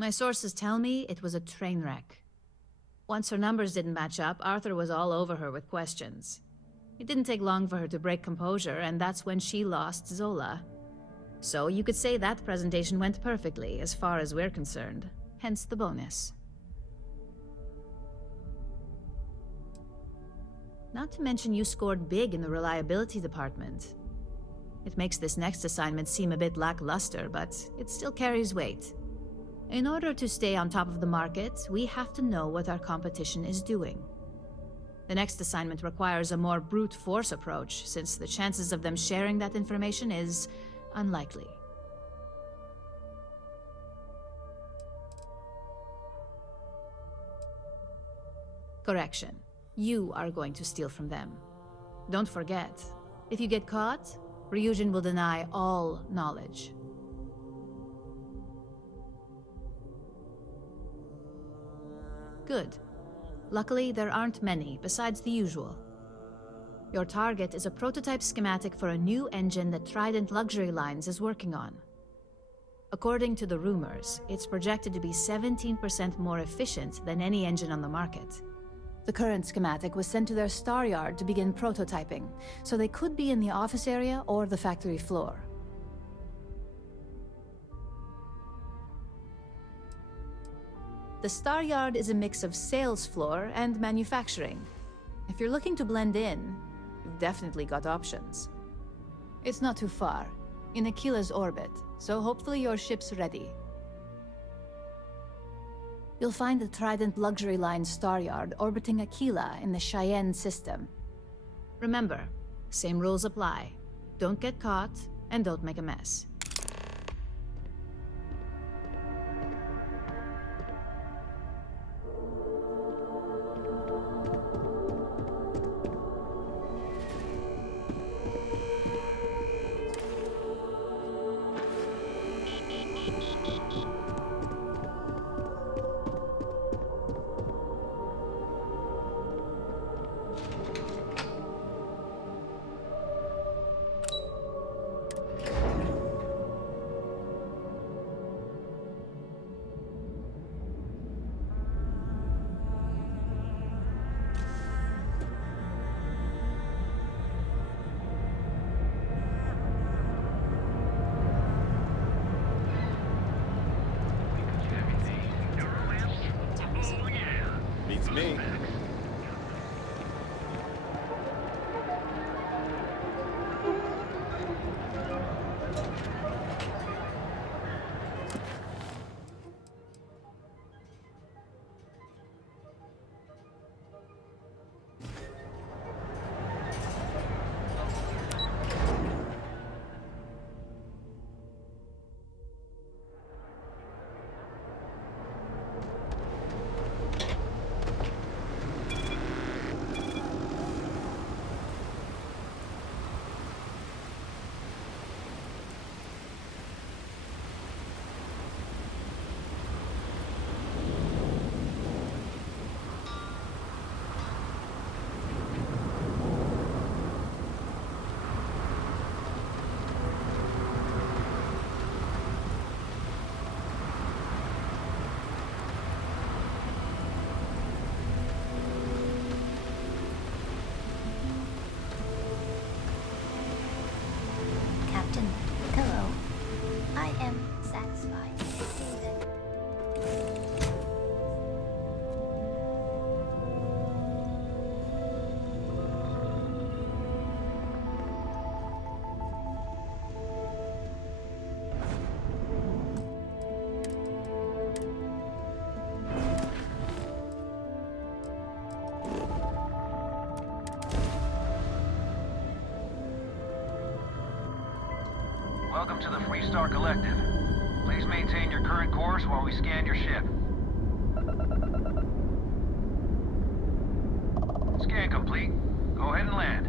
My sources tell me it was a train wreck. Once her numbers didn't match up, Arthur was all over her with questions. It didn't take long for her to break composure, and that's when she lost Zola. So you could say that presentation went perfectly, as far as we're concerned. Hence the bonus. Not to mention you scored big in the reliability department. It makes this next assignment seem a bit lackluster, but it still carries weight. In order to stay on top of the market, we have to know what our competition is doing. The next assignment requires a more brute force approach, since the chances of them sharing that information is unlikely. Correction. You are going to steal from them. Don't forget, if you get caught, Ryujin will deny all knowledge. Good. Luckily, there aren't many, besides the usual. Your target is a prototype schematic for a new engine that Trident Luxury Lines is working on. According to the rumors, it's projected to be 17% more efficient than any engine on the market. The current schematic was sent to their star yard to begin prototyping, so they could be in the office area or the factory floor. The Star Yard is a mix of sales floor and manufacturing. If you're looking to blend in, you've definitely got options. It's not too far, in Aquila's orbit, so hopefully your ship's ready. You'll find the Trident Luxury Line Star Yard orbiting Aquila in the Cheyenne system. Remember, same rules apply. Don't get caught, and don't make a mess. Welcome to the Freestar Collective. Please maintain your current course while we scan your ship. Scan complete. Go ahead and land.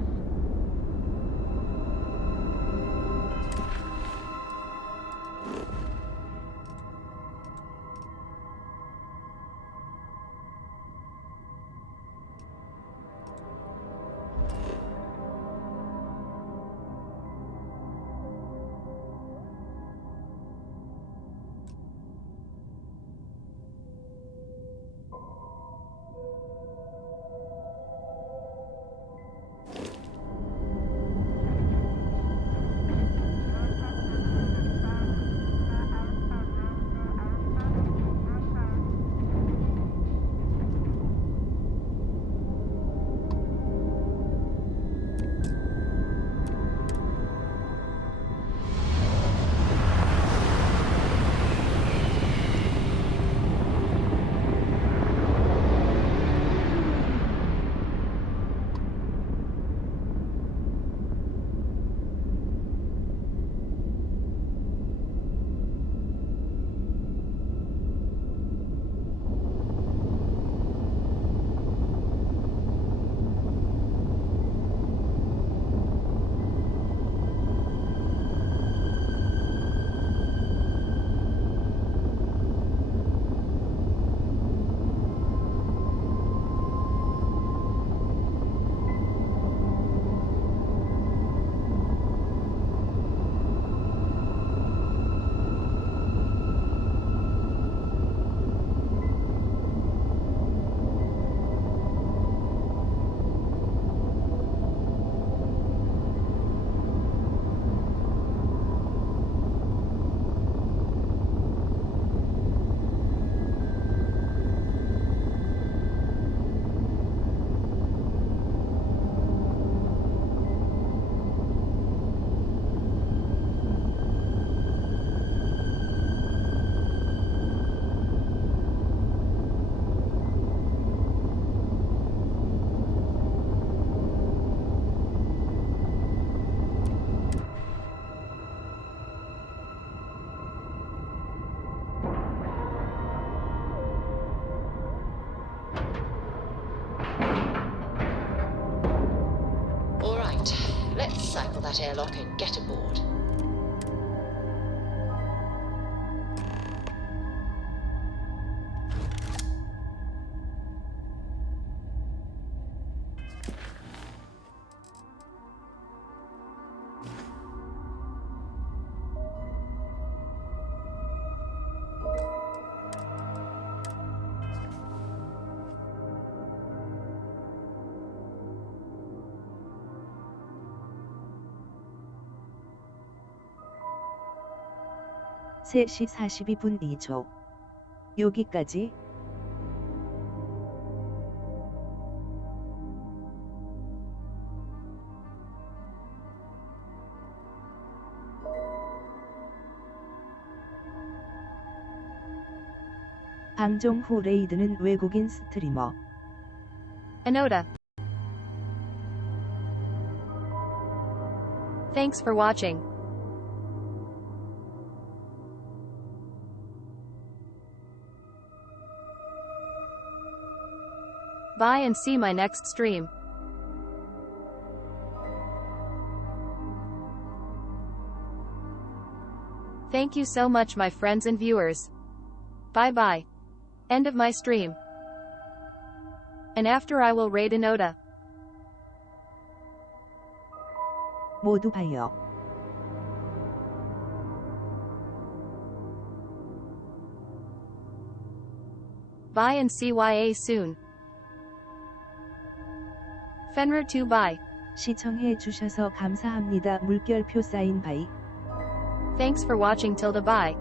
Let's cycle that airlock and get aboard. 세 시 42분 2초. 여기까지. 방종 후 레이드는 외국인 스트리머. Enoda. Thanks for watching. Bye and see my next stream. Thank you so much, my friends and viewers. Bye bye. End of my stream. And after I will raid Enoda. 모두 봐요. Bye and CYA soon. Fenrir 2 bye. 시청해 주셔서 감사합니다. 물결표 사인 바이. Thanks for watching. Tilda bye.